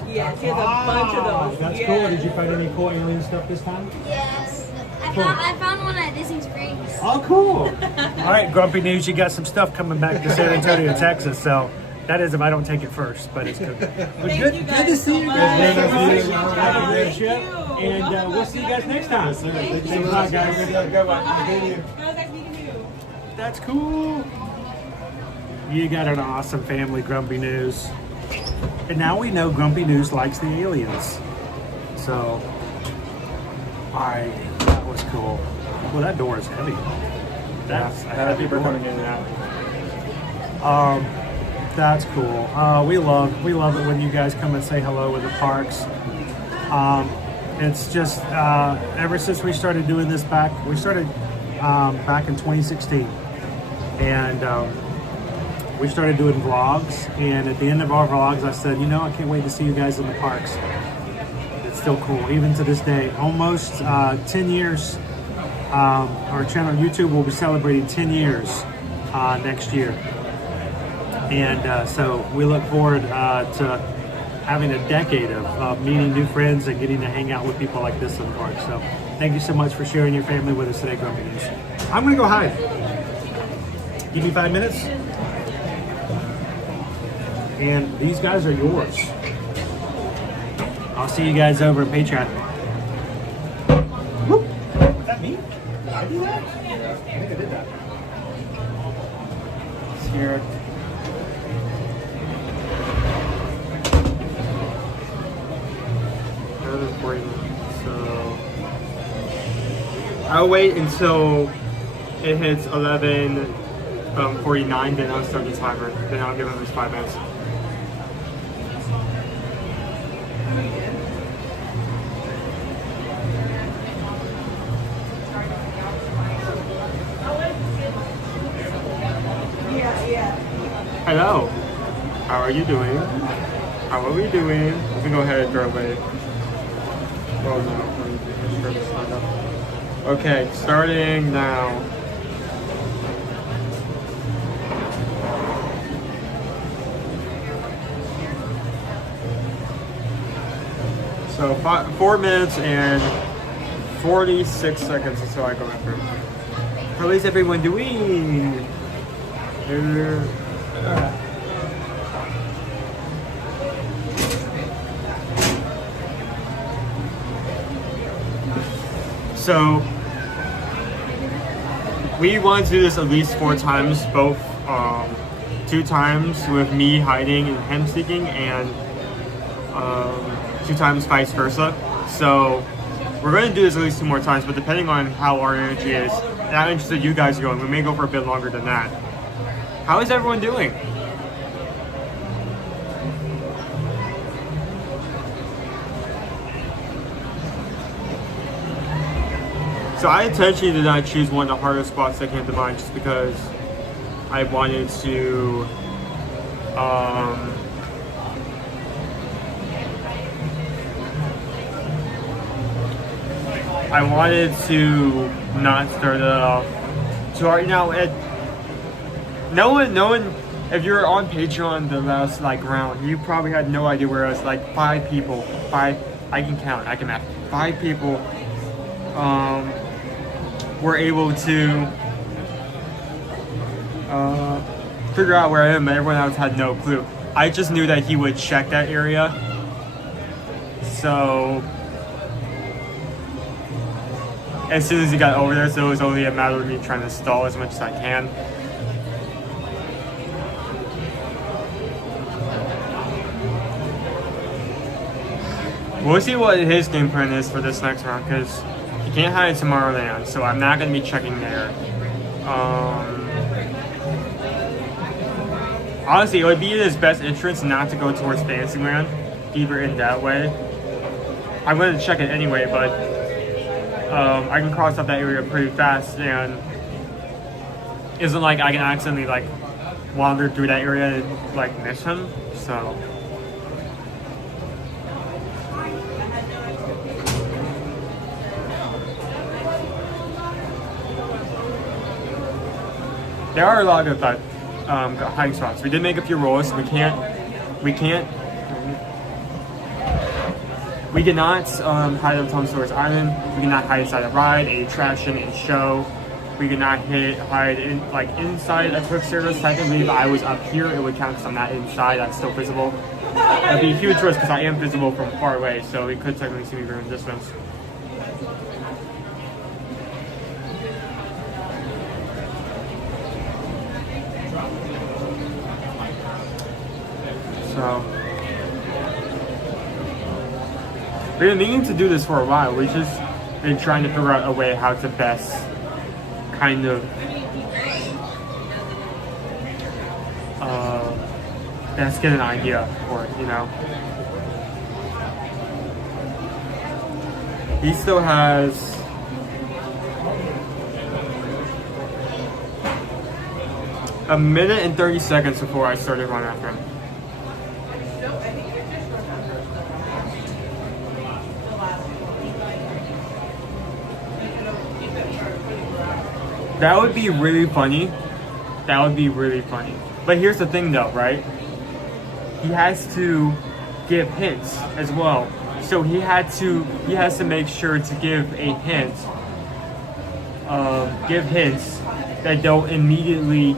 Yes, he has a bunch of those. That's Yes. cool. Did you find any cool alien stuff this time? Yes. Cool. I found one at Disney Springs. Oh, cool. All right, Grumpy News, you got some stuff coming back to San Antonio, Texas. So that is if I don't take it first, but it's good. But good, you good guys to see you so guys. much. Thank you. Thank Have a great you. trip. And we'll see you guys next time. Thanks a lot, guys. Nice meeting you. That's cool. You got an awesome family, Grumpy News. And now we know Grumpy News likes the aliens. So, all right, that was cool. Well, that door is heavy. That's a heavy people door. coming in and out. That's cool. We love it when you guys come and say hello in the parks. It's just ever since we started doing this back in 2016, and we started doing vlogs. And at the end of our vlogs, I said, I can't wait to see you guys in the parks. still cool, even to this day. Almost 10 years. Our channel YouTube will be celebrating 10 years next year. And so we look forward to having a decade of meeting new friends and getting to hang out with people like this in the park. So thank you so much for sharing your family with us today, Grumpy Goose. I'm gonna go hide. Give me 5 minutes. And these guys are yours. I'll see you guys over at Patreon. Whoop. Was that me? Did I do that? Yeah. I think I did that. Here. So I'll wait until it hits 11:49, then I'll start the timer. Then I'll give them this 5 minutes. Hello. How are you doing? How are we doing? We can go ahead and throw away. Oh no. Okay, starting now. So 4 minutes and 46 seconds until I go after. How is everyone doing? So we want to do this at least 4 times, both 2 times with me hiding and him sneaking, and 2 times vice versa. So we're going to do this at least 2 more times, but depending on how our energy is and how interested you guys are going, we may go for a bit longer than that. How is everyone doing? So I intentionally did not choose one of the hardest spots that came to mind just because I wanted to not start it off too hard. Now, no one, if you're on Patreon the last round, you probably had no idea where it was. 5 people, I can count, I can math, 5 people were able to figure out where I am, but everyone else had no clue. I just knew that he would check that area, so as soon as he got over there, so it was only a matter of me trying to stall as much as I can. We'll see what his game plan is for this next round, because he can't hide Tomorrowland, so I'm not going to be checking there. Honestly, it would be in his best interest not to go towards Fantasyland, either in that way. I'm going to check it anyway, but I can cross up that area pretty fast, and isn't like I can accidentally wander through that area and miss him, so. There are a lot of hiding spots. We did make a few rolls. We cannot hide on Tom Sawyer's Island. We cannot hide inside a ride, a attraction, a show. We cannot hide in inside a quick service. Technically, if I was up here, it would count because I'm not inside. That's still visible. That'd be a huge risk because I am visible from far away, so he could technically see me from a distance. So we've been meaning to do this for a while. We've just been trying to figure out a way how to best get an idea for it, you know. He still has a minute and 30 seconds before I started running after him. That would be really funny. That would be really funny. But here's the thing though, right? He has to give hints as well. So he has to make sure to give a hint. Give hints that don't immediately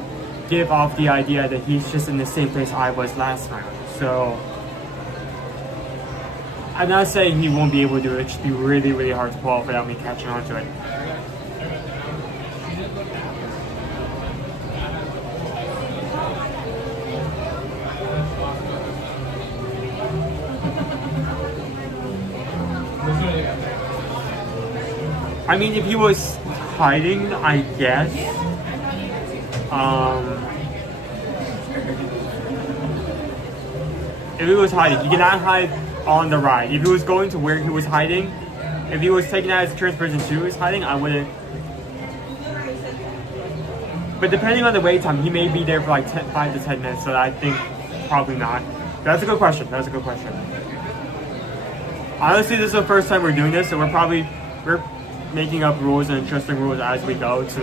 give off the idea that he's just in the same place I was last time. So I'm not saying he won't be able to do it. It'd just be really, really hard to pull off without me catching on to it. I mean, if he was hiding, I guess. If he was hiding, he cannot hide on the ride. If he was going to where he was hiding, if he was taking out his transportation to his hiding, I wouldn't. But depending on the wait time, he may be there for like 5 to 10 minutes, so I think probably not. That's a good question. That's a good question. Honestly, this is the first time we're doing this, so we're making up rules and adjusting rules as we go to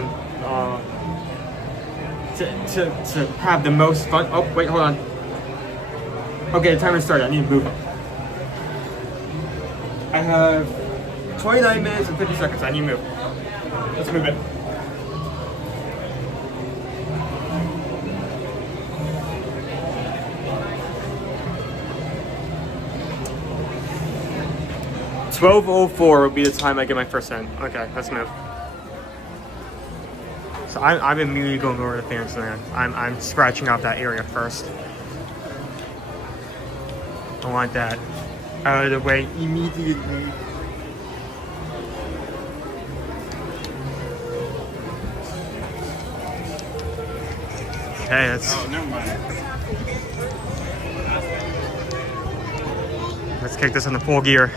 have the most fun. Oh, wait, hold on. Okay, the timer started. I need to move. I have 29 minutes and 50 seconds. I need to move. Let's move it. $12:04 will be the time I get my first in. Okay, let's move. So I'm immediately going over to Fantasyland. I'm scratching out that area first. I want that out of the way immediately. Okay, let's. Oh, never mind. Let's kick this into full gear.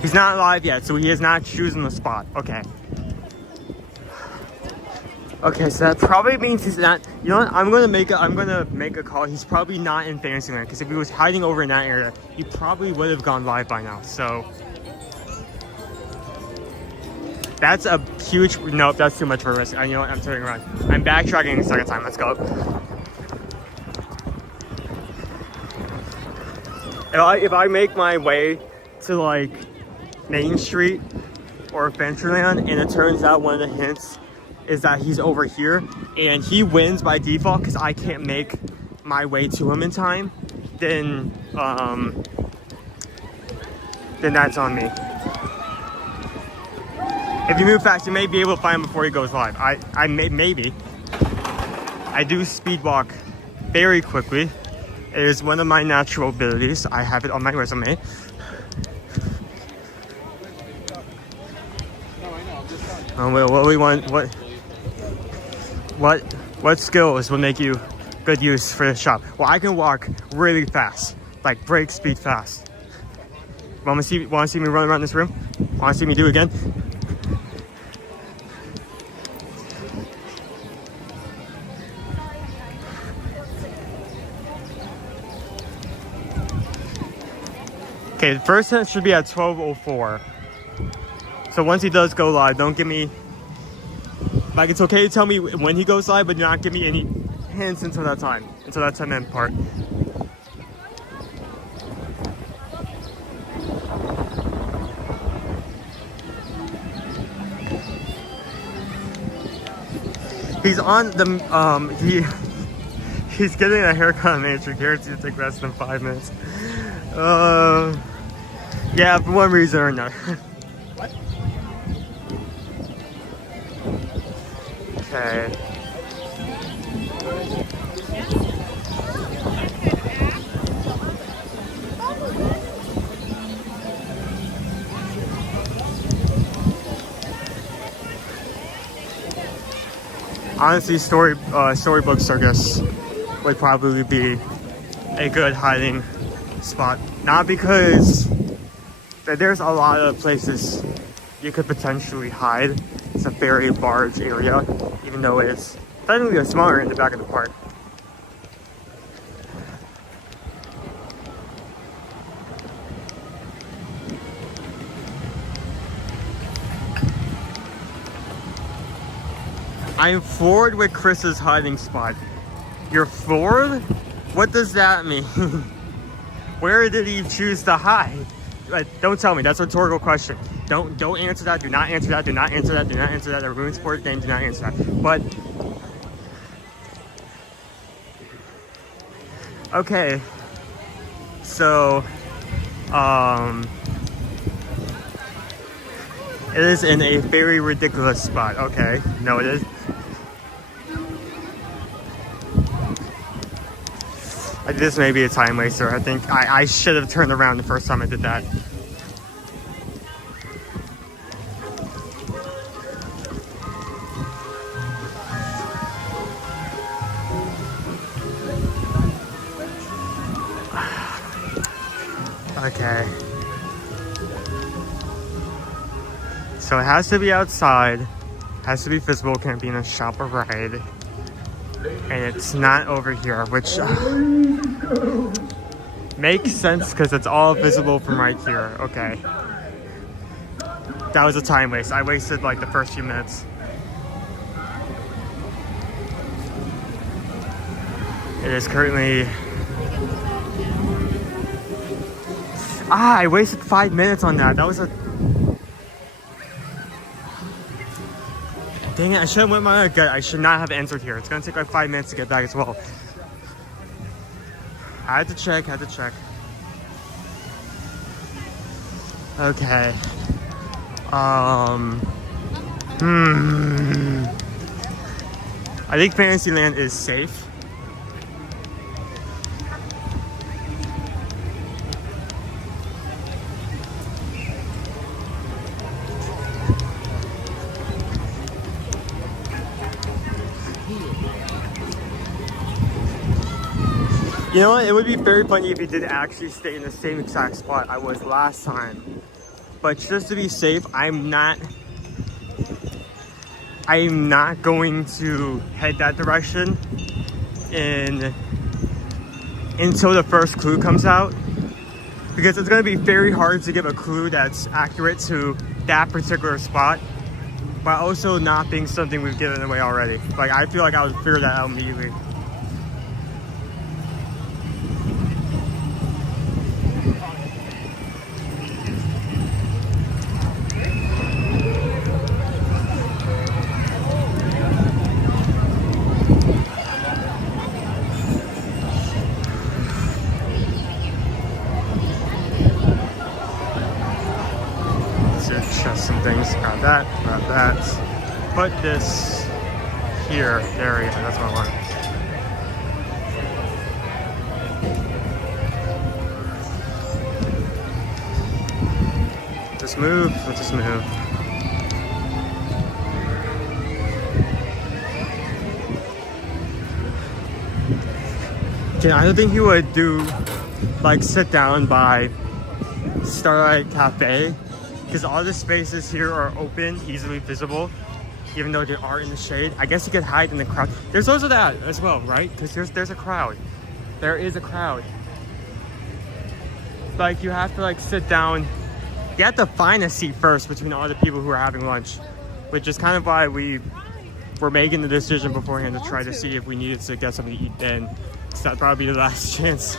He's not live yet, so he is not choosing the spot. Okay. Okay, so that probably means he's not. You know what? I'm gonna make a call. He's probably not in Fantasyland, because if he was hiding over in that area, he probably would have gone live by now. So that's a huge. Nope, that's too much of a risk. You know what? I'm turning around. I'm backtracking a second time. Let's go. If I make my way to like Main Street or Fantasyland, and it turns out one of the hints is that he's over here and he wins by default because I can't make my way to him in time, then that's on me. If you move fast, you may be able to find him before he goes live. Maybe. I do speed walk very quickly. It is one of my natural abilities. I have it on my resume. What skills will make you good use for this shop? Well, I can walk really fast, like break speed fast. Want to see me run around this room? Want to see me do it again? Okay, the first hint should be at 12:04. So once he does go live, don't give me, like, it's okay to tell me when he goes live, but do not give me any hints until that time, until that 10-minute part. He's on the, he's getting a haircut on Main Street. Guaranteed to take less than 5 minutes. Yeah, for one reason or another. What? Okay. Honestly, storybook circus would probably be a good hiding spot. Not because there's a lot of places you could potentially hide. It's a very large area, even though it's technically a smaller in the back of the park. I'm floored with Chris's hiding spot. You're floored? What does that mean? Where did he choose to hide? Don't tell me. That's a rhetorical question. Don't answer that. Do not answer that. Do not answer that. Do not answer that. That ruins sport game. Do not answer that. But okay. So it is in a very ridiculous spot. Okay. No, it is. This may be a time waster. I think I should have turned around the first time I did that. Okay. So it has to be outside, has to be visible, can't be in a shop or ride. And it's not over here, which makes sense because it's all visible from right here. Okay. That was a time waste. I wasted like the first few minutes. It is currently... I wasted 5 minutes on that. That was a... Dang it, I should have went my gut. I should not have answered here. It's gonna take like 5 minutes to get back as well. I had to check, Okay. I think Fantasyland is safe. You know what? It would be very funny if he did actually stay in the same exact spot I was last time. But just to be safe, I'm not going to head that direction until the first clue comes out. Because it's going to be very hard to give a clue that's accurate to that particular spot, but also not being something we've given away already. Like, I feel like I would figure that out immediately. Some things, grab that, put this here, there we go, that's what I want. Just move, let's just move. Okay, I don't think he would do, like, sit down by Starlight Cafe. Because all the spaces here are open, easily visible, even though they are in the shade. I guess you could hide in the crowd. There's also that as well, right? Because there's a crowd. There is a crowd. Like, you have to like sit down. You have to find a seat first between all the people who are having lunch, which is kind of why we're making the decision beforehand to try to see if we needed to get something to eat then. So that'd probably be the last chance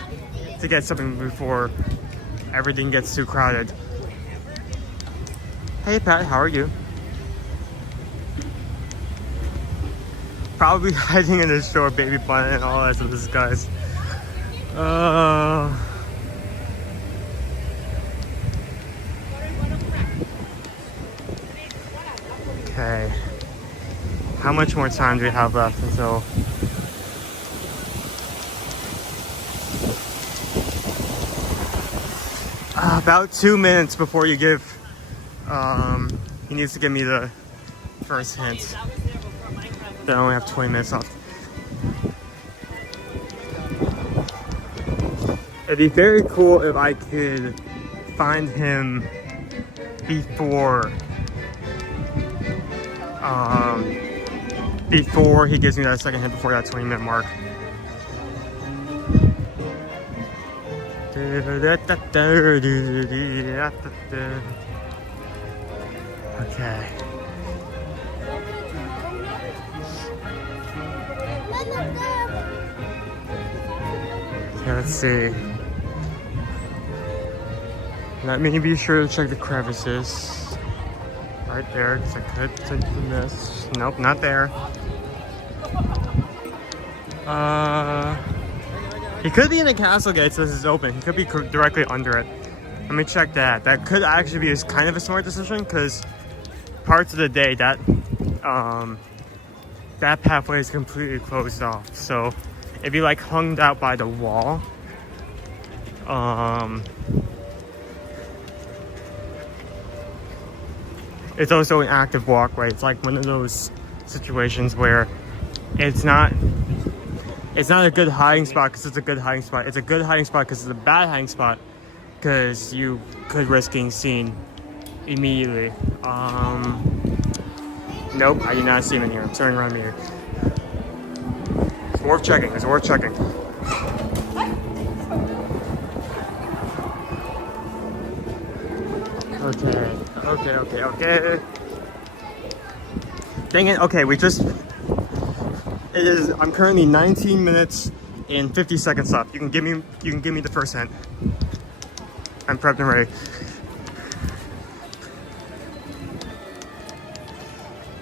to get something before everything gets too crowded. Hey Pat, how are you? Probably hiding in the store, baby planet and all that of this guys. Okay. How much more time do we have left until... about 2 minutes before you give... he needs to give me the first hint. Then I only have 20 minutes left. It'd be very cool if I could find him before he gives me that second hint before that 20-minute mark. Okay. Okay, let's see. Let me be sure to check the crevices. Right there, because I could potentially miss. Nope, not there. He could be in the castle gate, so this is open. He could be directly under it. Let me check that. That could actually be kind of a smart decision, because parts of the day that that pathway is completely closed off. So if you like hung out by the wall, it's also an active walkway. It's like one of those situations where it's not a good hiding spot because it's a good hiding spot. It's a good hiding spot because it's a bad hiding spot because you could risk getting seen immediately. Nope, I did not see him in here. I'm turning around here. It's worth checking. It's worth checking. Okay. Dang it. Okay, I'm currently 19 minutes and 50 seconds left. You can give me the first hint. I'm prepped and ready.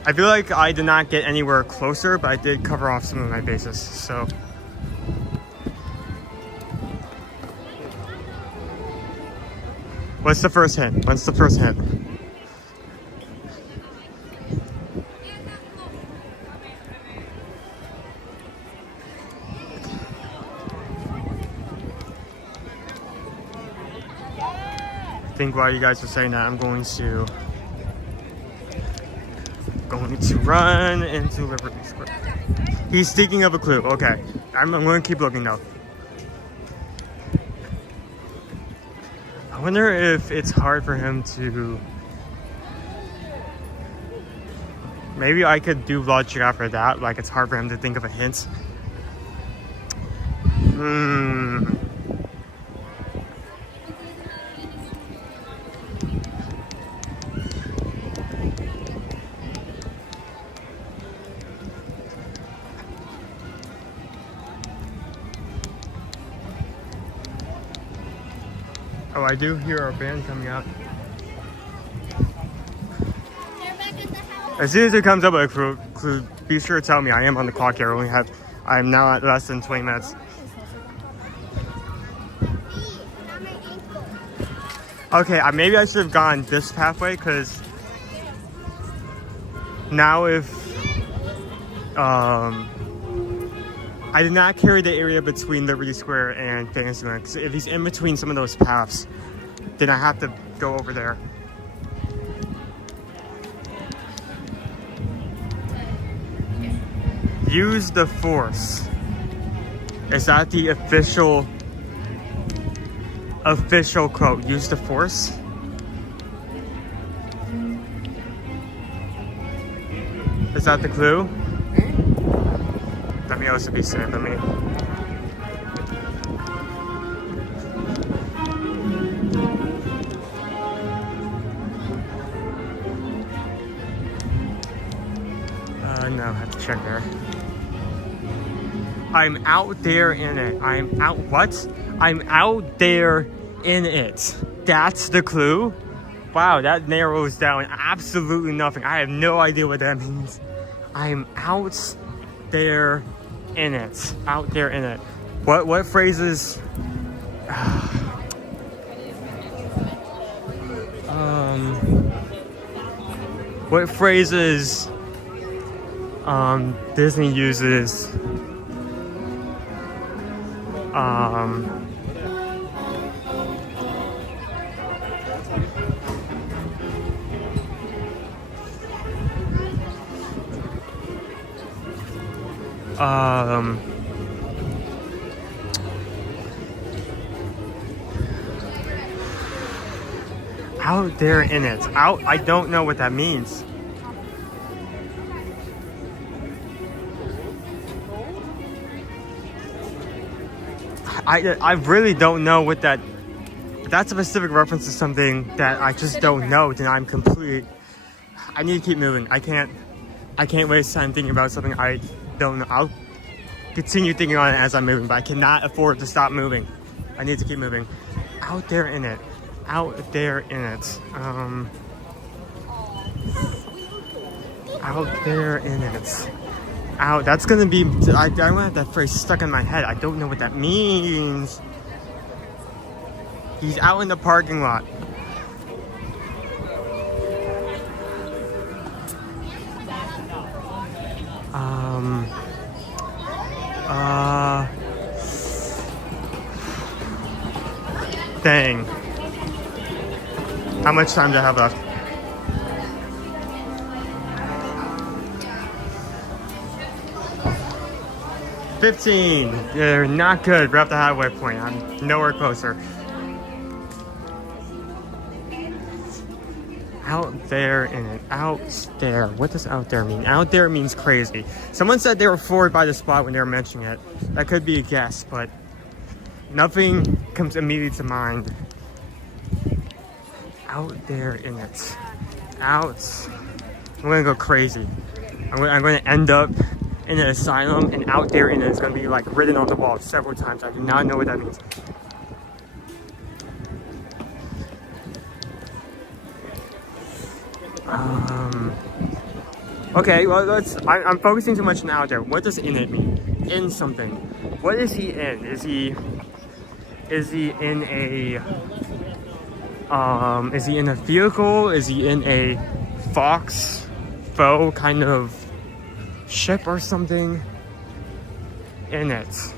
I feel like I did not get anywhere closer, but I did cover off some of my bases, so. What's the first hint? What's the first hint? I think while you guys are saying that, I'm going to run into Liberty Square. He's thinking of a clue. Okay, I'm going to keep looking though. I wonder if it's hard for him to. Maybe I could do logic after that. Like it's hard for him to think of a hint. Oh, I do hear our band coming out. As soon as it comes up with a clue, be sure to tell me. I am on the clock here. I am now at less than 20 minutes. Okay, maybe I should have gone this pathway, because now if I did not carry the area between Liberty Square and Fantasyland, because if he's in between some of those paths, then I have to go over there. Use the force. Is that the official quote? Use the force? Is that the clue? Let me also be safe. Let me. No, I have to check there. I'm out there in it. I'm out. What? I'm out there in it. That's the clue? Wow, that narrows down absolutely nothing. I have no idea what that means. I'm out there in it. Out there in it. What phrases? What phrases Disney uses out there in it. I don't know what that means. I really don't know what that. If that's a specific reference to something that I just don't know, then I'm completely. I need to keep moving. I can't waste time thinking about something I don't know. continue thinking on it as I'm moving, but I cannot afford to stop moving. I need to keep moving. Out there in it. Out there in it. Out there in it. Out. That's gonna be. I don't have that phrase stuck in my head. I don't know what that means. He's out in the parking lot. Dang. How much time do I have left? $15. They're not good. We're at the halfway point. I'm nowhere closer. Out there in it. Out there. What does out there mean? Out there means crazy. Someone said they were floored by the spot when they were mentioning it. That could be a guess, but nothing comes immediately to mind. Out there in it. Out. I'm gonna go crazy. I'm gonna end up in an asylum, and out there in it is gonna be like written on the wall several times. I do not know what that means. Okay, well, I'm focusing too much on out there. What does in it mean? In something. What is he in? Is he in a vehicle? Is he in a faux kind of ship or something? In it.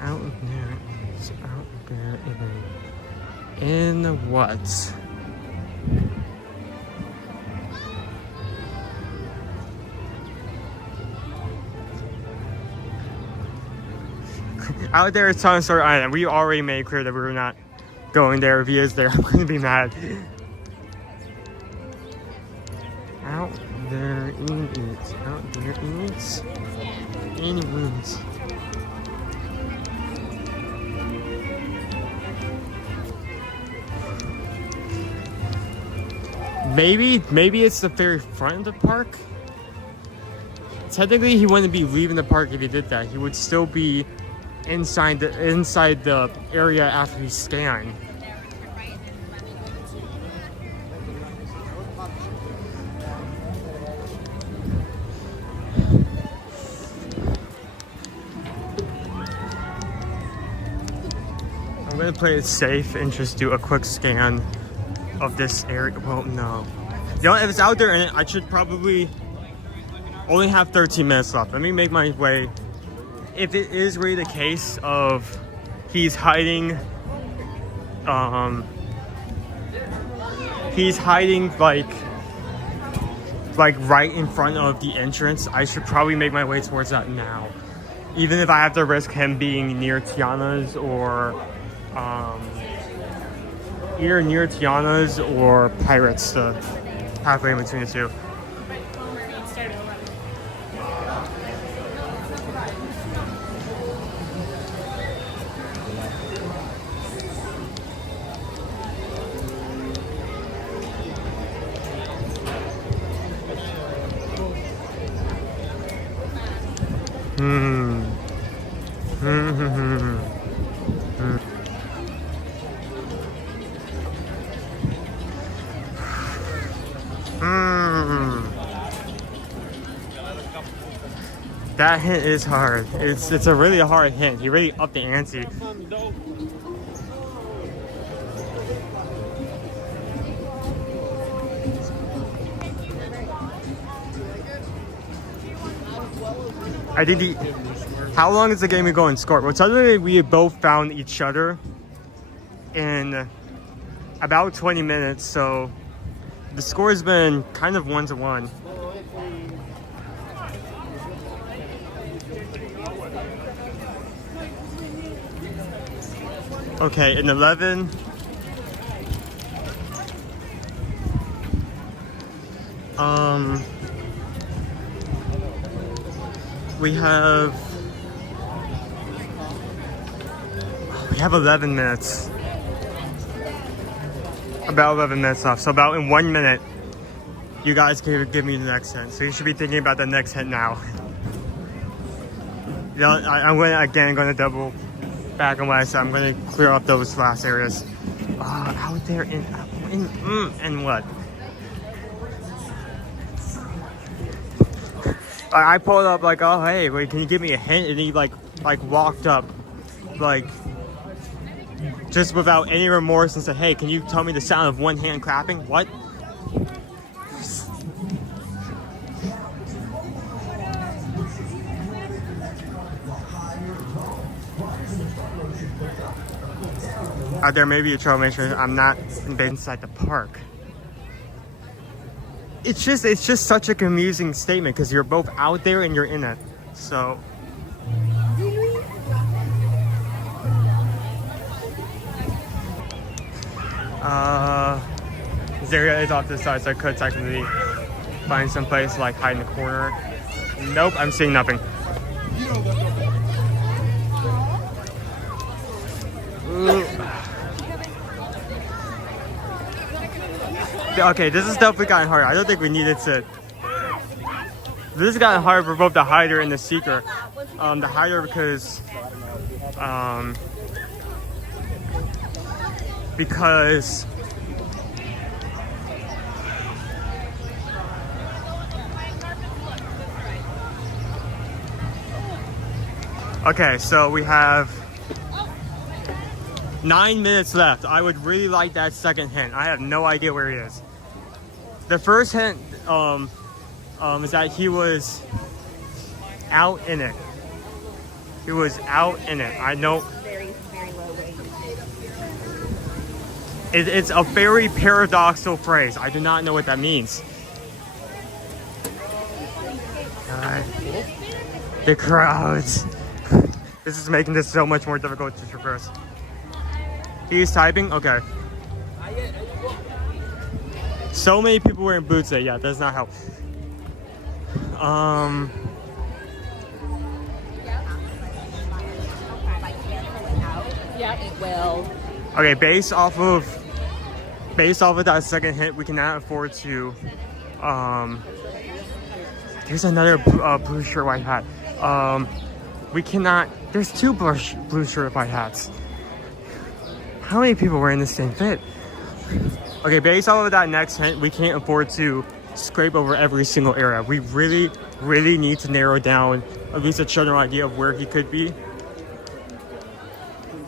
Out there is out there in what? Out there is Tom Sawyer Island. We already made clear that we were not going there. If he is there, I'm going to be mad. Out there in it. Out there in it. In it. Maybe it's the very front of the park. Technically, he wouldn't be leaving the park if he did that. He would still be inside the area after he scanned. I'm gonna play it safe and just do a quick scan of this area. Well, no. You know, if it's out there, and I should probably only have 13 minutes left. Let me make my way. If it is really the case of he's hiding like right in front of the entrance, I should probably make my way towards that now. Even if I have to risk him being near Tiana's or either near Tiana's or Pirates, the halfway in between the two. That hint is hard. It's a really hard hint. He really upped the ante. I think how long is the game going score? Well, suddenly we both found each other in about 20 minutes, so the score has been kind of 1-1. Okay, in 11. We have 11 minutes. About 11 minutes left. So about in 1 minute, you guys can give me the next hint. So you should be thinking about the next hint now. You know, I'm gonna double back on what I said. I'm gonna clear up those last areas. Out there in what? I pulled up like, oh hey, wait, can you give me a hint? And he like walked up, like just without any remorse and said, hey, can you tell me the sound of one hand clapping? What? Out there may be a trouble, make sure I'm not inside the park. It's just such a confusing statement because you're both out there and you're in it. So this area is off to the side, so I could technically find some place to like hide in the corner. Nope, I'm seeing nothing. Ooh. Okay, this has definitely gotten harder. I don't think we needed to. This has gotten harder for both the hider and the seeker. The hider because okay, so we have 9 minutes left. I would really like that second hint. I have no idea where he is. The first hint is that he was out in it. He was out in it. I know. Very, very low rate. It's a very paradoxical phrase. I do not know what that means. The crowds. This is making this so much more difficult to traverse. He's typing? Okay. So many people wearing boots that, yeah, does not help. Yeah, it will. Okay, based off of that second hint, we cannot afford to, there's another blue shirt, white hat. We cannot, there's two blue shirt, white hats. How many people were in the same fit? Okay, based off of that next hint, we can't afford to scrape over every single area. We really, really need to narrow down at least a general idea of where he could be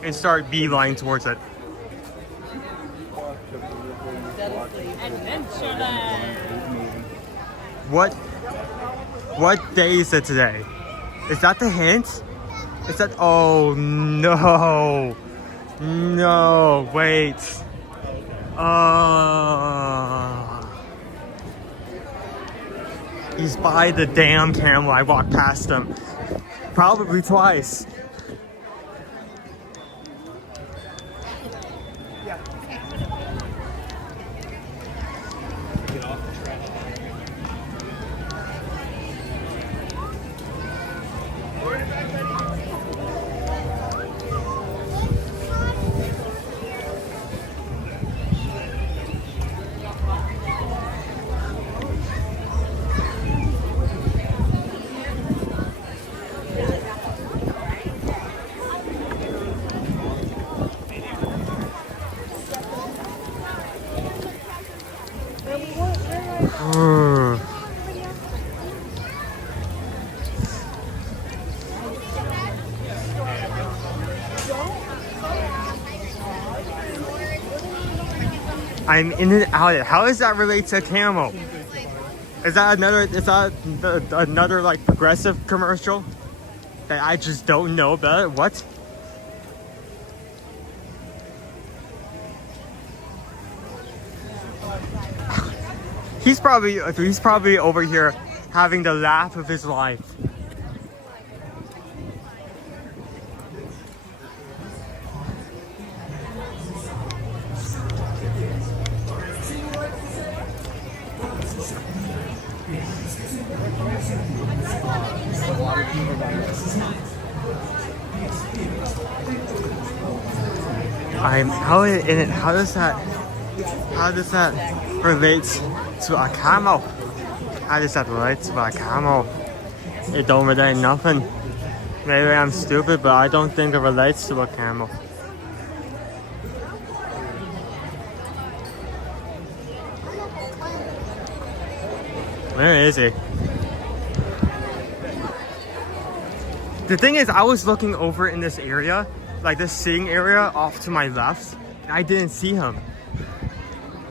and start beeline towards it. What day is it today? Is that the hint? Is that, oh no. No, wait. He's by the damn camel. I walked past him. Probably twice. I'm in and out. How does that relate to camel? Is that another like progressive commercial that I just don't know about? What? He's probably over here having the laugh of his life. How does that relate to a camel? How does that relate to a camel? It don't relate nothing. Maybe I'm stupid, but I don't think it relates to a camel. Where is he? The thing is, I was looking over in this area, like this sitting area off to my left, and I didn't see him.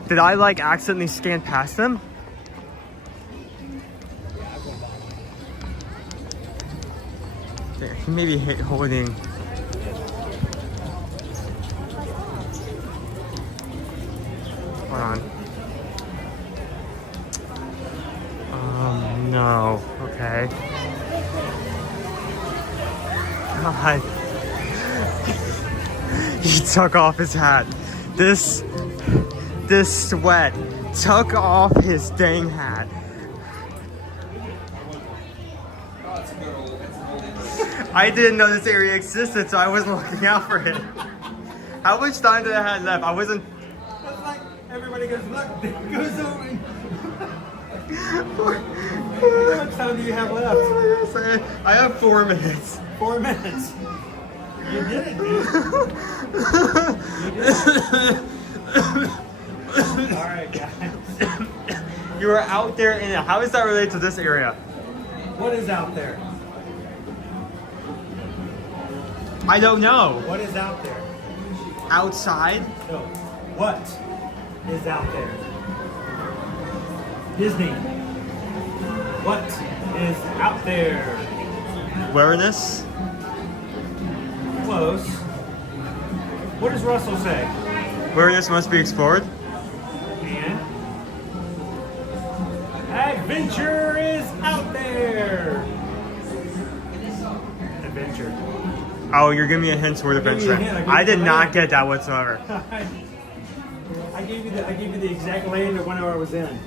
Did I like accidentally scan past him? He may be holding. Hold on. No. Okay. God. He took off his hat. This sweat took off his dang hat. I didn't know this area existed, so I wasn't looking out for it. How much time did I have left? I wasn't. That's like everybody goes, look, there goes Owen. How much time do you have left? I have 4 minutes. 4 minutes. You did it, dude. All right, guys. You were out there in it. How does that relate to this area? What is out there? I don't know. What is out there? Outside? No. What is out there? Disney. What is out there? Awareness? Close. What does Russell say? Awareness must be explored. And adventure is out there. Adventure. Oh, you're giving me a hint toward adventure. I did not get that whatsoever. I gave you the exact lane of when I was in.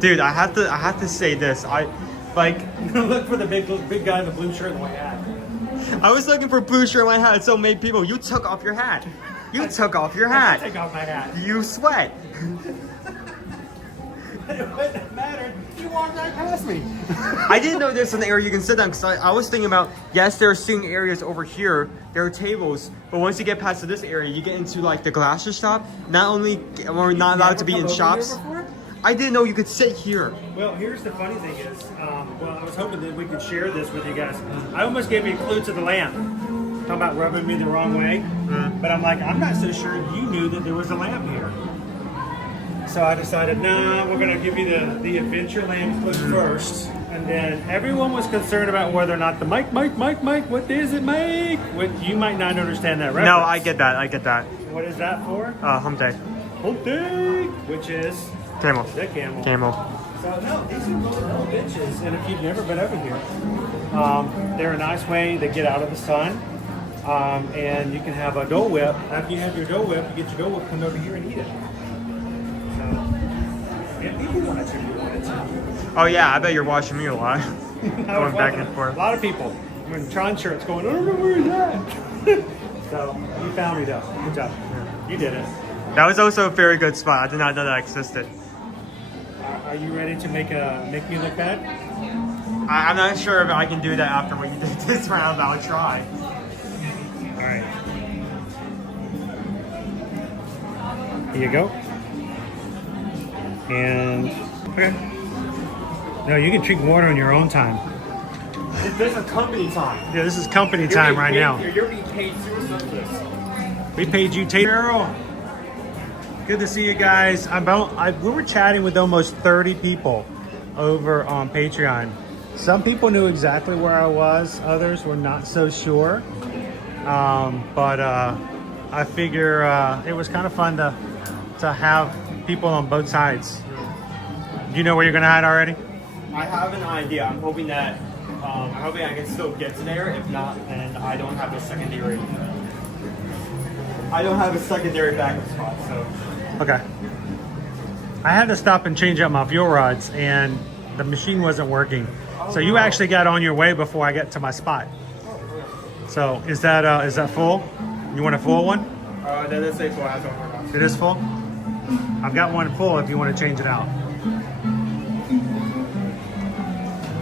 Dude, I have to say this. Look for the big guy in the blue shirt and white hat. I was looking for blue shirt and white hat, so many people. You took off your hat. You took off your hat. I took off my hat. You sweat. It wouldn't matter. You walked right past me. I didn't know there's an area you can sit down because I was thinking about, yes, there are sitting areas over here. There are tables, but once you get past to this area, you get into like the glasses shop. Not only we're not allowed to be in shops. I didn't know you could sit here. Well, here's the funny thing is, I was hoping that we could share this with you guys. I almost gave you a clue to the lamp. Talking about rubbing me the wrong way. But I'm like, I'm not so sure you knew that there was a lamp here. So I decided, nah, we're going to give you the adventure lamp clue first. And then everyone was concerned about whether or not the Mike, what is it, Mike? What, you might not understand that reference. No, I get that. What is that for? Hump day. Hump day, which is? Camel. The camel. Camel. So no, these are little benches, and if you've never been over here, they're a nice way to get out of the sun, and you can have a Dole Whip. After you have your Dole Whip, you get your Dole Whip, come over here and eat it. So, yeah, you can watch if you wanted to. Oh yeah, I bet you're watching me a lot. Going back and forth. A lot of people. I'm in Tron shirts going, I don't know where he's at. So, you found me though. Good job. Yeah. You did it. That was also a very good spot. I did not know that existed. Are you ready to make me look bad? I'm not sure if I can do that after what you did this round, but I'll try. All right. Here you go. And okay. No, you can drink water on your own time. This is company time. Yeah, this is company time right now. You're being paid through this. We paid you, Taylor. Good to see you guys. We were chatting with almost 30 people over on Patreon. Some people knew exactly where I was. Others were not so sure. But I figure it was kind of fun to have people on both sides. Do you know where you're going to hide already? I have an idea. I'm hoping I can still get to there. If not, then I don't have a secondary backup spot. So. Okay. I had to stop and change out my fuel rods, and the machine wasn't working. So you actually got on your way before I get to my spot. So is that full? You want a full one? That is say full. It is full? I've got one full if you want to change it out.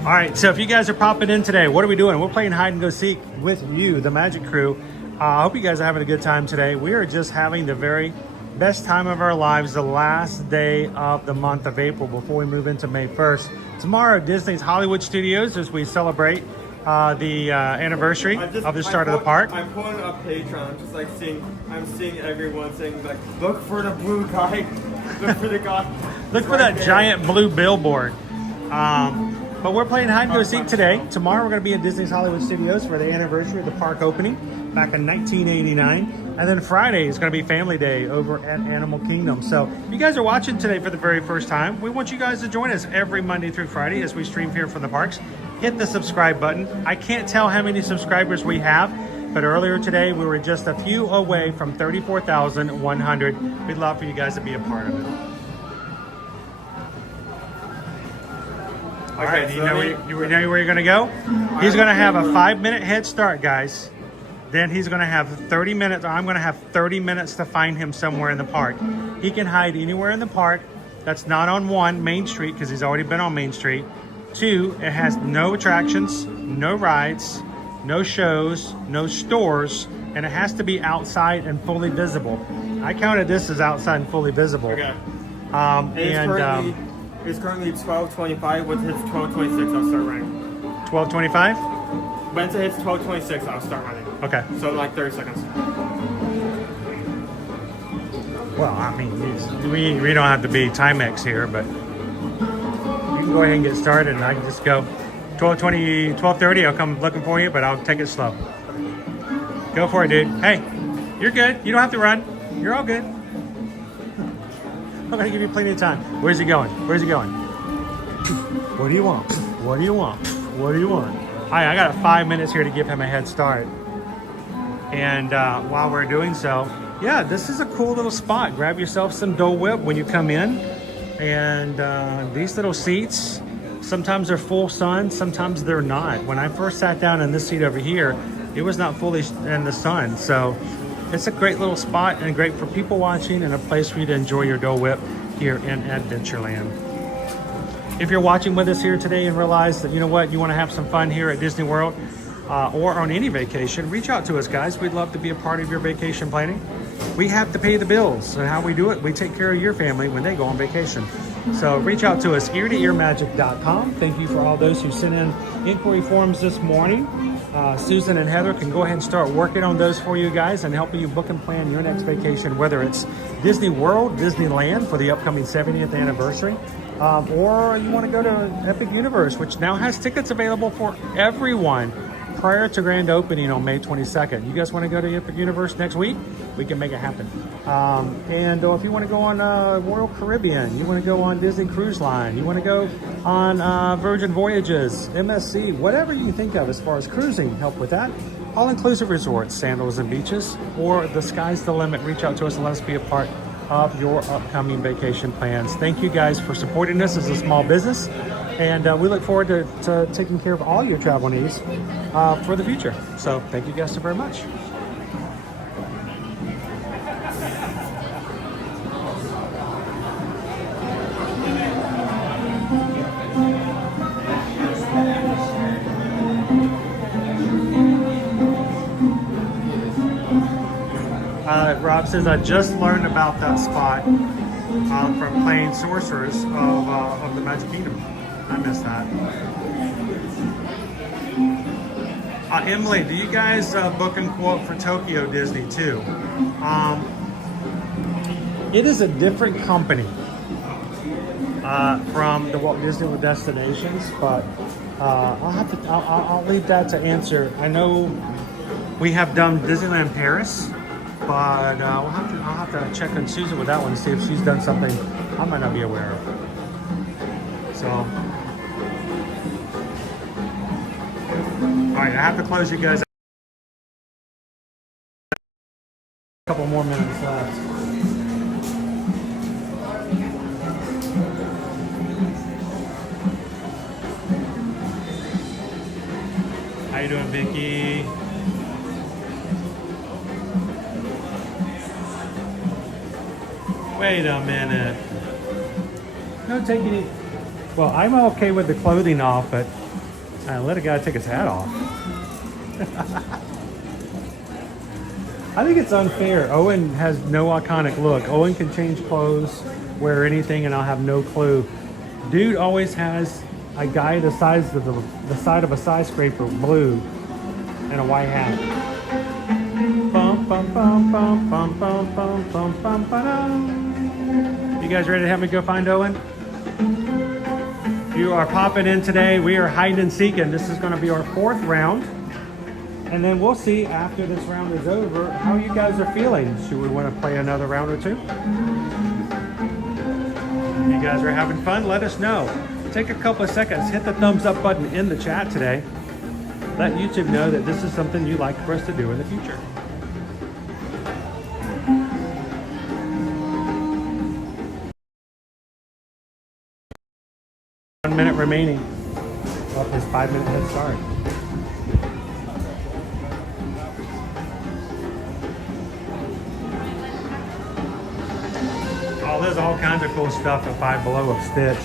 All right, so if you guys are popping in today, what are we doing? We're playing hide and go seek with you, the Magic Crew. I hope you guys are having a good time today. We are just having the very best time of our lives, the last day of the month of April before we move into May 1st. Tomorrow, Disney's Hollywood Studios, as we celebrate the anniversary of the start of the park. I'm pulling up Patreon. I'm just like I'm seeing everyone saying like, look for the blue guy, look for the guy. Look for that giant blue billboard. But we're playing hide and go seek today. Tomorrow we're going to be in Disney's Hollywood Studios for the anniversary of the park opening back in 1989. And then Friday is going to be Family Day over at Animal Kingdom. So if you guys are watching today for the very first time, we want you guys to join us every Monday through Friday as we stream here from the parks. Hit the subscribe button. I can't tell how many subscribers we have, but earlier today we were just a few away from 34,100. We'd love for you guys to be a part of it. All right, you know where you're going to go? He's going to have a 5-minute head start, guys. Then he's going to have 30 minutes, or I'm going to have 30 minutes to find him somewhere in the park. He can hide anywhere in the park that's not on 1, Main Street, because he's already been on Main Street. 2, it has no attractions, no rides, no shows, no stores, and it has to be outside and fully visible. I counted this as outside and fully visible. Okay. It's currently 12:25. Once it hits 12:26, I'll start running. 12:25? Once it hits 12:26, I'll start running. Okay. So like 30 seconds. Well, I mean, we don't have to be Timex here, but you can go ahead and get started, and I can just go 12:20, 12:30. I'll come looking for you, but I'll take it slow. Go for it, dude. Hey, you're good. You don't have to run. You're all good. I'm gonna give you plenty of time. Where's he going? Where's he going? What do you want? What do you want? What do you want? All right, I got 5 minutes here to give him a head start. And while we're doing so, yeah, this is a cool little spot. Grab yourself some Dole Whip when you come in. And these little seats, sometimes they're full sun, sometimes they're not. When I first sat down in this seat over here, it was not fully in the sun. So it's a great little spot and great for people watching and a place for you to enjoy your Dole Whip here in Adventureland. If you're watching with us here today and realize that, you know what, you want to have some fun here at Disney World or on any vacation, reach out to us, guys. We'd love to be a part of your vacation planning. We have to pay the bills, and how we do it, we take care of your family when they go on vacation. So reach out to us, eartoearmagic.com. Thank you for all those who sent in inquiry forms this morning. Susan and Heather can go ahead and start working on those for you guys and helping you book and plan your next vacation, whether it's Disney World, Disneyland for the upcoming 70th anniversary, or you want to go to Epic Universe, which now has tickets available for everyone prior to grand opening on May 22nd. You guys want to go to Epic Universe next week? We can make it happen. And if you want to go on Royal Caribbean, you want to go on Disney Cruise Line, you want to go on Virgin Voyages, MSC, whatever you can think of as far as cruising, help with that. All-inclusive resorts, sandals and beaches, or the sky's the limit. Reach out to us and let us be a part of your upcoming vacation plans. Thank you guys for supporting us as a small business. And we look forward to taking care of all your travel needs for the future. So thank you guys so very much. Rob says, I just learned about that spot from playing Sorcerers of the Magic Kingdom. I missed that. Emily, do you guys book and quote for Tokyo Disney too? It is a different company from the Walt Disney World Destinations, but I'll leave that to answer. I know we have done Disneyland Paris, but I'll have to check on Susan with that one to see if she's done something I might not be aware of. So, all right, I have to close you guys. A couple more minutes left. How you doing, Vicky? Wait a minute. No taking it. Well, I'm okay with the clothing off, but I let a guy take his hat off. I think it's unfair. Owen has no iconic look. Owen can change clothes, wear anything, and I'll have no clue. Dude always has a guy the size of the side of a skyscraper, blue, and a white hat. Bum, bum, bum, bum, bum, bum, bum, bum, bum, ba-dum. You guys ready to have me go find Owen? You are popping in today. We are hide and seeking. This is going to be our 4th round. And then we'll see after this round is over how you guys are feeling. Should we want to play another round or two? If you guys are having fun, let us know. Take a couple of seconds, hit the thumbs up button in the chat today. Let YouTube know that this is something you'd like for us to do in the future. One minute remaining of his 5-minute head start. Oh, there's all kinds of cool stuff at Five Below of Stitch.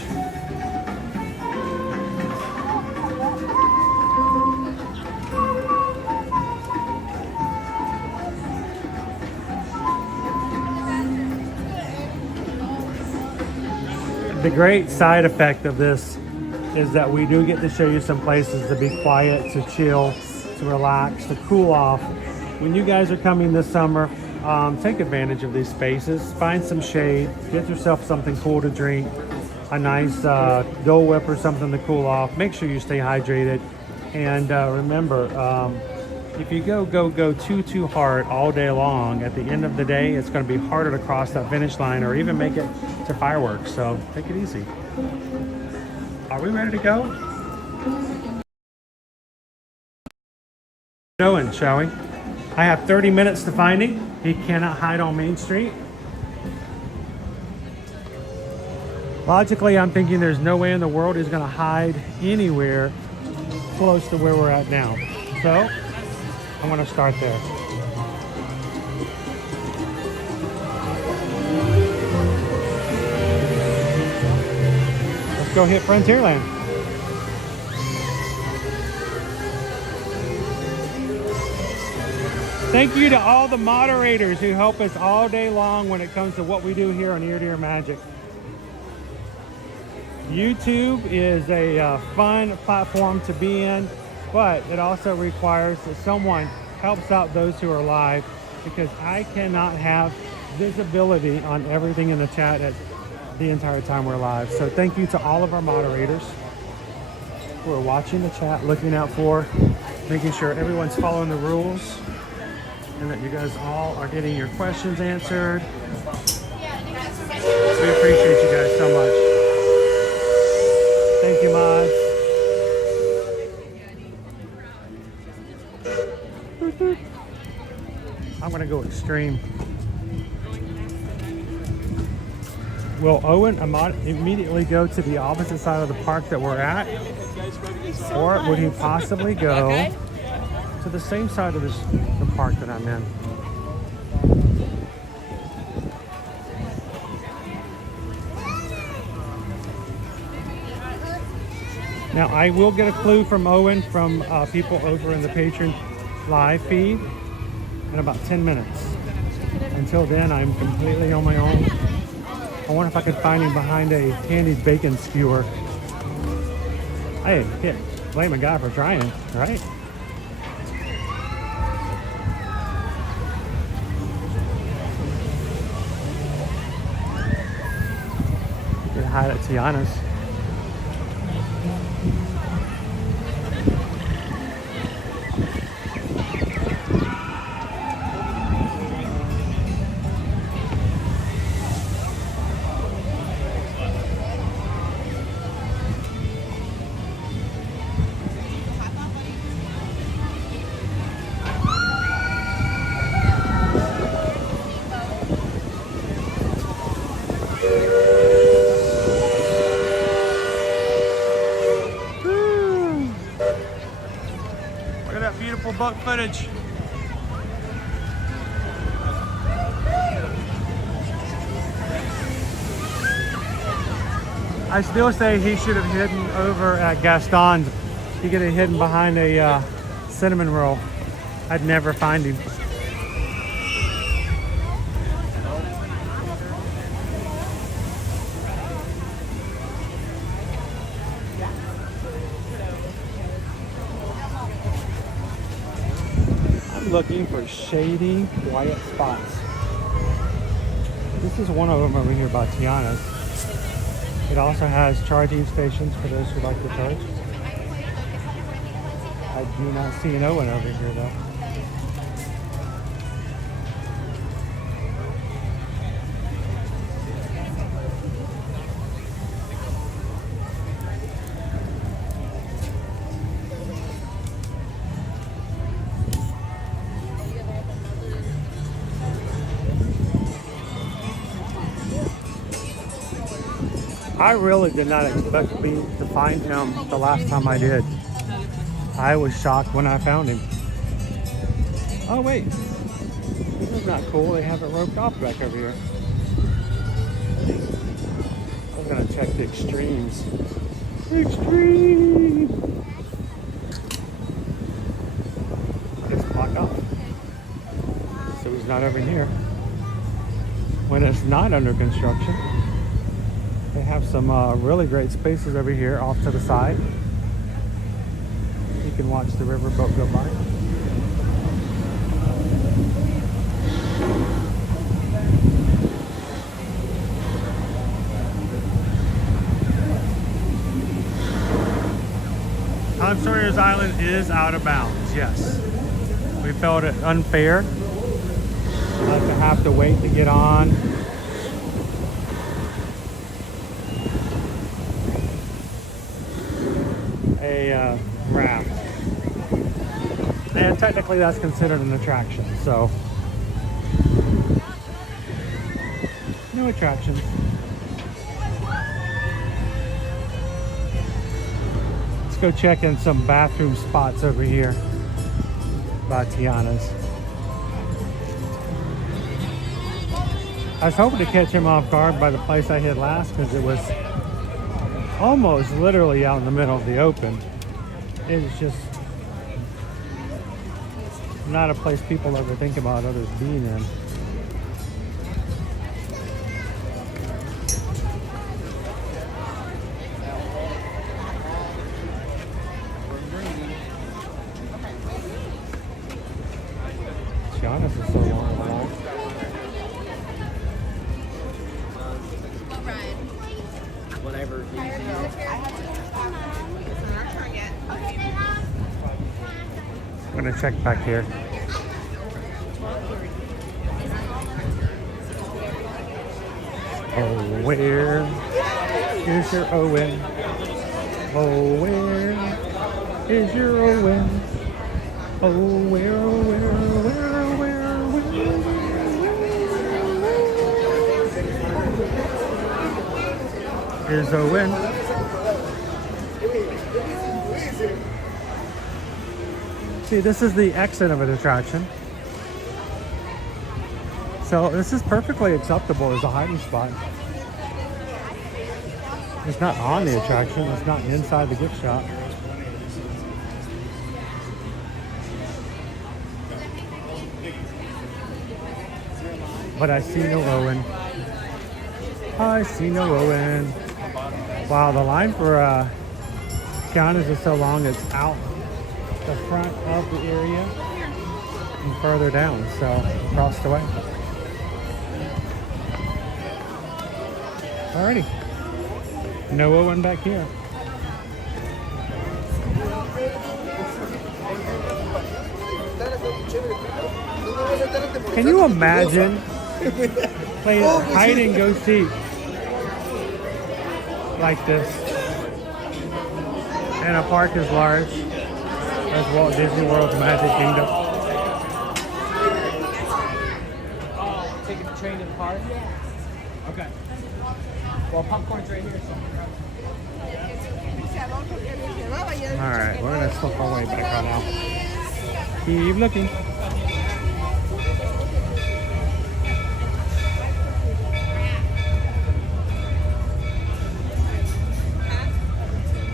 The great side effect of this is that we do get to show you some places to be quiet, to chill, to relax, to cool off. When you guys are coming this summer, take advantage of these spaces. Find some shade. Get yourself something cool to drink. A nice Dole Whip or something to cool off. Make sure you stay hydrated. And remember, if you go too hard all day long, at the end of the day, it's going to be harder to cross that finish line or even make it to fireworks. So take it easy. Are we ready to go? Owen, shall we? I have 30 minutes to find him. He cannot hide on Main Street. Logically, I'm thinking there's no way in the world he's going to hide anywhere close to where we're at now. So I'm going to start there. Let's go hit Frontierland. Thank you to all the moderators who help us all day long when it comes to what we do here on Ear to Ear Magic. YouTube is a fun platform to be in, but it also requires that someone helps out those who are live, because I cannot have visibility on everything in the chat at the entire time we're live. So thank you to all of our moderators who are watching the chat, looking out for, making sure everyone's following the rules, and that you guys all are getting your questions answered. We appreciate you guys so much. Thank you, mods. I'm gonna go extreme. Will Owen immediately go to the opposite side of the park that we're at? Or would he possibly go to the same side of the park that I'm in? Now, I will get a clue from Owen from people over in the Patreon live feed in about 10 minutes. Until then, I'm completely on my own. I wonder if I could find him behind a Candy's bacon skewer. Hey, can't blame a guy for trying, right? Get hide at Tiana's. Buck footage. I still say he should have hidden over at Gaston's You get it hidden behind a cinnamon roll, I'd never find him. I'm looking for shady, quiet spots. This is one of them over here by Tiana's. It also has charging stations for those who like to charge. I do not see an Owen over here though. I really did not expect to find him the last time I did. I was shocked when I found him. Oh wait, this is not cool. They have it roped off back over here. I was gonna check the extremes. Extreme! It's blocked off. So he's not over here. When it's not under construction, they have some really great spaces over here off to the side. You can watch the riverboat go by. Tom Sawyer's Island is out of bounds, yes. We felt it unfair to have to wait to get on. A raft. And technically that's considered an attraction, so no attractions. Let's go check in some bathroom spots over here by Tiana's. I was hoping to catch him off guard by the place I hit last because it was almost literally out in the middle of the open. It's just not a place people ever think about others being in. Giannis is so long ago. Whatever. I'm gonna check back here. Oh, where is your Owen? Oh, where is your Owen? Oh, where, is Owen? See, this is the exit of an attraction. So this is perfectly acceptable as a hiding spot. It's not on the attraction, it's not inside the gift shop. But I see no Owen. I see no Owen. Wow, the line for Tiana's is so long, it's out the front of the area and further down, so across the way. Alrighty. No Owen back here. Can you imagine playing hide and go seek like this in a park as large as Walt Disney World's Magic Kingdom? Taking the train to the park? Yeah. Okay. Well, popcorn's right here, so. Alright, we're gonna slip our way back right now. Keep looking.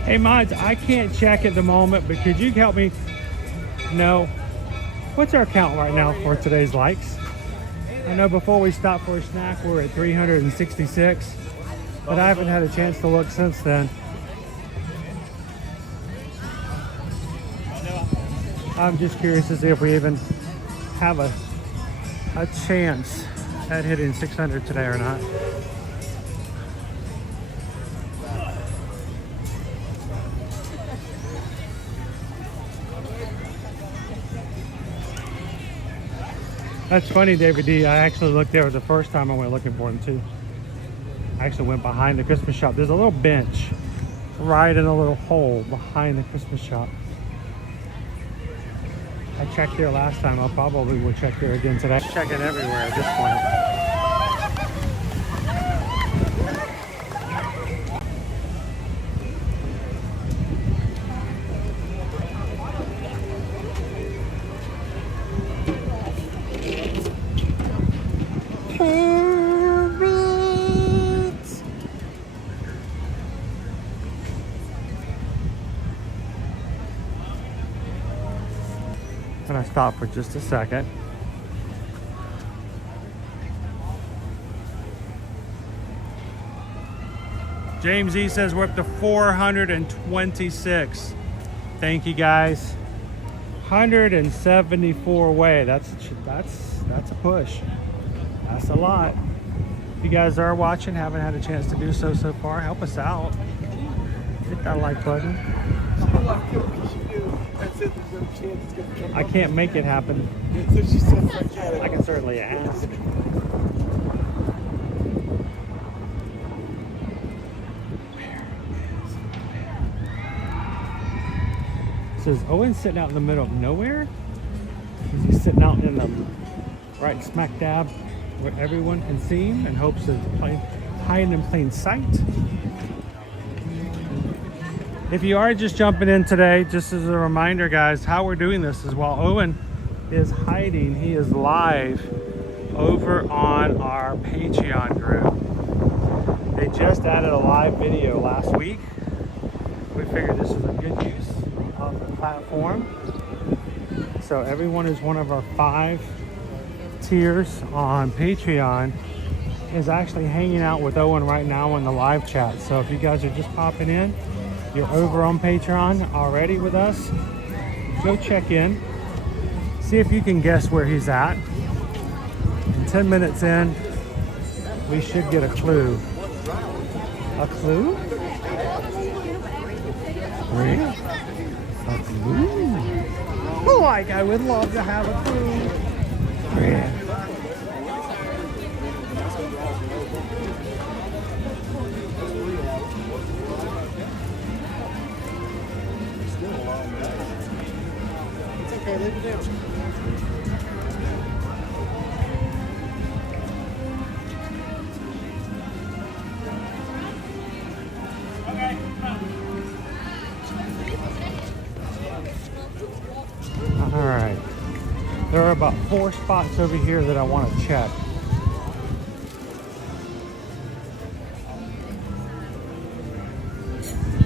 Hey mods, I can't check at the moment, but could you help me know what's our count right now for today's likes? I know before we stopped for a snack, we're at 366, but I haven't had a chance to look since then. I'm just curious to see if we even have a chance at hitting 600 today or not. That's funny, David D. I actually looked there the first time I went looking for him too. I actually went behind the Christmas shop. There's a little bench right in a little hole behind the Christmas shop. I checked there last time. I probably will check there again today. Checking everywhere at this point. Gonna stop for just a second. James E says we're up to 426. Thank you guys. 174 away. That's a push. That's a lot. If you guys are watching, haven't had a chance to do so far, help us out. Hit that like button. I can't make it happen. I can certainly ask. So is Owen sitting out in the middle of nowhere? Is he sitting out in the right smack dab where everyone can see him in hopes of hiding in plain sight? If you are just jumping in today, just as a reminder, guys, how we're doing this is while Owen is hiding, he is live over on our Patreon group. They just added a live video last week. We figured this is a good use of the platform. So everyone is one of our 5 tiers on Patreon is actually hanging out with Owen right now in the live chat. So if you guys are just popping in, you're over on Patreon already with us, go check in, see if you can guess where he's at. And 10 minutes in, we should get a clue. A clue? Really? A clue? Like, I would love to have a clue. Yeah. Okay, leave it down. All right. There are about 4 spots over here that I want to check.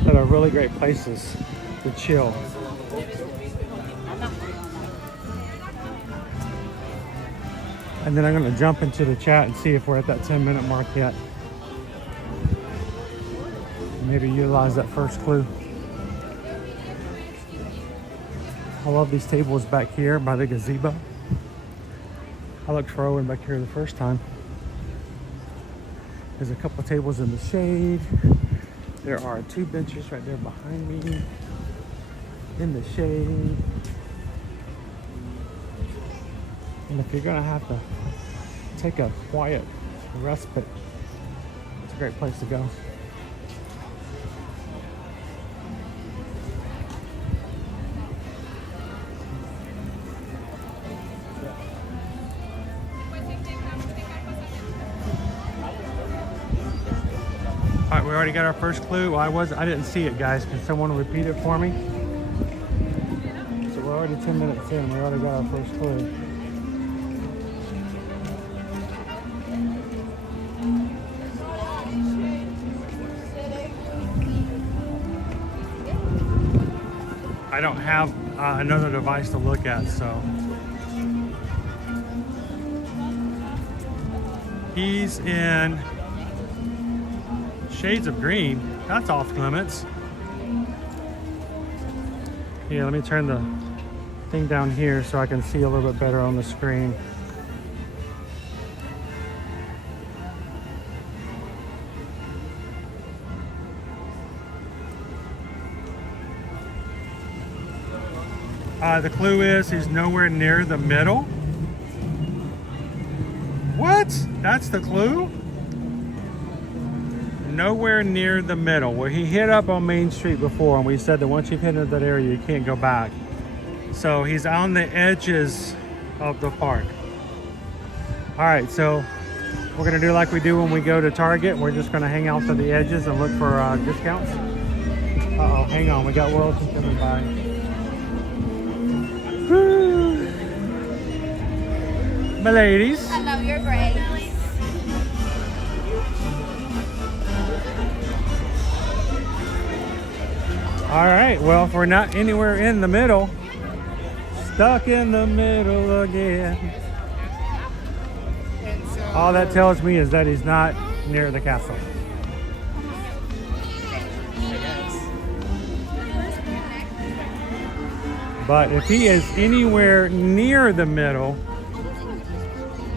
That are really great places to chill. And then I'm going to jump into the chat and see if we're at that 10-minute mark yet. Maybe utilize that first clue. I love these tables back here by the gazebo. I looked for Owen back here the first time. There's a couple tables in the shade. There are 2 benches right there behind me in the shade. And if you're gonna have to take a quiet respite, it's a great place to go. All right, we already got our first clue. Well, I didn't see it, guys. Can someone repeat it for me? So we're already 10 minutes in. We already got our first clue. I don't have another device to look at, so. He's in shades of green. That's off limits. Here, let me turn the thing down here so I can see a little bit better on the screen. The clue is he's nowhere near the middle. What? That's the clue? Nowhere near the middle. Well, he hit up on Main Street before, and we said that once you've hit into that area, you can't go back. So he's on the edges of the park. All right, so we're gonna do like we do when we go to Target. We're just gonna hang out to the edges and look for discounts. Uh-oh, hang on, we got royalty coming by. Woo. My ladies. Hello, you're great. All right, well, if we're not anywhere in the middle, stuck in the middle again. All that tells me is that he's not near the castle. But if he is anywhere near the middle,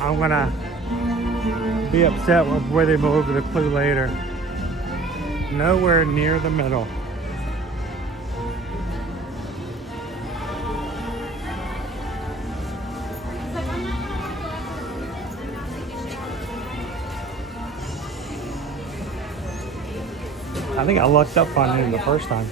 I'm gonna be upset with where they move the clue later. Nowhere near the middle. I think I lucked up on him the first time.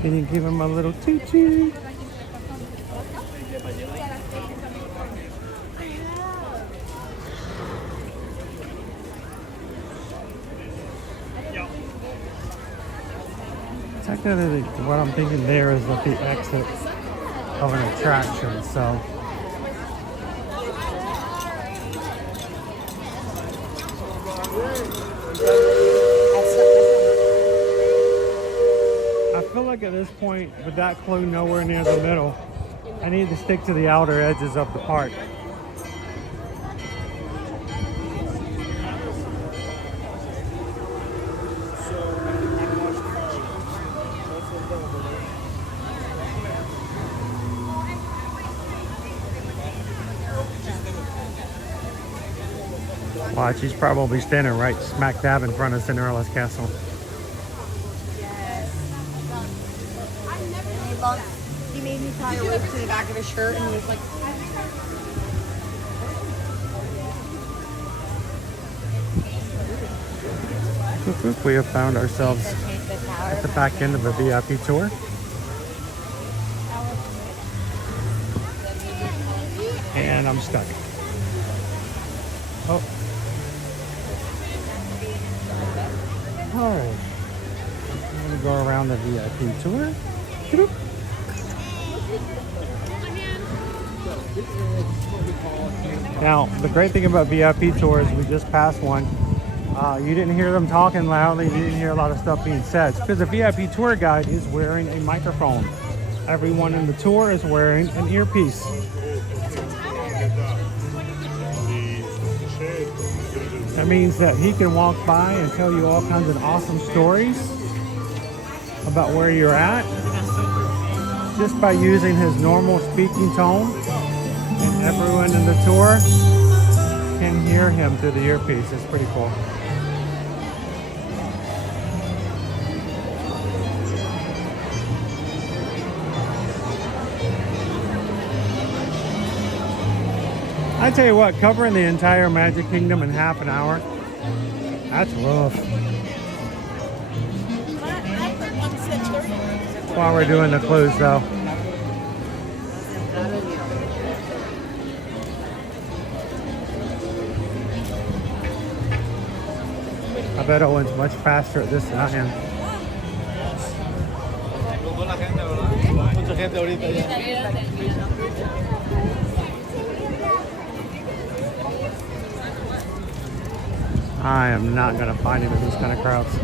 Can you give him a little toot-toot? Technically, what I'm thinking there is at the exit of an attraction, so. I feel like at this point, with that clue nowhere near the middle, I need to stick to the outer edges of the park. Watch, he's probably standing right smack dab in front of Cinderella's castle. He made me tie a whip to the back of his shirt and he was like, We have found ourselves at the back end of the VIP tour. And I'm stuck. Oh. All right. I'm gonna go around the VIP tour. Now, the great thing about VIP tours, we just passed one. You didn't hear them talking loudly. You didn't hear a lot of stuff being said because the VIP tour guide is wearing a microphone. Everyone in the tour is wearing an earpiece. That means that he can walk by and tell you all kinds of awesome stories about where you're at just by using his normal speaking tone, and everyone in the tour can hear him through the earpiece. It's pretty cool. I tell you what, covering the entire Magic Kingdom in half an hour, that's rough. While we're doing the clues though. bet Owen's much faster at this than I am. I am not going to find him in these kind of crowds.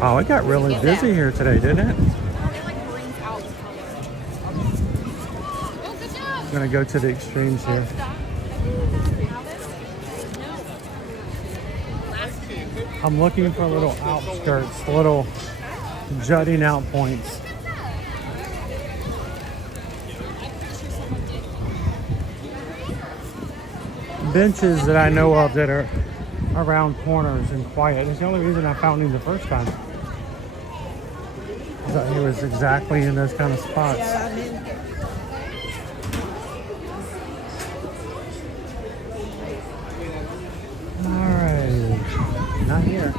Oh, it got really busy here today, didn't it? I'm gonna go to the extremes here. I'm looking for little outskirts, little jutting out points. Benches that I know of that are around corners and quiet. It's the only reason I found him the first time. I thought he was exactly in those kind of spots. Alright, not here.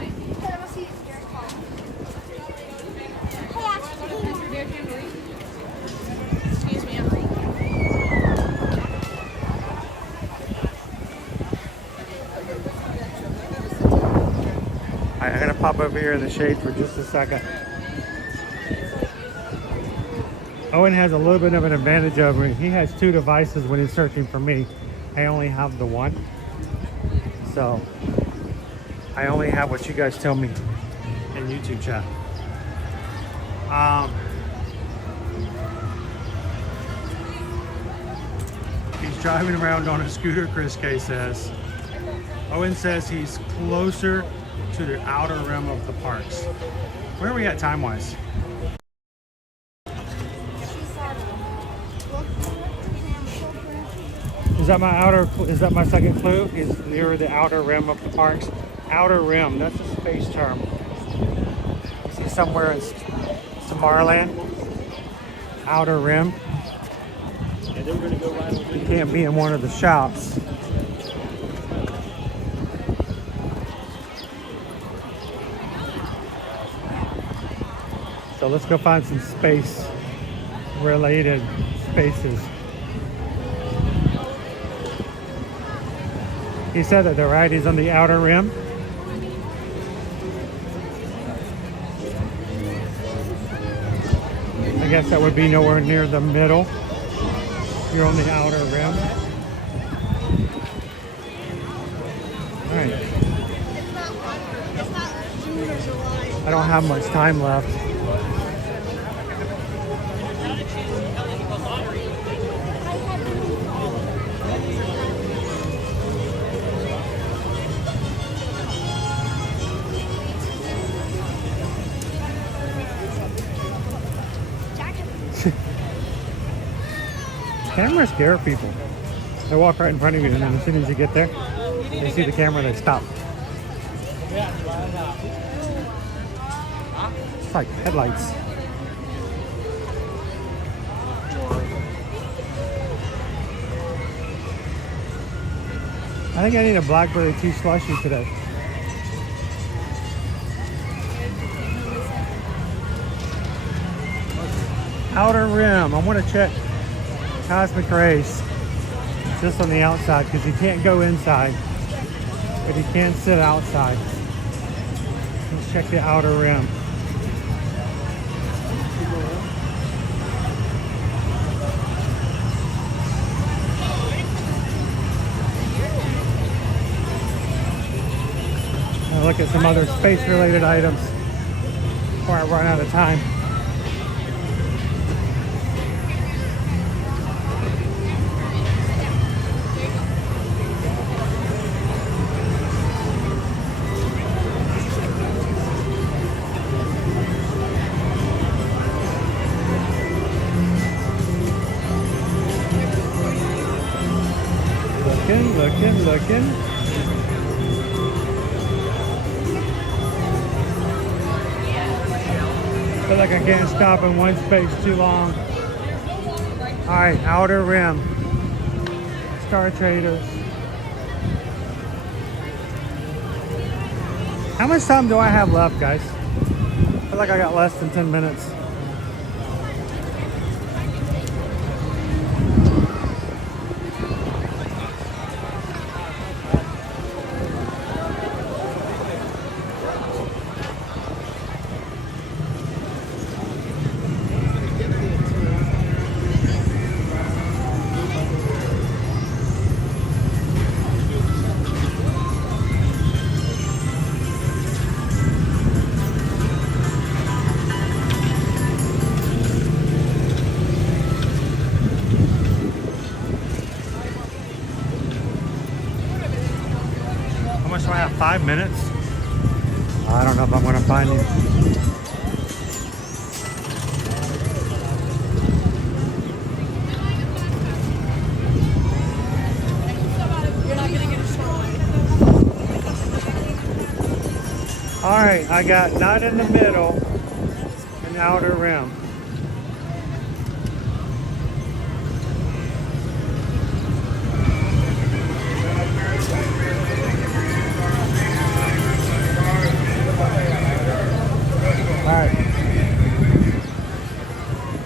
I'm gonna pop over here in the shade for just a second. Owen has a little bit of an advantage over me. He has two devices when he's searching for me. I only have the one. So I only have what you guys tell me in YouTube chat. He's driving around on a scooter, Chris K says. Owen says he's closer to the outer rim of the parks. Where are we at time-wise? Is that my second clue? He's near the outer rim of the parks. Outer rim, that's a space term. Is he somewhere in Tomorrowland? Outer rim. He can't be in one of the shops. So let's go find some space-related spaces. He said that, right? He's on the outer rim. I guess that would be nowhere near the middle. You're on the outer rim. All right. I don't have much time left. Cameras scare people. They walk right in front of you, and then as soon as you get there, they see the camera, they stop. It's like headlights. I think I need a blackberry tea slushy today. Outer rim. I want to check Cosmic Race just on the outside because you can't go inside, but you can sit outside. Let's check the outer rim. I'll look at some other space-related items before I run out of time. Looking. feel like I can't stop in one space too long. All right, Outer Rim. Star Traders. How much time do I have left, guys? I feel like I got less than 10 minutes. How much do I have? 5 minutes? I don't know if I'm gonna find you. You're not gonna get a shot. All right, I got Not in the Middle and Outer Rim.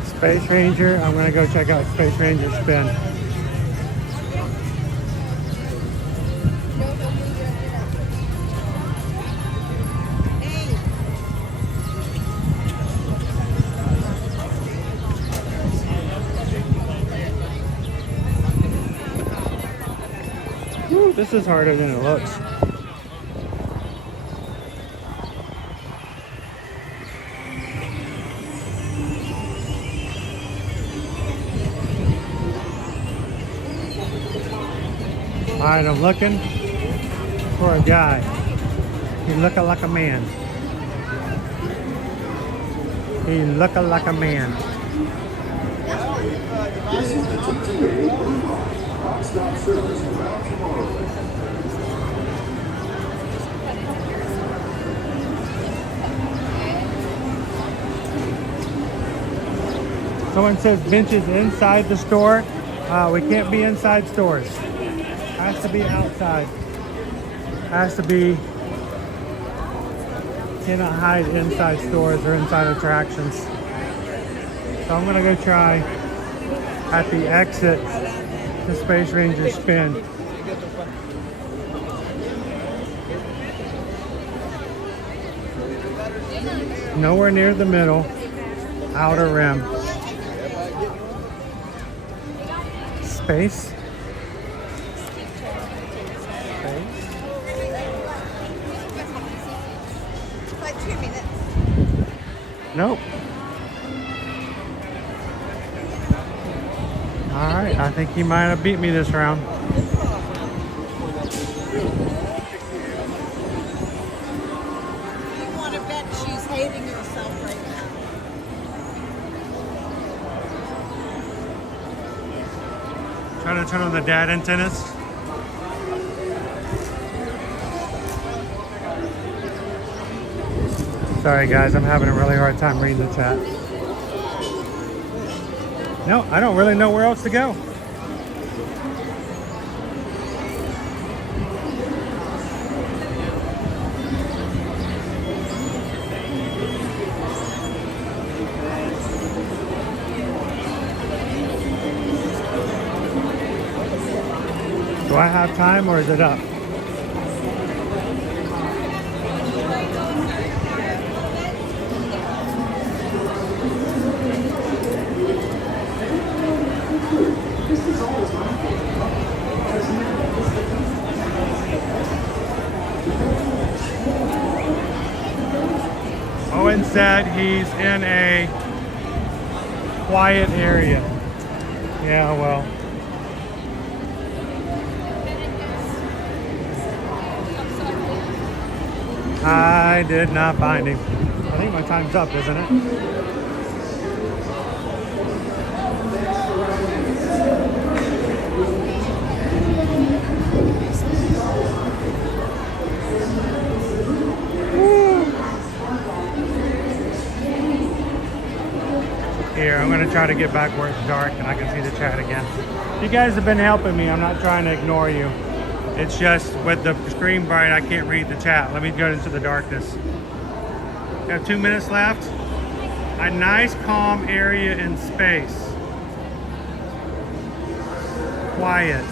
Space Ranger, I'm gonna go check out Space Ranger Spin. Whew, this is harder than it looks. All right, I'm looking for a guy. He looking like a man. He looking like a man. This is the TTA non-stop service around tomorrow. Someone says benches inside the store. We can't be inside stores. Has to be outside. Has to be. Cannot hide inside stores or inside attractions. So I'm gonna go try at the exit the Space Ranger Spin. Nowhere near the middle. Outer Rim. Space. Like 2 minutes. Nope. All right, I think he might have beat me this round. You want to bet she's hating herself right now. Trying to turn on the dad antennas. Sorry guys, I'm having a really hard time reading the chat. No, I don't really know where else to go. Do I have time or is it up? Owen said he's in a quiet area. Yeah, well. I did not find him. I think my time's up, isn't it? Here, I'm gonna try to get back where it's dark and I can see the chat again. You guys have been helping me. I'm not trying to ignore you. It's just with the screen bright, I can't read the chat. Let me go into the darkness. Got 2 minutes left. A nice calm area in space. Quiet.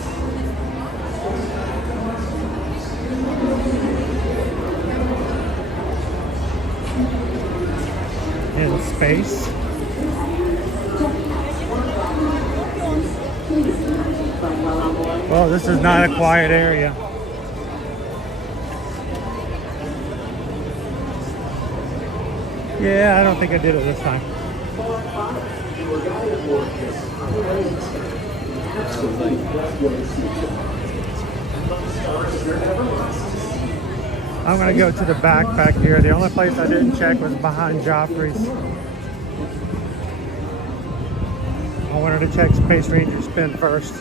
In space. Well, this is not a quiet area. Yeah, I don't think I did it this time. I'm gonna go to the back here. The only place I didn't check was behind Joffrey's. I wanted to check Space Ranger spin first.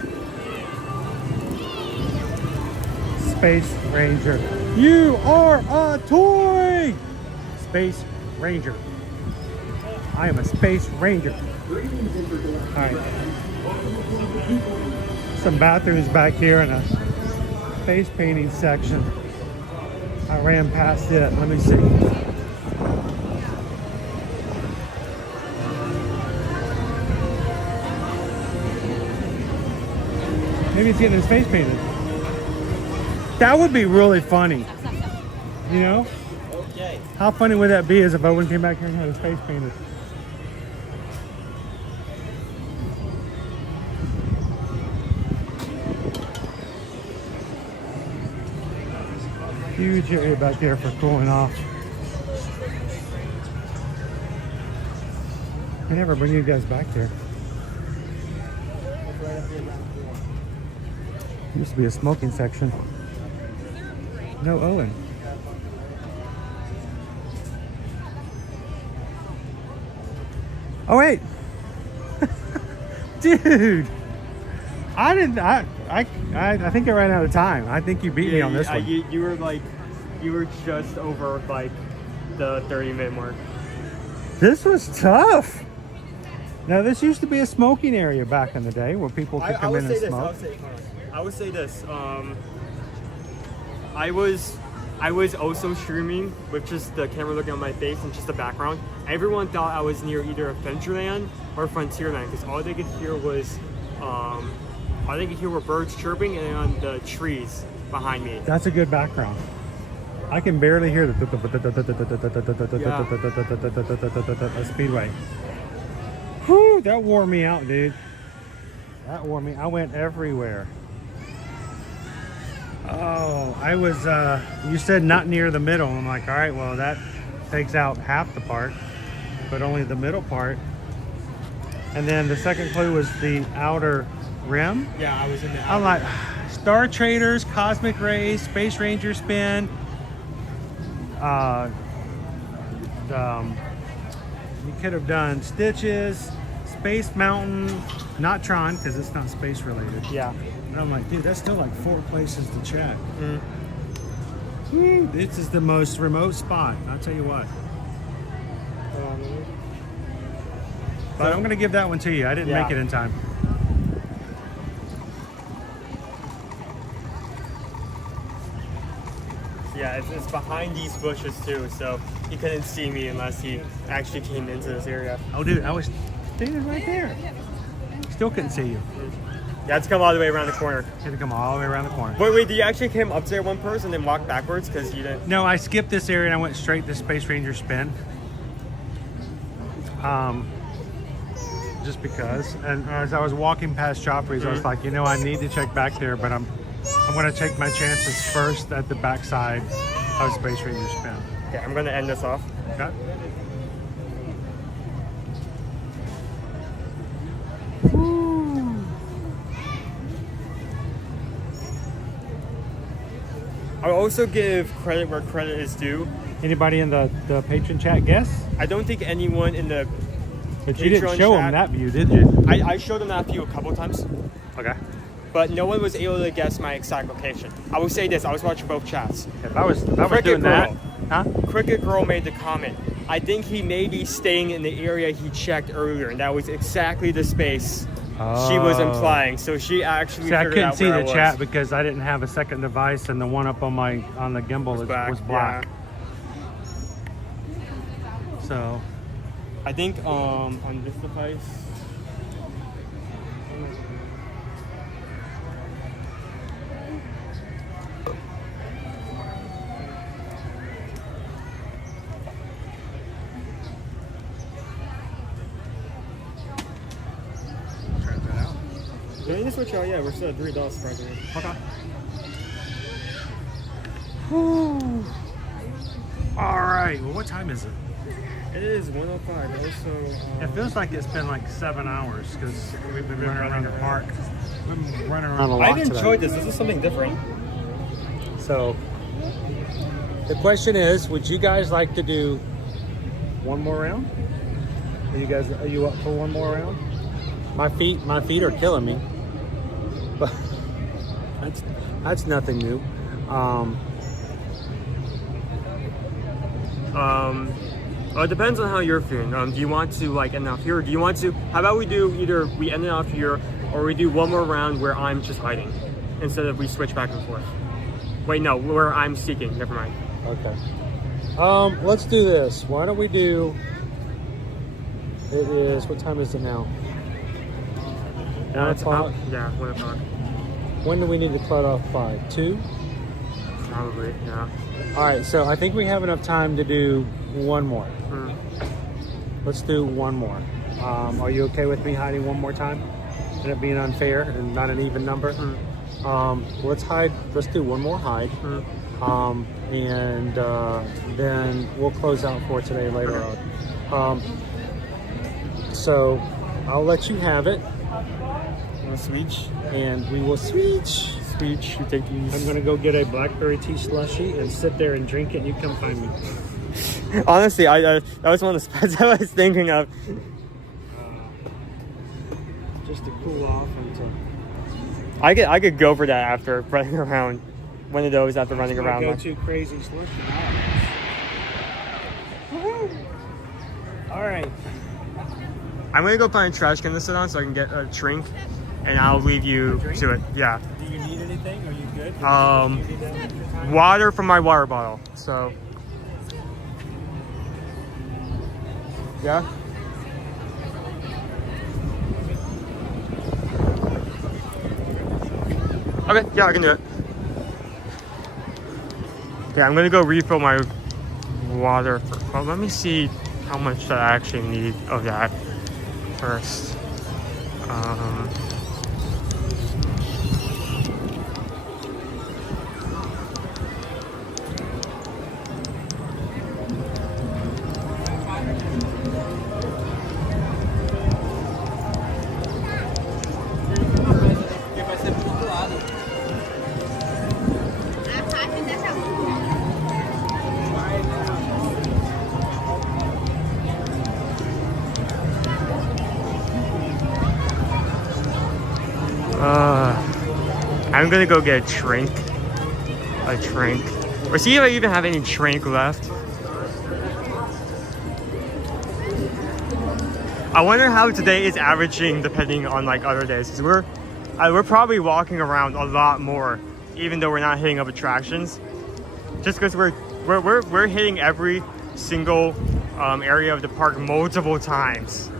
Space Ranger. You are a toy! Space Ranger. I am a Space Ranger. Alright. Some bathrooms back here and a face painting section. I ran past it. Let me see. Maybe he's getting his face painted. That would be really funny. You know? Okay. How funny would that be as if Owen came back here and had his face painted? Huge area back there for cooling off. I never bring you guys back there. Used to be a smoking section. No Owen. Oh wait, dude! I think I ran out of time. I think you beat me on this one. You were just over like the 30-minute mark. This was tough. Now this used to be a smoking area back in the day where people could come in and smoke. I would say this. I was also streaming with just the camera looking at my face and just the background. Everyone thought I was near either Adventureland or Frontierland because all they could hear was were birds chirping and on the trees behind me. That's a good background. I can barely hear the speedway. Whew, that wore me out, dude. That wore me. I went everywhere. Oh, I was, you said not near the middle. I'm like, all right, well, that takes out half the part, but only the middle part. And then the second clue was the outer rim. Yeah, I was in the outer I'm like, Star Traders, Cosmic Rays, Space Ranger Spin. You could have done Stitches, Space Mountain, not Tron, because it's not space related. Yeah. And I'm like, dude, that's still like 4 places to check. This is the most remote spot, I'll tell you what. But I'm going to give that one to you. I didn't make it in time. Yeah, it's behind these bushes too, so he couldn't see me unless he actually came into this area. Oh, dude, I was standing right there. Still couldn't see you. You had to come all the way around the corner. Had to come all the way around the corner. Wait, did you actually came up there one person and then walk backwards because you didn't? No, I skipped this area and I went straight to Space Ranger Spin. Just because. And as I was walking past Joffrey's, I was like, you know, I need to check back there, but I'm going to take my chances first at the backside of Space Ranger Spin. Okay, I'm going to end this off. Okay. I'll also give credit where credit is due. Anybody in the patron chat guess? I don't think anyone in the But you didn't show them that view, did you? I showed them that view a couple times. Okay. But no one was able to guess my exact location. I will say this, I was watching both chats. If I was doing that, huh? Cricket Girl made the comment, I think he may be staying in the area he checked earlier, and that was exactly the space she was implying. So she actually See, I figured couldn't out see where I the was. chat because I didn't have a second device, and the one up on the gimbal was black. Yeah. So I think on this device. Can we just switch out? Yeah, we're still at $3 surprisingly. okay. Whew. All right. Well, what time is it? It is 1:05. Also, It feels like it's been like 7 hours because we've been running around the park. We've been running around a lot I've enjoyed today. this. This is something different. So the question is, would you guys like to do one more round? Are you up for one more round? My feet are killing me, but that's nothing new. It depends on how you're feeling. Do you want to like end off here? Or do you want to? How about we do either we end it off here, or we do one more round where I'm just hiding, instead of we switch back and forth. Wait, no, where I'm seeking. Never mind. Okay. Let's do this. Why don't we do? It is. What time is it now? 1 o'clock. Yeah, 1 o'clock. When do we need to cut off by? 2? Probably. Yeah. All right. So I think we have enough time to do one more. Let's do one more. Are you okay with me hiding one more time? And it being unfair and not an even number? Let's hide. Let's do one more hide. And then we'll close out for today later on. So I'll let you have it. Switch. And we will switch. Switch. You take these. I'm gonna go get a blackberry tea slushie and sit there and drink it, and you come find me. Honestly, that was one of the spots I was thinking of. Just to cool off until. I could go for that after running around. One of those after running around. Go to crazy slushie. All right. I'm gonna go find a trash can to sit on so I can get a drink, and I'll leave you to it. Yeah. Do you need anything? Are you good? Water from my water bottle. So. Yeah. Okay. Yeah, I can do it. Okay, I'm gonna go refill my water. Well, let me see how much I actually need of that first. I'm gonna go get a drink. Or see if I even have any drink left. I wonder how today is averaging depending on like other days. Cause we're probably walking around a lot more, even though we're not hitting up attractions. Just because we're hitting every single area of the park multiple times.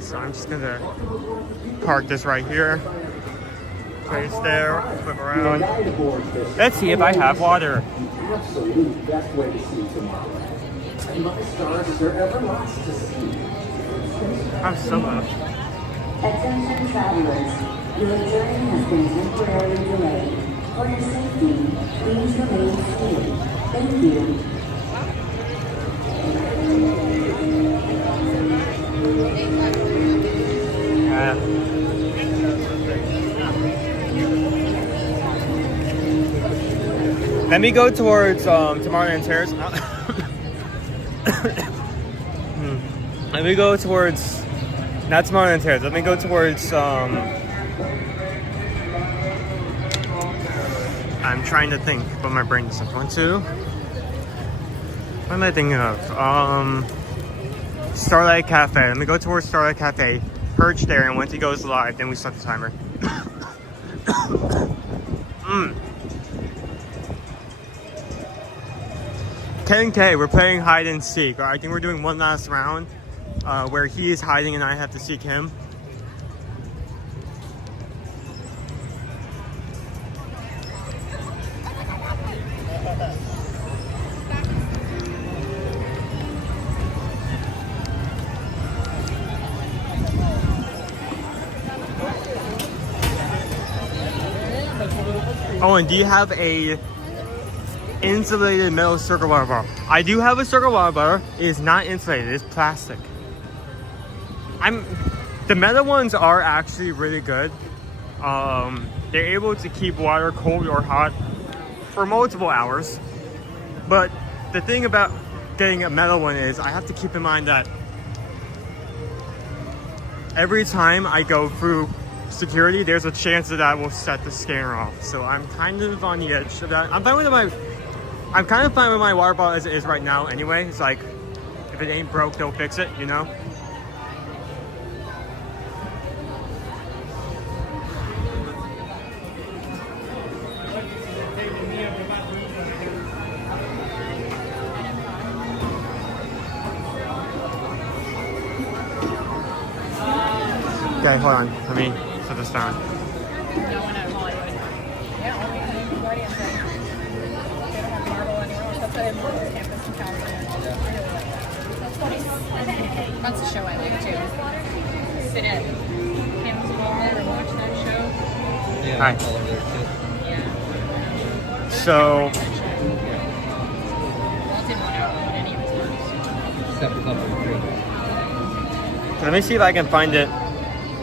So I'm just gonna park this right here. Place there, flip around. Let's see if I have water. The absolute best way to see tomorrow. And my stars, is there ever lots to see? I'm so much. Attention travelers, your journey has been temporarily delayed. For your safety, please remain seated. Thank you. Let me go towards Tomorrowland Terrace. Let me go towards, not Tomorrowland Terrace. Let me go towards. I'm trying to think, but my brain isn't. 1, 2. What am I thinking of? Starlight Cafe. Let me go towards Starlight Cafe, perch there, and once he goes live, then we start the timer. 10K, we're playing hide and seek. I think we're doing one last round where he is hiding and I have to seek him. Owen, do you have a insulated metal circle water bottle? I do have a circle water bottle. It is not insulated, it's plastic. The metal ones are actually really good. They're able to keep water cold or hot for multiple hours. But the thing about getting a metal one is I have to keep in mind that every time I go through security, there's a chance that I will set the scanner off. So I'm kind of on the edge of that. I'm kind of fine with my water bottle as it is right now anyway. It's like, if it ain't broke, they'll fix it, you know? Okay, hold on. Let me set this down. That's a show I like too. Sit at Hamilton Hall and watch that show. Yeah, Hi. all over there too. Yeah. So, Well, it didn't count on any of his works. Except for couple of three. let me see if I can find it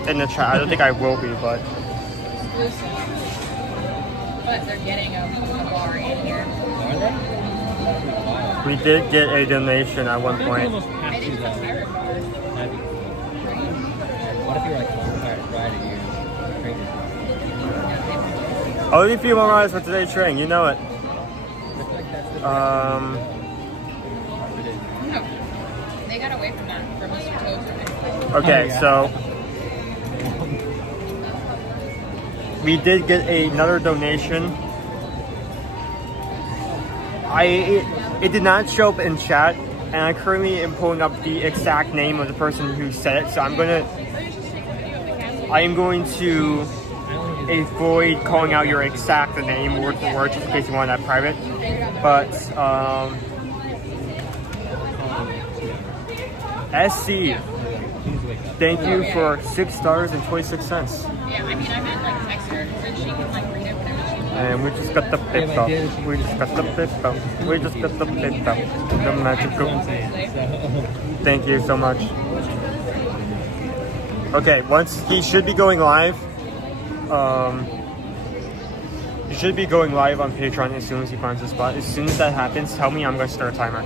in the chat. I don't think I will be, but Exclusive. But they're getting a bar in here. Are they? Wow. we did get a donation at one point. Almost have I think to, it's a though. pirate bar. That'd be cool. What if you're like bonfire Friday and you're drinking? Only few more rides for today's train, you know it. I feel like that's the No. They got away from that for Mr. Toad's. Okay, Oh, yeah. so we did get another donation. It did not show up in chat, and I currently am pulling up the exact name of the person who said it. So I am going to avoid calling out your exact name word for word, just in case you want that private. But SC, thank you for $6.26. Yeah, I mean, I meant like text her so she can like read it whenever she wants. And we just got the pip up. We just got the pip up. We just got the pip up. The magical. Thank you so much. Okay, once he should be going live. He should be going live on Patreon as soon as he finds a spot. As soon as that happens, tell me, I'm going to start a timer.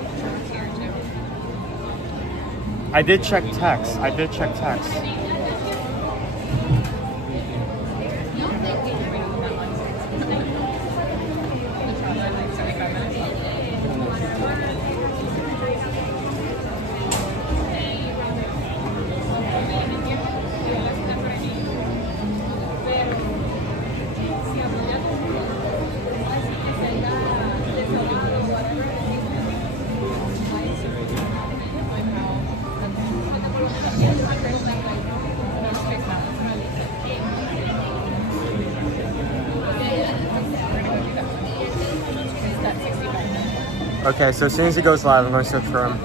I did check text. Okay, so as soon as he goes live, I'm going to search for him.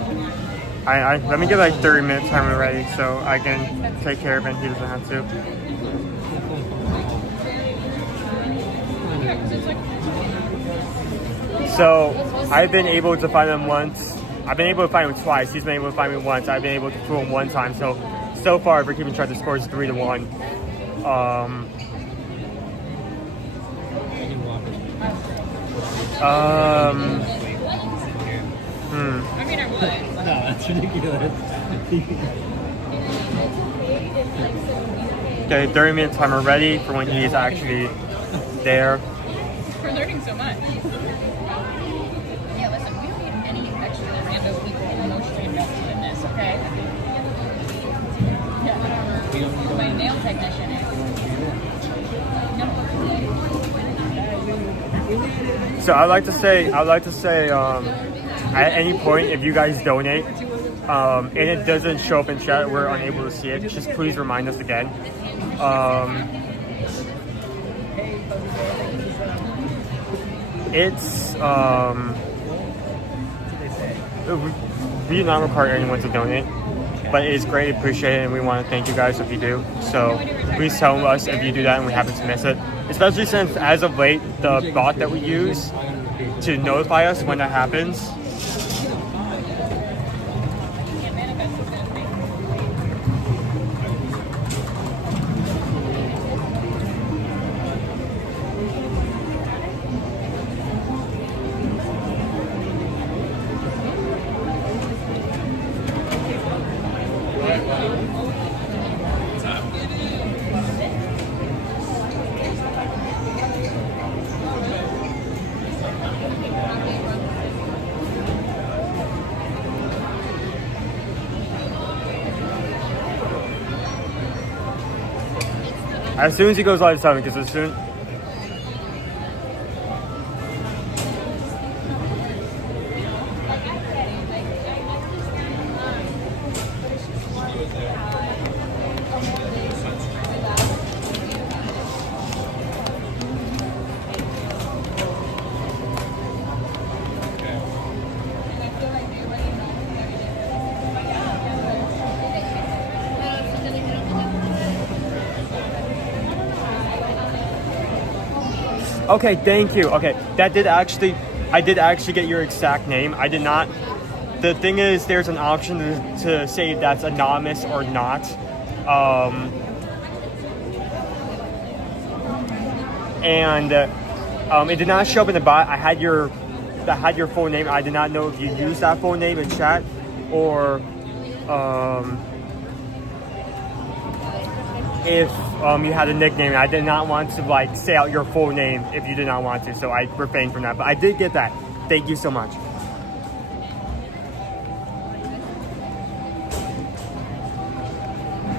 Let me get like 30-minute timer ready so I can take care of it and he doesn't have to. So I've been able to find him once. I've been able to find him twice. He's been able to find me once. I've been able to fool him one time. So far, if we're keeping track, the score is 3-1. I mean, I would. No, that's ridiculous. Okay, 30-minute timer ready for when he's actually there. We're learning so much. Yeah, listen, we don't need any extra random people emotionally invested in this, okay? My nail technician is. So I'd like to say, at any point, if you guys donate, and it doesn't show up in chat, we're unable to see it, just please remind us again. We do not require anyone to donate, but it is greatly appreciated, and we want to thank you guys if you do. So please tell us if you do that and we happen to miss it. Especially since, as of late, the bot that we use to notify us when that happens. As soon as he goes live, tell me, because as soon... Okay, thank you. Okay, I did actually get your exact name. I did not. The thing is, there's an option to say that's anonymous or not. It did not show up in the bot. I had your full name. I did not know if you used that full name in chat or if you had a nickname. I did not want to say out your full name if you did not want to, so I refrained from that. But I did get that. Thank you so much.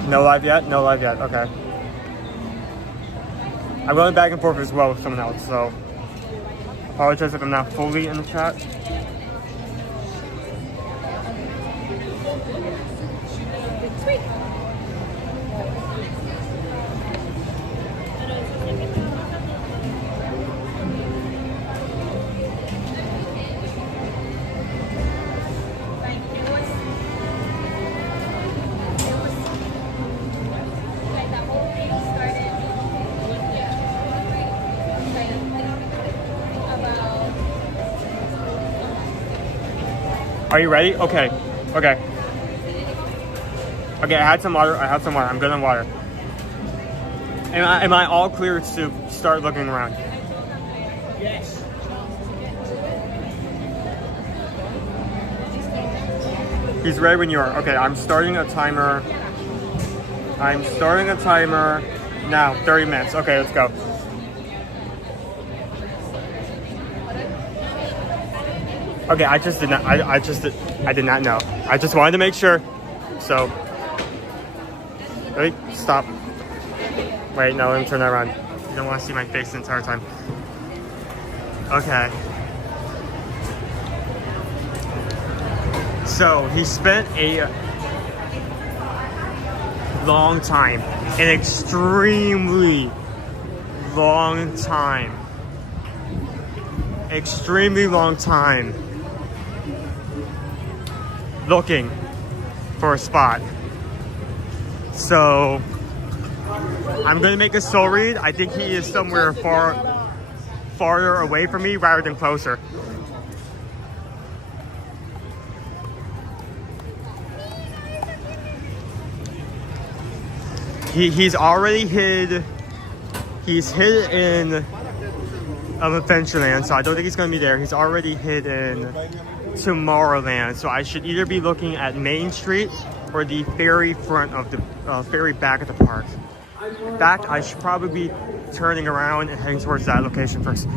No live yet? No live yet. Okay. I'm going back and forth as well with someone else, so apologize if I'm not fully in the chat. Sweet. Are you ready? Okay. Okay. Okay, I had some water. I'm good on water. Am I all clear to start looking around? Yes. He's ready when you are. Okay, I'm starting a timer. Now. 30 minutes. Okay, let's go. Okay, I did not know. I just wanted to make sure. So, wait, stop. Wait, no, let me turn that around. You don't want to see my face the entire time. Okay. So, he spent a long time, an extremely long time, looking for a spot. So I'm gonna make a soul read. I think he is somewhere farther away from me rather than closer. He's already hid. He's hid in Adventureland, so I don't think he's gonna be there. He's already hid in Tomorrowland, so I should either be looking at Main Street or the ferry front of the ferry back at the park. In fact, I should probably be turning around and heading towards that location first.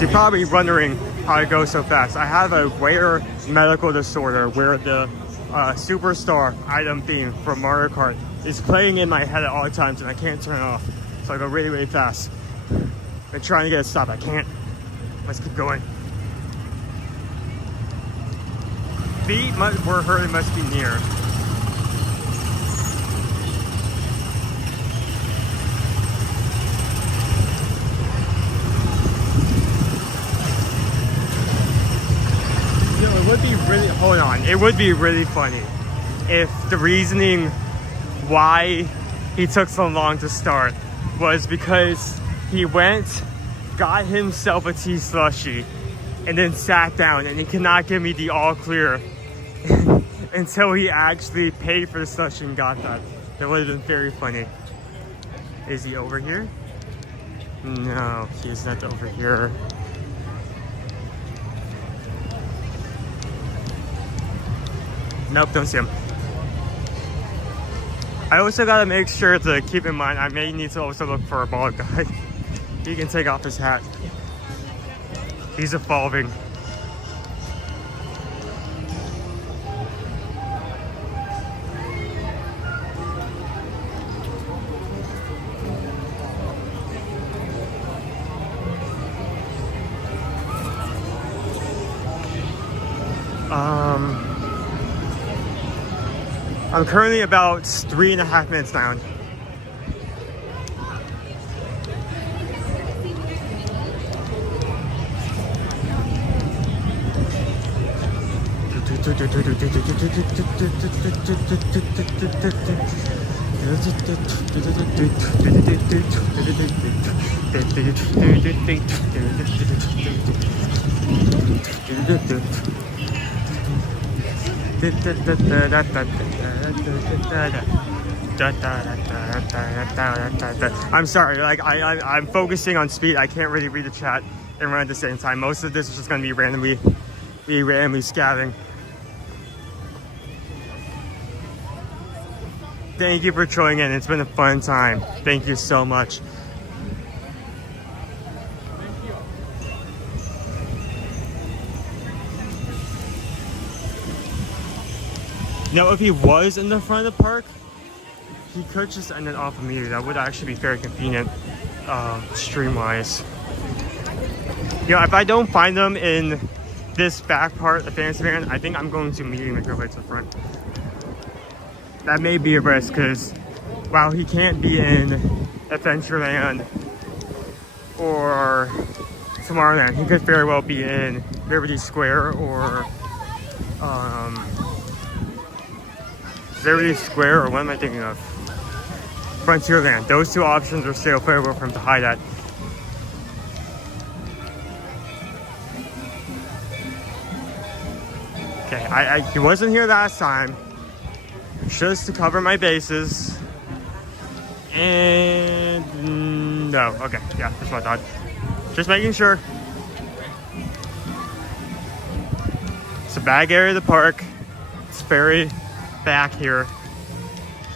You're probably wondering how I go so fast. I have a rare medical disorder where the superstar item theme from Mario Kart is playing in my head at all times and I can't turn it off. So I go really, really fast. I'm trying to get it stopped. I can't. Let's keep going. Feet were hurt, it must be near. It would be really, hold on, it would be really funny if the reasoning why he took so long to start was because he went, got himself a tea slushie, and then sat down and he cannot give me the all clear until he actually paid for the slushie and got that. That would have been very funny. Is he over here? No, he is not over here. Nope, don't see him. I also gotta make sure to keep in mind I may need to also look for a bald guy. He can take off his hat. He's evolving. I'm currently about 3.5 minutes down. I'm sorry, like I'm focusing on speed. I can't really read the chat and run at the same time. Most of this is just gonna be randomly scabbing. Thank you for joining in. It's been a fun time. Thank you so much. Now, if he was in the front of the park, he could just end it off immediately. That would actually be very convenient, stream-wise. You know, if I don't find them in this back part of Fantasyland, I think I'm going to immediately make my way to the front. That may be a risk, because while he can't be in Adventureland or Tomorrowland, he could very well be in Liberty Square or Liberty Square, or what am I thinking of? Frontierland. Those two options are still favorable for him to hide at. Okay, he wasn't here last time. Just to cover my bases. And no, okay, yeah, that's what I thought. Just making sure. It's a bag area of the park. It's very back here.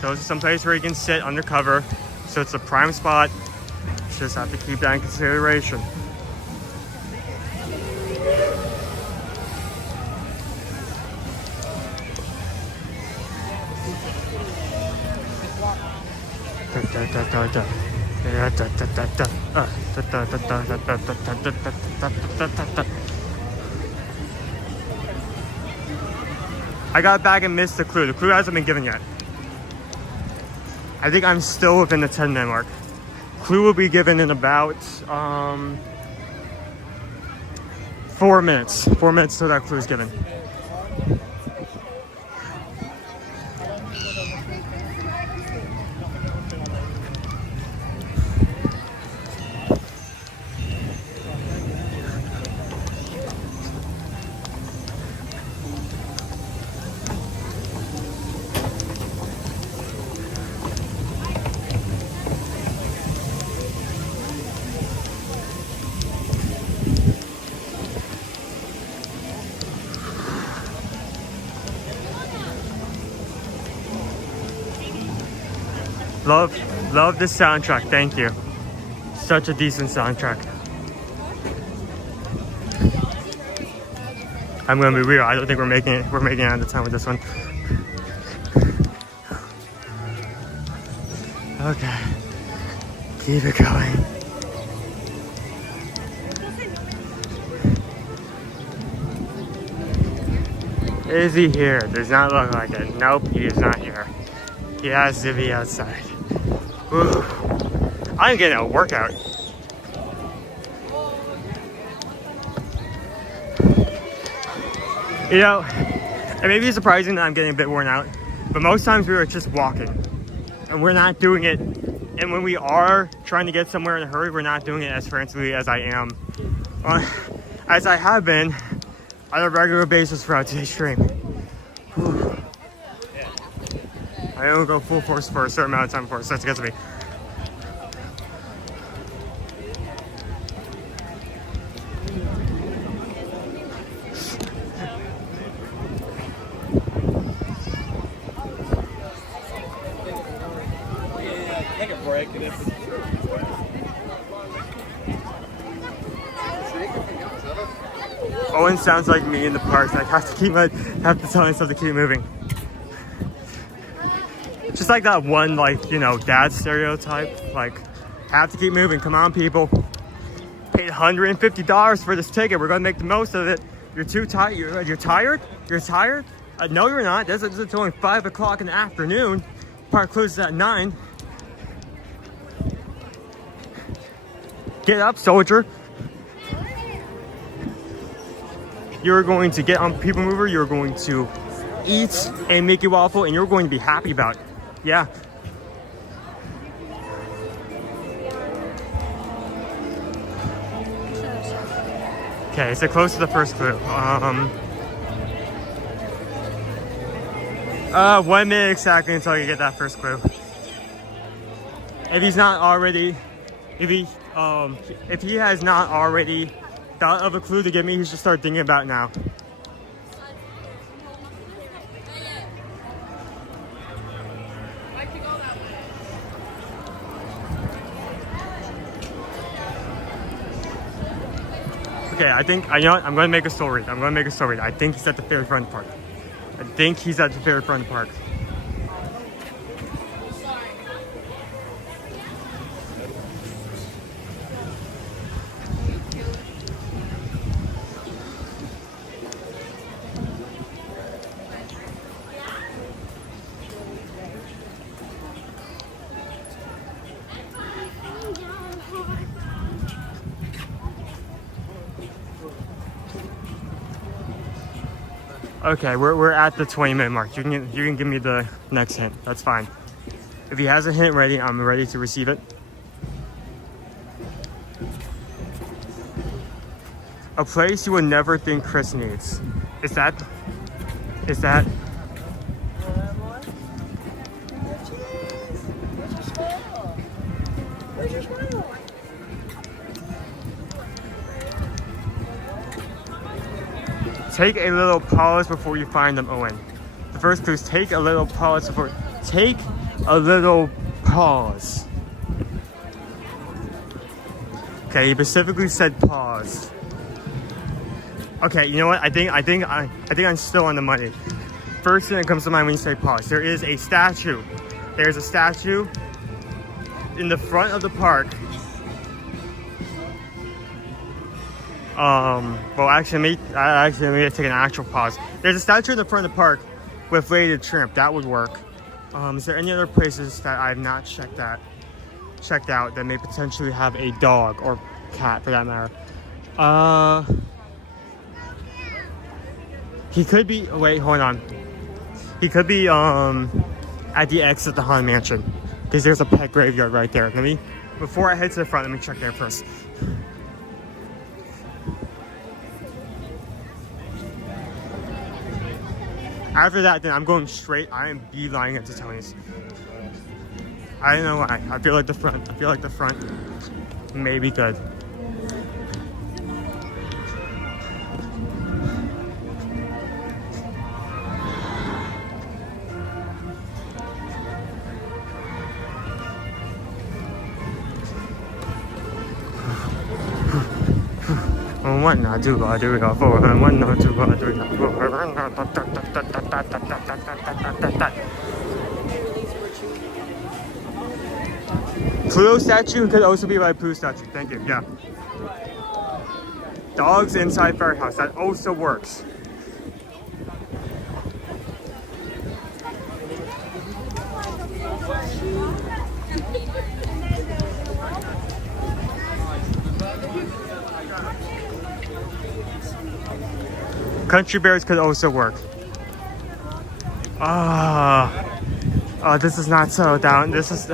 Those are some places where you can sit undercover, so it's a prime spot. Just have to keep that in consideration. I got back and missed the clue. The clue hasn't been given yet. I think I'm still within the 10-minute mark. Clue will be given in about 4 minutes. 4 minutes till that clue is given. Love this soundtrack. Thank you. Such a decent soundtrack. I'm gonna be real. I don't think we're making it. We're making it out of time with this one. Okay. Keep it going. Is he here? Does not look like it. Nope, he is not here. He has to be outside. Ooh. I'm getting a workout. You know, it may be surprising that I'm getting a bit worn out, but most times we are just walking and we're not doing it. And when we are trying to get somewhere in a hurry, we're not doing it as frantically as I am, as I have been on a regular basis throughout today's stream. Whew. I don't go full force for a certain amount of time before it starts to get to me. Take a break. Owen sounds like me in the park. I have to tell myself to keep moving. Just like that one, like, you know, dad stereotype. Like, have to keep moving. Come on, people. Paid $150 for this ticket. We're gonna make the most of it. You're too tired. You're tired. You're tired. No, you're not. This is only 5 o'clock in the afternoon. Park closes at 9. Get up, soldier. You're going to get on People Mover. You're going to eat a Mickey waffle, and you're going to be happy about it. Yeah. Okay, so close to the first clue. 1 minute exactly until you get that first clue. If he's not already, if he has not already thought of a clue to give me, he should start thinking about it now. Okay, you know what? I'm going to make a soul read. I think he's at the very front of the park. Okay, we're at the 20-minute mark. You can give me the next hint. That's fine. If he has a hint ready, I'm ready to receive it. A place you would never think Chris needs. Is that? Take a little pause before you find them, Owen. The first clue is take a little pause before. Take a little pause. Okay, he specifically said pause. Okay, you know what? I think I'm still on the money. First thing that comes to mind when you say pause, there is a statue. There's a statue in the front of the park. Well, actually, I may take an actual pause. There's a statue in the front of the park with flayed shrimp. That would work. Is there any other places that I've not checked out that may potentially have a dog or cat, for that matter? He could be. Wait, hold on. He could be at the exit of the Haunted Mansion, because there's a pet graveyard right there. Before I head to the front, let me check there first. After that, then I'm going straight. I am beelining it to Tony's. I don't know why. I feel like the front may be good. 1, 2, 3, 4, 1, 2, 3, 4. Pluto statue could also be my Pooh statue. Thank you. Yeah. Dogs inside firehouse. That also works. Country bears could also work. Oh, this is not settled down. This is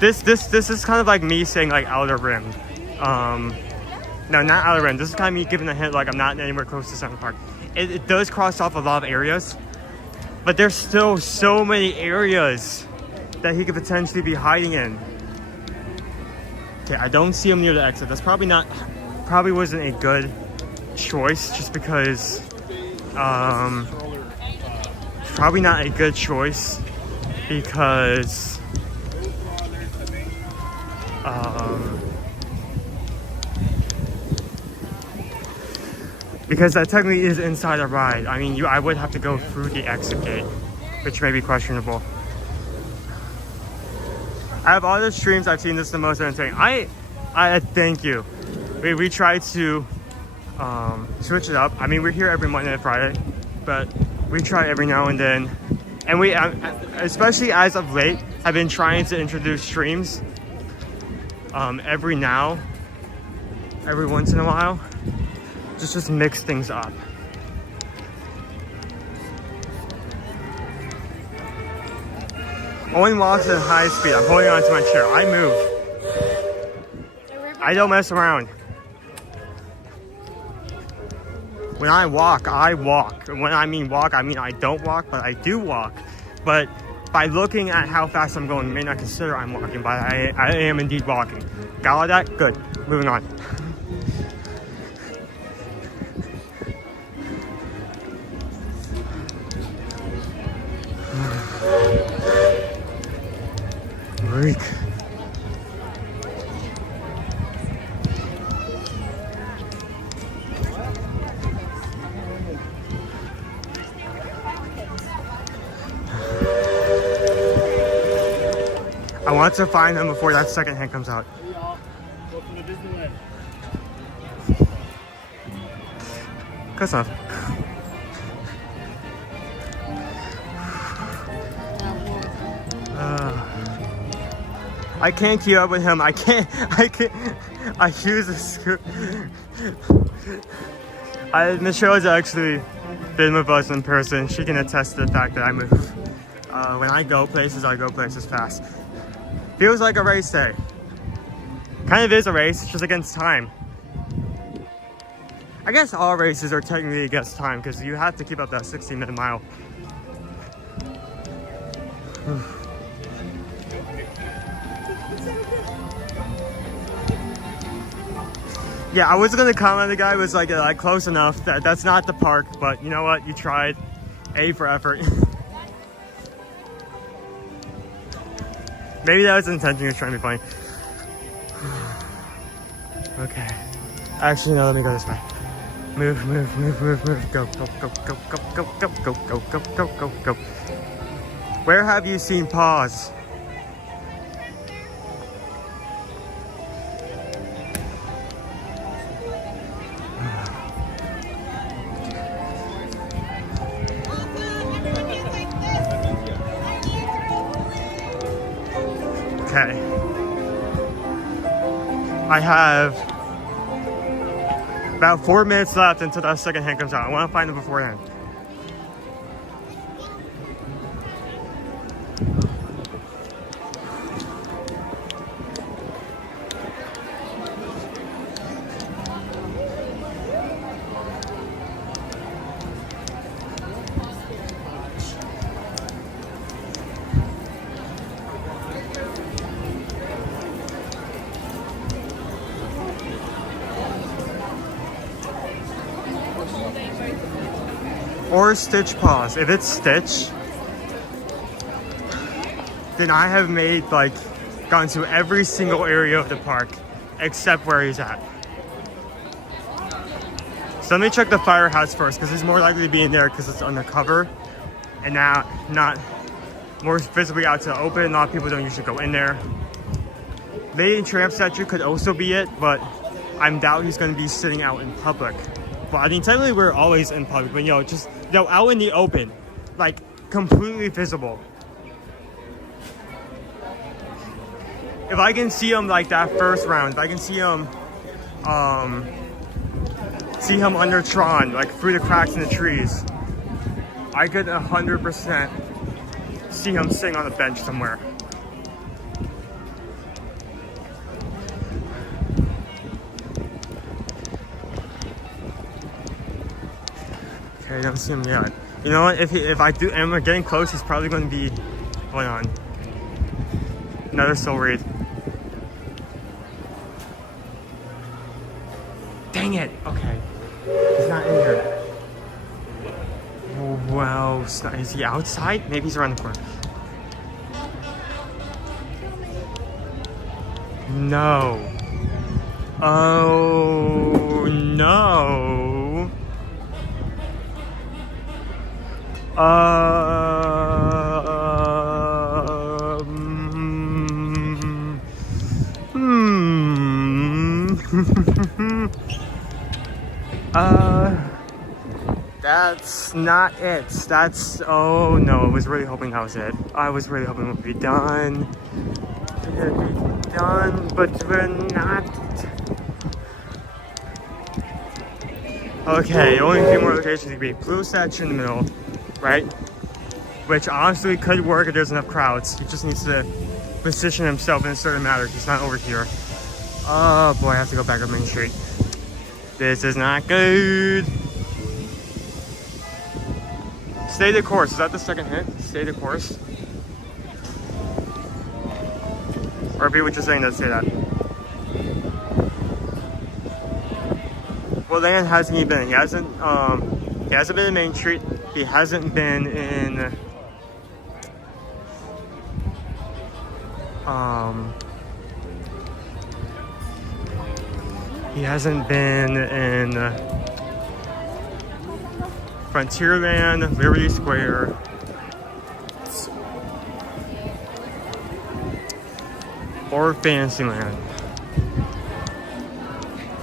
this is kind of like me saying like outer rim. No, not outer rim. This is kind of me giving a hint like I'm not anywhere close to Central Park. It does cross off a lot of areas, but there's still so many areas that he could potentially be hiding in. Okay, I don't see him near the exit. That's probably wasn't a good choice, just because probably not a good choice because that technically is inside a ride. I mean, I would have to go through the exit gate, which may be questionable. Out of all the streams I've seen, this is the most entertaining. I thank you. We try to switch it up. I mean, we're here every Monday and Friday, but we try every now and then. And we, especially as of late, have been trying to introduce streams every once in a while. Just mix things up. Owen walks at high speed. I'm holding on to my chair. I move. I don't mess around. When I walk, I walk. And when I mean walk, I mean I don't walk, but I do walk. But by looking at how fast I'm going, you may not consider I'm walking, but I am indeed walking. Got all that? Good. Moving on. Freak. I want to find them before that second hand comes out. Close enough. I can't keep up with him. I use a scoop. Michelle's actually been with us in person. She can attest to the fact that I move. When I go places fast. Feels like a race day. Kind of is a race, just against time. I guess all races are technically against time because you have to keep up that 60-minute mile. Yeah, I was gonna comment. The guy was like close enough. That's not the park, but you know what? You tried. A for effort. Maybe that was the intention. He was trying to be funny. Okay. Actually, no. Let me go this way. Move. Go. Go. Where have you seen paws? Okay. I have about 4 minutes left until that second hand comes out. I want to find them before then. Or Stitch paws. If it's Stitch, then I have made gone to every single area of the park except where he's at. So let me check the firehouse first, because he's more likely to be in there because it's undercover and not more visibly out to the open. A lot of people don't usually go in there. Lady Tramp statue could also be it, but I doubt he's going to be sitting out in public. Well, I mean, technically we're always in public, but just out in the open, like completely visible. If I can see him like that first round, if I can see him under Tron, like through the cracks in the trees, I could 100% see him sitting on a bench somewhere. Okay, I don't see him yet. You know what? If I do, am getting close, he's probably going to be. Hold on. Another soul read. Dang it! Okay, he's not in here. Well, is he outside? Maybe he's around the corner. No. Oh no. That's not it. Oh no, I was really hoping that was it. I was really hoping it would be done. We're gonna be done, but we're not. Okay, only a few more locations could be blue statue in the middle, right? Which honestly could work if there's enough crowds. He just needs to position himself in a certain manner. He's not over here. Oh boy, I have to go back up Main Street. This is not good. Stay the course. Is that the second hint? Stay the course. Or are people just saying that? Say that. Well, Dan hasn't even been. He hasn't been in Main Street. He hasn't been in. He hasn't been in Frontierland, Liberty Square, or Fantasyland.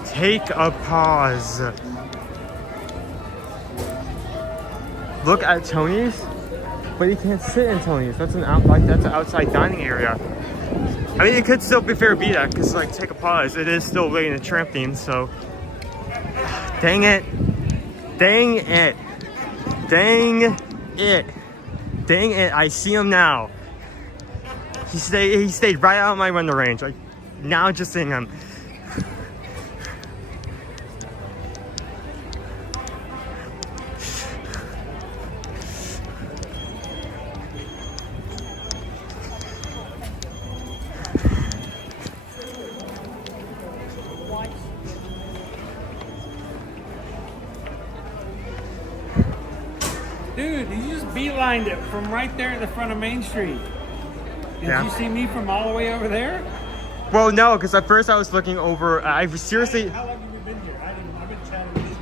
Take a pause. Look at Tony's, but you can't sit in Tony's. That's an outside dining area. I mean, it could still be fair to be that, because like take a pause. It is still Lady and the Tramp theme, so dang it. Dang it. Dang it. Dang it. I see him now. He stayed right out of my window range. Like now just seeing him. Dude, you just beelined it from right there in the front of Main Street. Did you see me from all the way over there? Well, no, because at first I was looking over. I seriously. How long have you been here? I've been chatting with these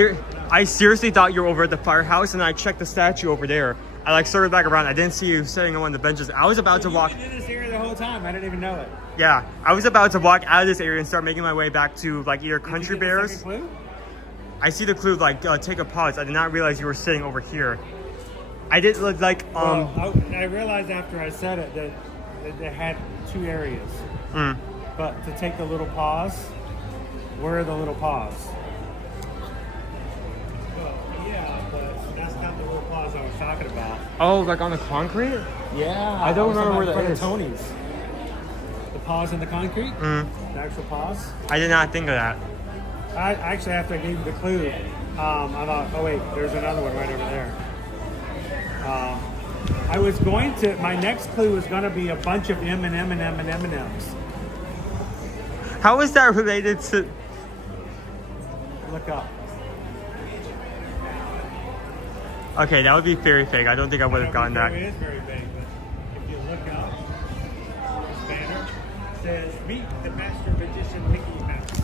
guys. I seriously thought you were over at the firehouse, and I checked the statue over there. I like circled back around. I didn't see you sitting on one of the benches. I was about to walk. You've been in this area the whole time. I didn't even know it. Yeah, I was about to walk out of this area and start making my way back to like either Country Bears. The second clue? I see the clue, like take a pause. I did not realize you were sitting over here. I did look like Well, I realized after I said it that they had two areas. But to take the little pause, where are the little pause? Well, yeah, but that's not the little pause I was talking about. Oh, like on the concrete? Yeah. I don't remember where that is. Tony's. The pause in the concrete? The actual pause? I did not think of that. Actually, after I gave you the clue, I thought, oh wait, there's another one right over there. I was going to, my next clue was going to be a bunch of M&M's. How is that related to? Look up. Okay, that would be very fake. I don't think I would have gotten that. It is very big, but if you look up this banner, says, meet the master magician Mickey Mouse.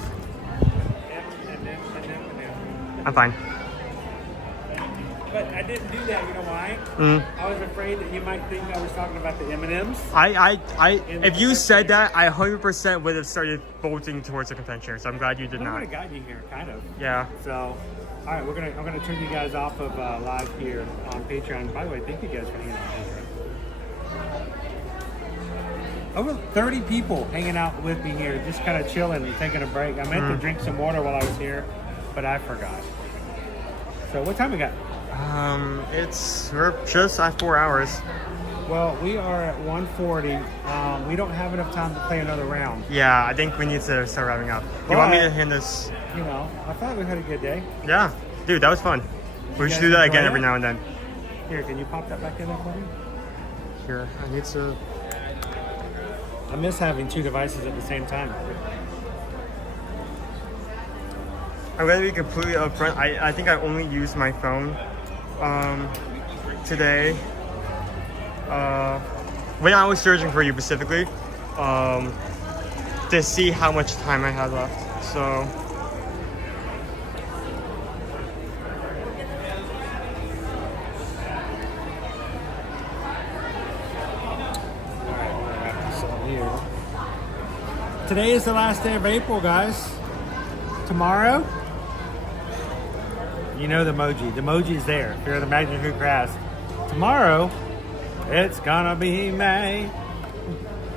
I'm fine. But I didn't do that, you know why? I was afraid that you might think I was talking about the M&Ms. If you said that, I 100% would have started bolting towards the convention. So I'm glad you did not. I would have gotten you here, kind of. Yeah. So, all right, I'm gonna turn you guys off of live here on Patreon. By the way, thank you guys for hanging out on Patreon. Over 30 people hanging out with me here, just kind of chilling and taking a break. I meant to drink some water while I was here, but I forgot. So what time we got? We're just at 4 hours. Well, we are at 1:40. We don't have enough time to play another round. Yeah, I think we need to start wrapping up. You want me to hand this? You know, I thought we had a good day. Yeah, dude, that was fun. We should do that again every now and then. Here, can you pop that back in there for me? Here, I need to. I miss having two devices at the same time. I'm gonna be completely upfront. I think I only used my phone today when I was searching for you specifically to see how much time I had left. So Today is the last day of April, guys. Tomorrow, you know the emoji. The emoji is there. If you're the Magic Who Grass. Tomorrow, it's gonna be May.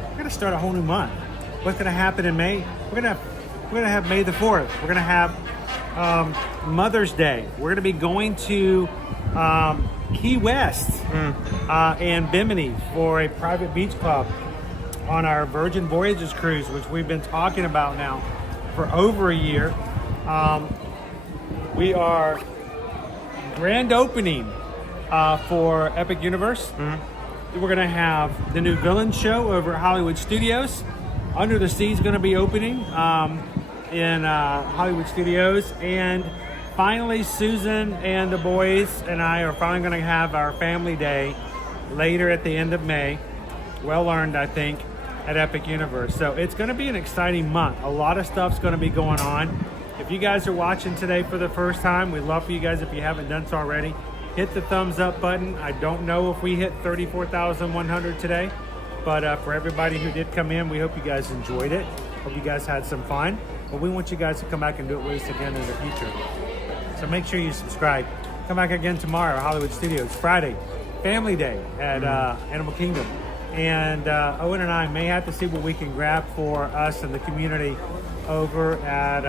We're gonna start a whole new month. What's gonna happen in May? We're gonna have May the 4th. We're gonna have Mother's Day. We're gonna be going to Key West and Bimini for a private beach club on our Virgin Voyages cruise, which we've been talking about now for over a year. We are grand opening for Epic Universe. We're gonna have the new Villain show over at Hollywood Studios. Under the Sea is gonna be opening in Hollywood Studios. And finally, Susan and the boys and I are finally gonna have our family day later at the end of May. Well earned, I think, at Epic Universe. So it's going to be an exciting month. A lot of stuff's going to be going on. If you guys are watching today for the first time, we'd love for you guys, if you haven't done so already, hit the thumbs up button. I don't know if we hit 34,100 today, but for everybody who did come in, we hope you guys enjoyed it. Hope you guys had some fun. But we want you guys to come back and do it with us again in the future. So make sure you subscribe. Come back again tomorrow, Hollywood Studios. Friday, Family Day at Animal Kingdom. And Owen and I may have to see what we can grab for us and the community over at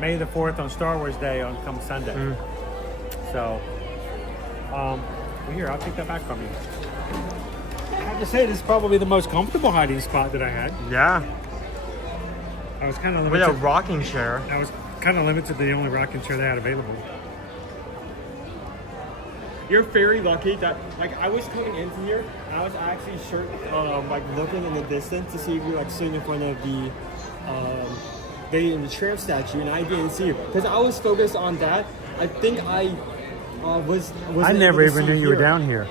May the 4th on Star Wars Day on come Sunday. So, here, I'll take that back from you. I have to say, this is probably the most comfortable hiding spot that I had. Yeah. I was kind of limited. With a rocking chair. I was kind of limited to the only rocking chair they had available. You're very lucky that, like, I was coming into here and I was actually looking in the distance to see if you were sitting in front of the Lady in the Tramp statue, and I didn't see you because I was focused on that. I think I was. I never even knew you were down here.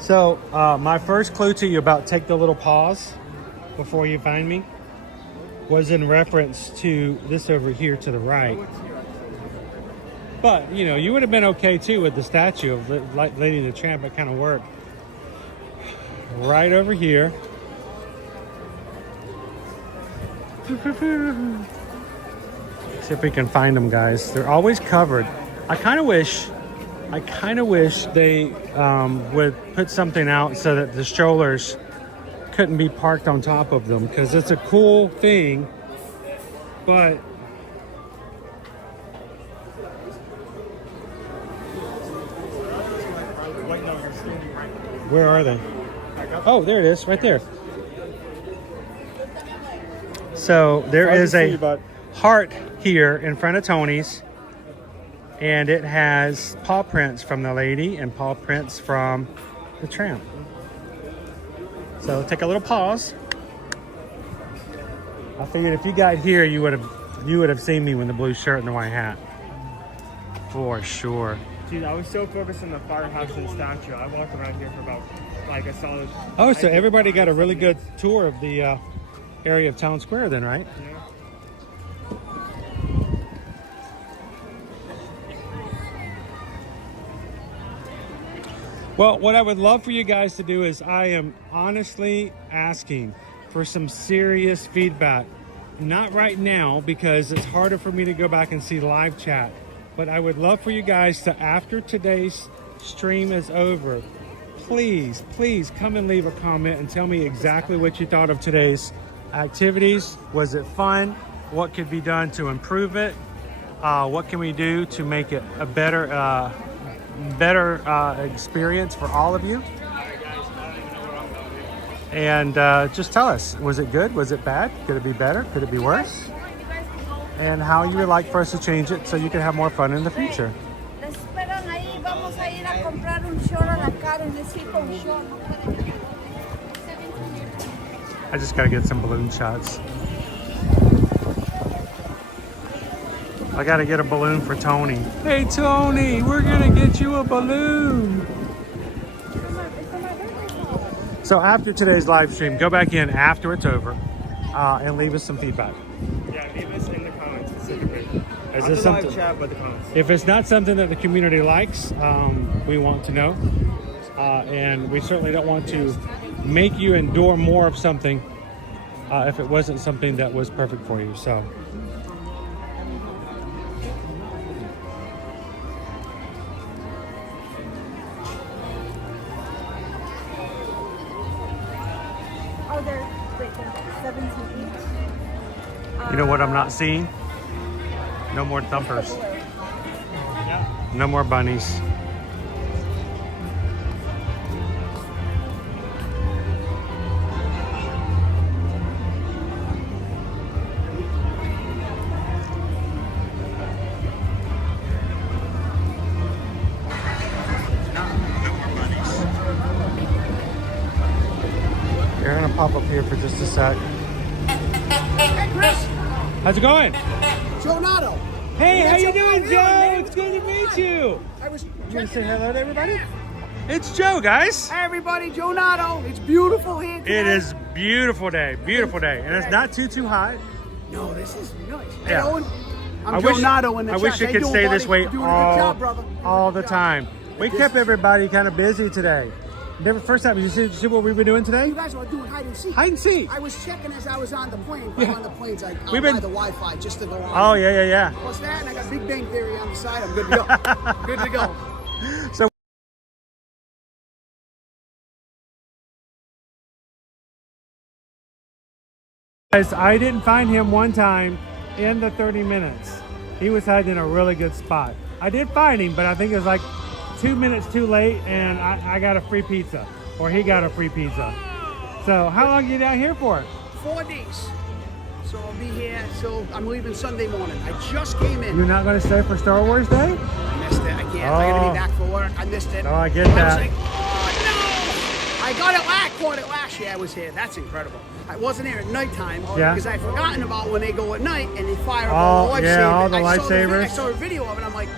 So my first clue to you about take the little pause before you find me was in reference to this over here to the right. But, you know, you would have been okay, too, with the statue of Lady the Tramp. It kind of worked. Right over here. See if we can find them, guys. They're always covered. I kind of wish they would put something out so that the strollers couldn't be parked on top of them, because it's a cool thing, but where are they? Oh, there it is, right there. So there is a heart here in front of Tony's, and it has paw prints from the lady and paw prints from the tramp. So take a little pause. I figured if you got here, you would have seen me with the blue shirt and the white hat. For sure. Dude, I was so focused on the firehouse and the statue. I walked around here for about like a solid. Oh, so everybody got a really good tour of the area of Town Square then, right? Yeah. Well, what I would love for you guys to do is I am honestly asking for some serious feedback. Not right now because it's harder for me to go back and see live chat. But I would love for you guys to, after today's stream is over, please, please come and leave a comment and tell me exactly what you thought of today's activities. Was it fun? What could be done to improve it? What can we do to make it a better experience for all of you? And just tell us, was it good? Was it bad? Could it be better? Could it be worse? And how you would like for us to change it so you can have more fun in the future. I just gotta get some balloon shots. I gotta get a balloon for Tony. Hey Tony, we're gonna get you a balloon. So after today's live stream, go back in after it's over and leave us some feedback. Yeah, leave us in the comments specifically. Is Not this the something? live chat, but the comments. If it's not something that the community likes, we want to know. And we certainly don't want to make you endure more of something if it wasn't something that was perfect for you. So. Oh, there's 17 each. You know what I'm not seeing? No more thumpers. No more bunnies. You're gonna pop up here for just a sec. Hey, Chris. How's it going? Joe Nato. Hey, how That's you doing, how Joe? man. It's good to meet you. I was You wanna say hello to everybody? It's Joe, guys. Hey, everybody, Joe Nato. It's beautiful here today. It is beautiful day, and it's not too hot. No, this is nice. Hey, Yeah. Owen. I'm I Joe wish, Nato in the I chat. wish it How could you stay doing, this buddy? way You're doing a good job, brother. all the time. We kept everybody kind of busy today. Never first time. Did you see what we've been doing today? You guys were doing hide and seek. Hide and seek. I was checking as I was on the plane. Yeah. On the planes, I We've buy been- the Wi-Fi just to go on. Oh yeah. What's that? And I got Big Bang Theory on the side. I'm good to go. Good to go. So. Guys, I didn't find him one time in the 30 minutes. He was hiding in a really good spot. I did find him, but I think it was like 2 minutes too late, and I got a free pizza, or he got a free pizza. So how long are you down here for? 4 days. So I'll be here. So I'm leaving Sunday morning. I just came in. You're not going to stay for Star Wars Day? I missed it. I can't. I gotta Oh. be back for work. I missed it. Oh, I get was that. like, oh no! I caught it last year. I was here. That's incredible. I wasn't here at nighttime Yeah. because I'd forgotten about when they go at night and they fire up Oh, all the lifesavers. yeah, all the I saw lifesavers. I saw a video of it. I'm like,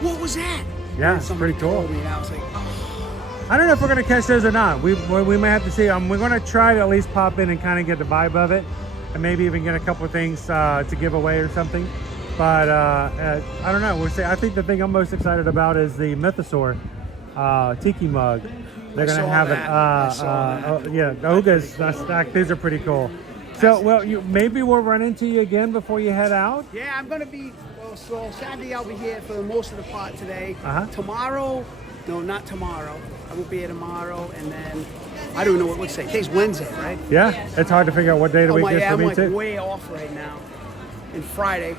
what was that? Yeah, And it's somebody pretty cool. told me, and I was like, oh. I don't know if we're going to catch those or not. We may have to see. We're going to try to at least pop in and kind of get the vibe of it, and maybe even get a couple of things to give away or something. But I don't know. We'll see. I think the thing I'm most excited about is the Mythosaur tiki mug. They're going to have it. Yeah, Oga's. These are pretty cool. So, well, maybe we'll run into you again before you head out. Yeah, I'm gonna be. Well, so Saturday I'll be here for most of the part today. Tomorrow, no, not tomorrow. I won't be here tomorrow, and then I don't know what looks like. Today's Wednesday, right? Yeah, it's hard to figure out what day of the week it is for I'm me like too. way off right now. And Friday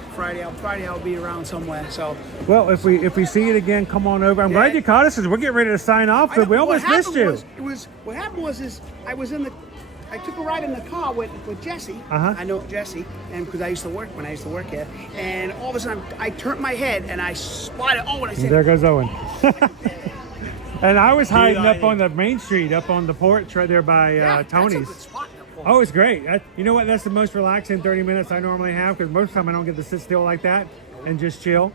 I'll be around somewhere. So. Well, if we see it again, come on over. I'm glad you caught us, because we're getting ready to sign off, but we almost missed you. What happened was I took a ride in the car with Jesse. I know Jesse, and because I used to work here, and all of a sudden I turned my head and I spotted Owen. I said, There goes Owen. And I was hiding up on the main street, up on the porch right there by Tony's. That's a good spot. Oh, it's great. You know what? That's the most relaxing 30 minutes I normally have, because most of the time I don't get to sit still like that and just chill.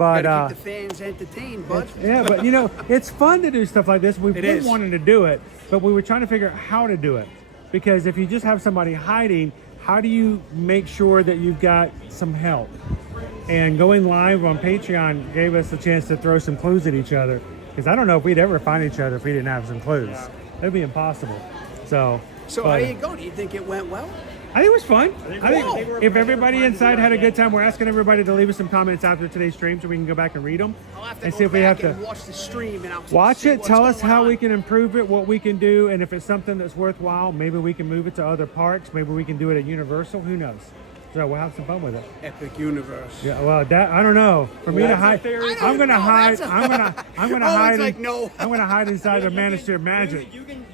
But gotta keep the fans entertained, bud. yeah, but you know, it's fun to do stuff like this. We've It been is. wanting to do it, but we were trying to figure out how to do it. Because if you just have somebody hiding, how do you make sure that you've got some help? And going live on Patreon gave us a chance to throw some clues at each other. Because I don't know if we'd ever find each other if we didn't have some clues. It'd be impossible. So So how do you go? Do you think it went well? I think it was fun. I Cool. think if everybody inside had a good time, we're asking everybody to leave us some comments after today's stream so we can go back and read them. I'll have to And go see if we have back to and watch the stream and I'll watch see it. what's Tell us going how on. we can improve it, what we can do, and if it's something that's worthwhile, maybe we can move it to other parks. Maybe we can do it at Universal. Who knows? So we'll have some fun with it. Epic Universe. Yeah, well, that I don't know. For me to hide, I'm gonna hide. I'm gonna Oh, hide. it's like, no. I'm gonna hide inside the Ministry of Magic. You can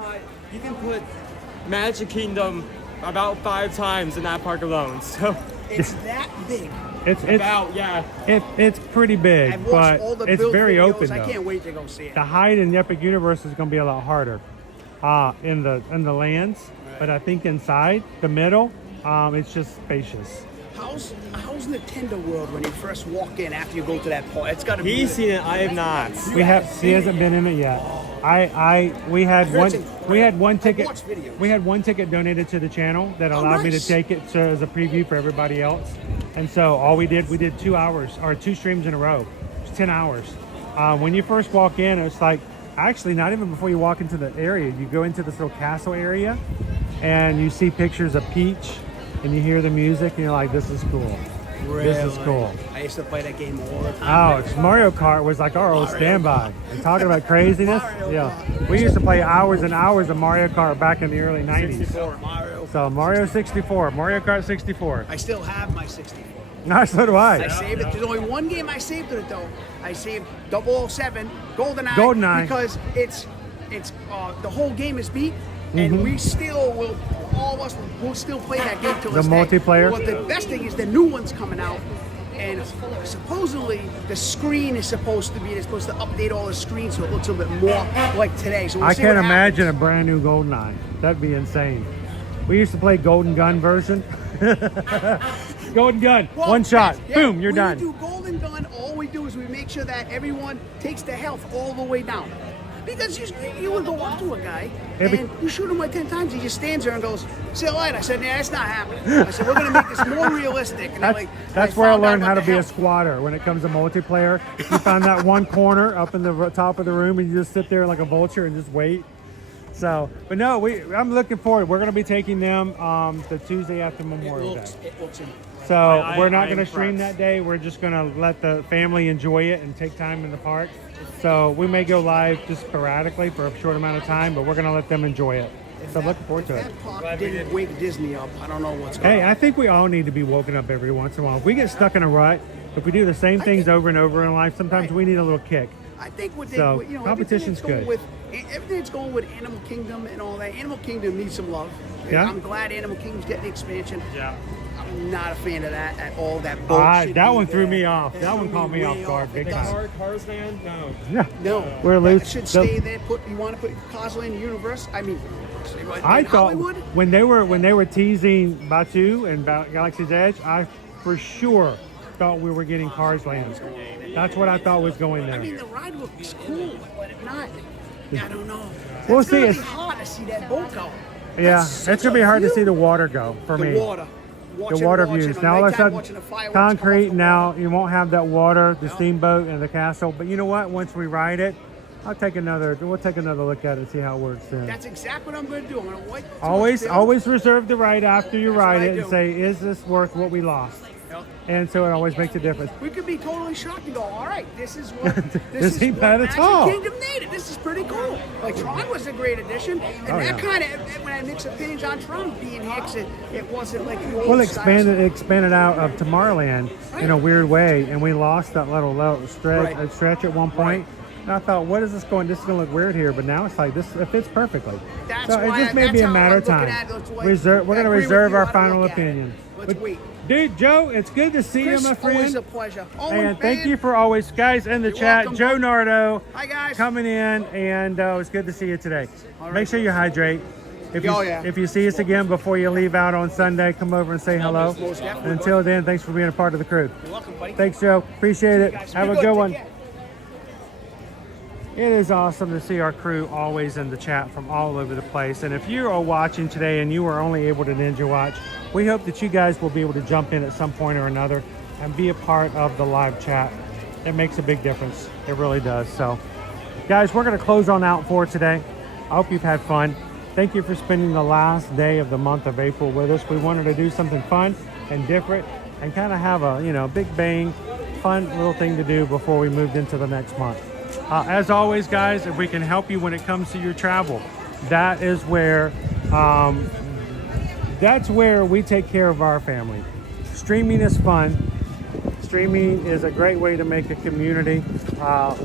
hide. You can put Magic Kingdom about 5 times in that park alone. So It's that big. It's about it's pretty big, I've but watched all the it's build very videos. open I though. can't wait to go see it. The hide in the Epic Universe is going to be a lot harder in the lands, but I think inside the middle, it's just spacious. How's Nintendo World when you first walk in after you go to that part? It's got to be. he's seen it. I have not. He hasn't been in it yet. We had one ticket. watched videos. We had one ticket donated to the channel that allowed me to nice. take it as a preview for everybody else. And so all we did 2 hours or 2 streams in a row. It's 10 hours. When you first walk in, it's like actually not even before you walk into the area. You go into this little castle area, and you see pictures of Peach, and you hear the music, and you're like, "This is cool. This is cool." I used to play that game all the time. Oh, Mario Kart was like our old standby. And talking about craziness, we used to play hours and hours of Mario Kart back in the early 90s. So Mario 64, Mario Kart 64. I still have my 64. No, so do I. I saved it. There's only one game I saved it though. I saved 007, GoldenEye. because it's the whole game is beat, and we still will. All of us will still play that game till The this day. multiplayer? But the best thing is the new one's coming out, and supposedly the screen is supposed to be. They're supposed to update all the screens so it looks a little bit more like today. So we'll I see can't what imagine a brand new GoldenEye. That'd be insane. We used to play Golden Gun version. Golden Gun, Well, one shot, yeah, boom, you're when done. we do Golden Gun, all we do is we make sure that everyone takes the health all the way down. Because you would go up to a guy and you shoot him like 10 times, he just stands there and goes, "See you later." I said, "Yeah, that's not happening." I said, "We're going to make this more realistic." And That's where I found out learned how to about be the a health. squatter when it comes to multiplayer. You find that one corner up in the top of the room and you just sit there like a vulture and just wait. So, but no, I'm looking forward. We're going to be taking them the Tuesday after Memorial Day. It looks So we're not going to I'm stream impressed. that day. We're just going to let the family enjoy it and take time in the park. So we may go live just sporadically for a short amount of time, but we're going to let them enjoy it. So looking forward to it. That park didn't wake Disney up. I don't know what's going Hey, on. I think we all need to be woken up every once in a while. If we get stuck in a rut, if we do the same things over and over in life, sometimes we need a little kick. I think what they, So, you know, competition's everything good. Everything that's going with Animal Kingdom and all that. Animal Kingdom needs some love. Yeah? I'm glad Animal Kingdom's getting the expansion. Yeah. I'm not a fan of that at all. That bullshit. That one threw me off. That one caught me off guard big time. Cars, man? No. Yeah. No. We're That loose. should stay there. You want to put Cosmo in the universe? I mean, I in thought Hollywood? when they were teasing Batu and Galaxy's Edge, I for sure thought we were getting Cars Land. That's what I thought was going I there. mean, the ride looks cool, but if not, I don't know. We'll It's gonna see. be hard to see that boat go. Yeah, That's it's such gonna be a hard to view. see the water go for The me. water. The water views. Now all of a watching sudden, the fireworks concrete. come off Now you won't have that water, the steamboat, and the castle. But you know what? Once we ride it, we'll take another look at it and see how it works then. That's exactly what I'm going to do. I'm going to wait. till Always it's built. reserve the right after you That's ride what I it and do. say, is this worth what we lost? Yep. And so it always makes a difference. We could be totally shocked and go, all right, this is what This is ain't what bad at Magic all. Kingdom needed. This is pretty cool. Like Tron was a great addition, and Oh, that yeah. kind of when I mix opinions on Tron being here, 'cause it wasn't like the old Well, style. expanded out of Tomorrowland in a weird way, and we lost that little stretch at one point. And I thought, what is this going? This is going to look weird here, but now it's like this. It fits perfectly. That's so it why just may be a that's how matter I'm of time. looking at it. That's why We're I going to agree with reserve you our how to final look at it. opinion. Let's wait. Dude, Joe, it's good to see Chris, you, my friend. always a pleasure. Owen, And thank man, you for always, guys, in the You're chat. welcome. Joe Nardo, Hi, guys. coming in, and it was good to see you today. All Make right. sure you hydrate. If you, Oh, yeah. if you see us again before you leave out on Sunday, come over and say hello. Most definitely, Until then, thanks for being a part of the crew. You're welcome, buddy. Thanks, Joe. Appreciate it. guys. Have Be a good. good Take one. care. It is awesome to see our crew always in the chat from all over the place. And if you are watching today and you are only able to Ninja Watch, we hope that you guys will be able to jump in at some point or another and be a part of the live chat. It makes a big difference. It really does. So, guys, we're going to close on out for today. I hope you've had fun. Thank you for spending the last day of the month of April with us. We wanted to do something fun and different and kind of have a, big bang, fun little thing to do before we moved into the next month. As always, guys, if we can help you when it comes to your travel, that is where we take care of our family. Streaming is fun. Streaming is a great way to make a community.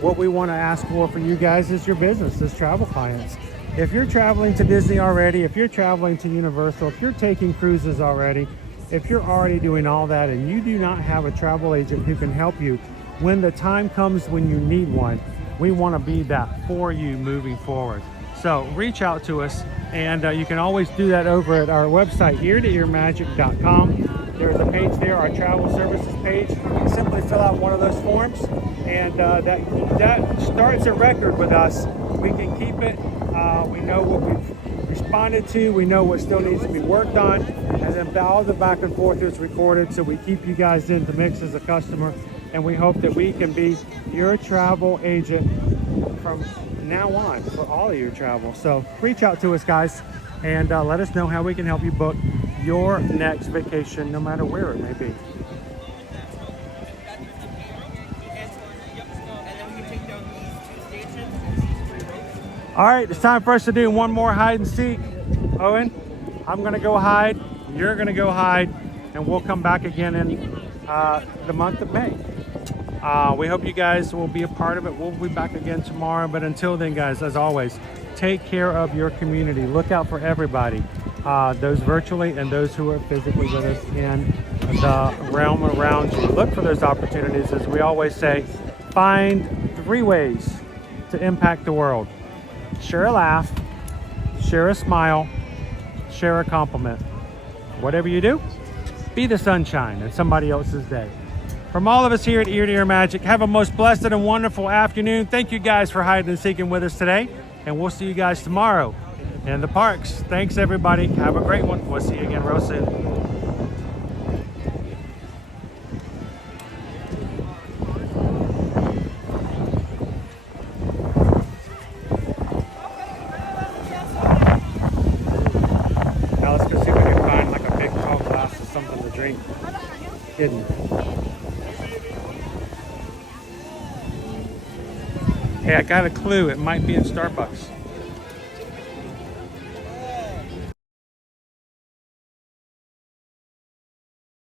What we want to ask for you guys is your business as travel clients. If you're traveling to Disney already, if you're traveling to Universal, if you're taking cruises already, if you're already doing all that and you do not have a travel agent who can help you when the time comes when you need one, we want to be that for you moving forward. So reach out to us, and you can always do that over at our website, eartoearmagic.com. There's a page there, our travel services page. Simply fill out one of those forms, and that starts a record with us. We can keep it. We know what we've responded to. We know what still needs to be worked on, and then all the back and forth is recorded, so we keep you guys in the mix as a customer. And we hope that we can be your travel agent from now on for all of your travel. So reach out to us, guys, and let us know how we can help you book your next vacation, no matter where it may be. All right, it's time for us to do one more hide and seek. Owen, I'm gonna go hide, you're gonna go hide, and we'll come back again in the month of May. We hope you guys will be a part of it. We'll be back again tomorrow. But until then, guys, as always, take care of your community. Look out for everybody, those virtually and those who are physically with us in the realm around you. Look for those opportunities. As we always say, find 3 ways to impact the world. Share a laugh, share a smile, share a compliment. Whatever you do, be the sunshine in somebody else's day. From all of us here at Ear to Ear Magic, have a most blessed and wonderful afternoon. Thank you guys for hiding and seeking with us today. And we'll see you guys tomorrow in the parks. Thanks, everybody. Have a great one. We'll see you again real soon. Now let's go see if we can find like a big tall glass of something to drink. Hidden. Hey, I got a clue. It might be in Starbucks.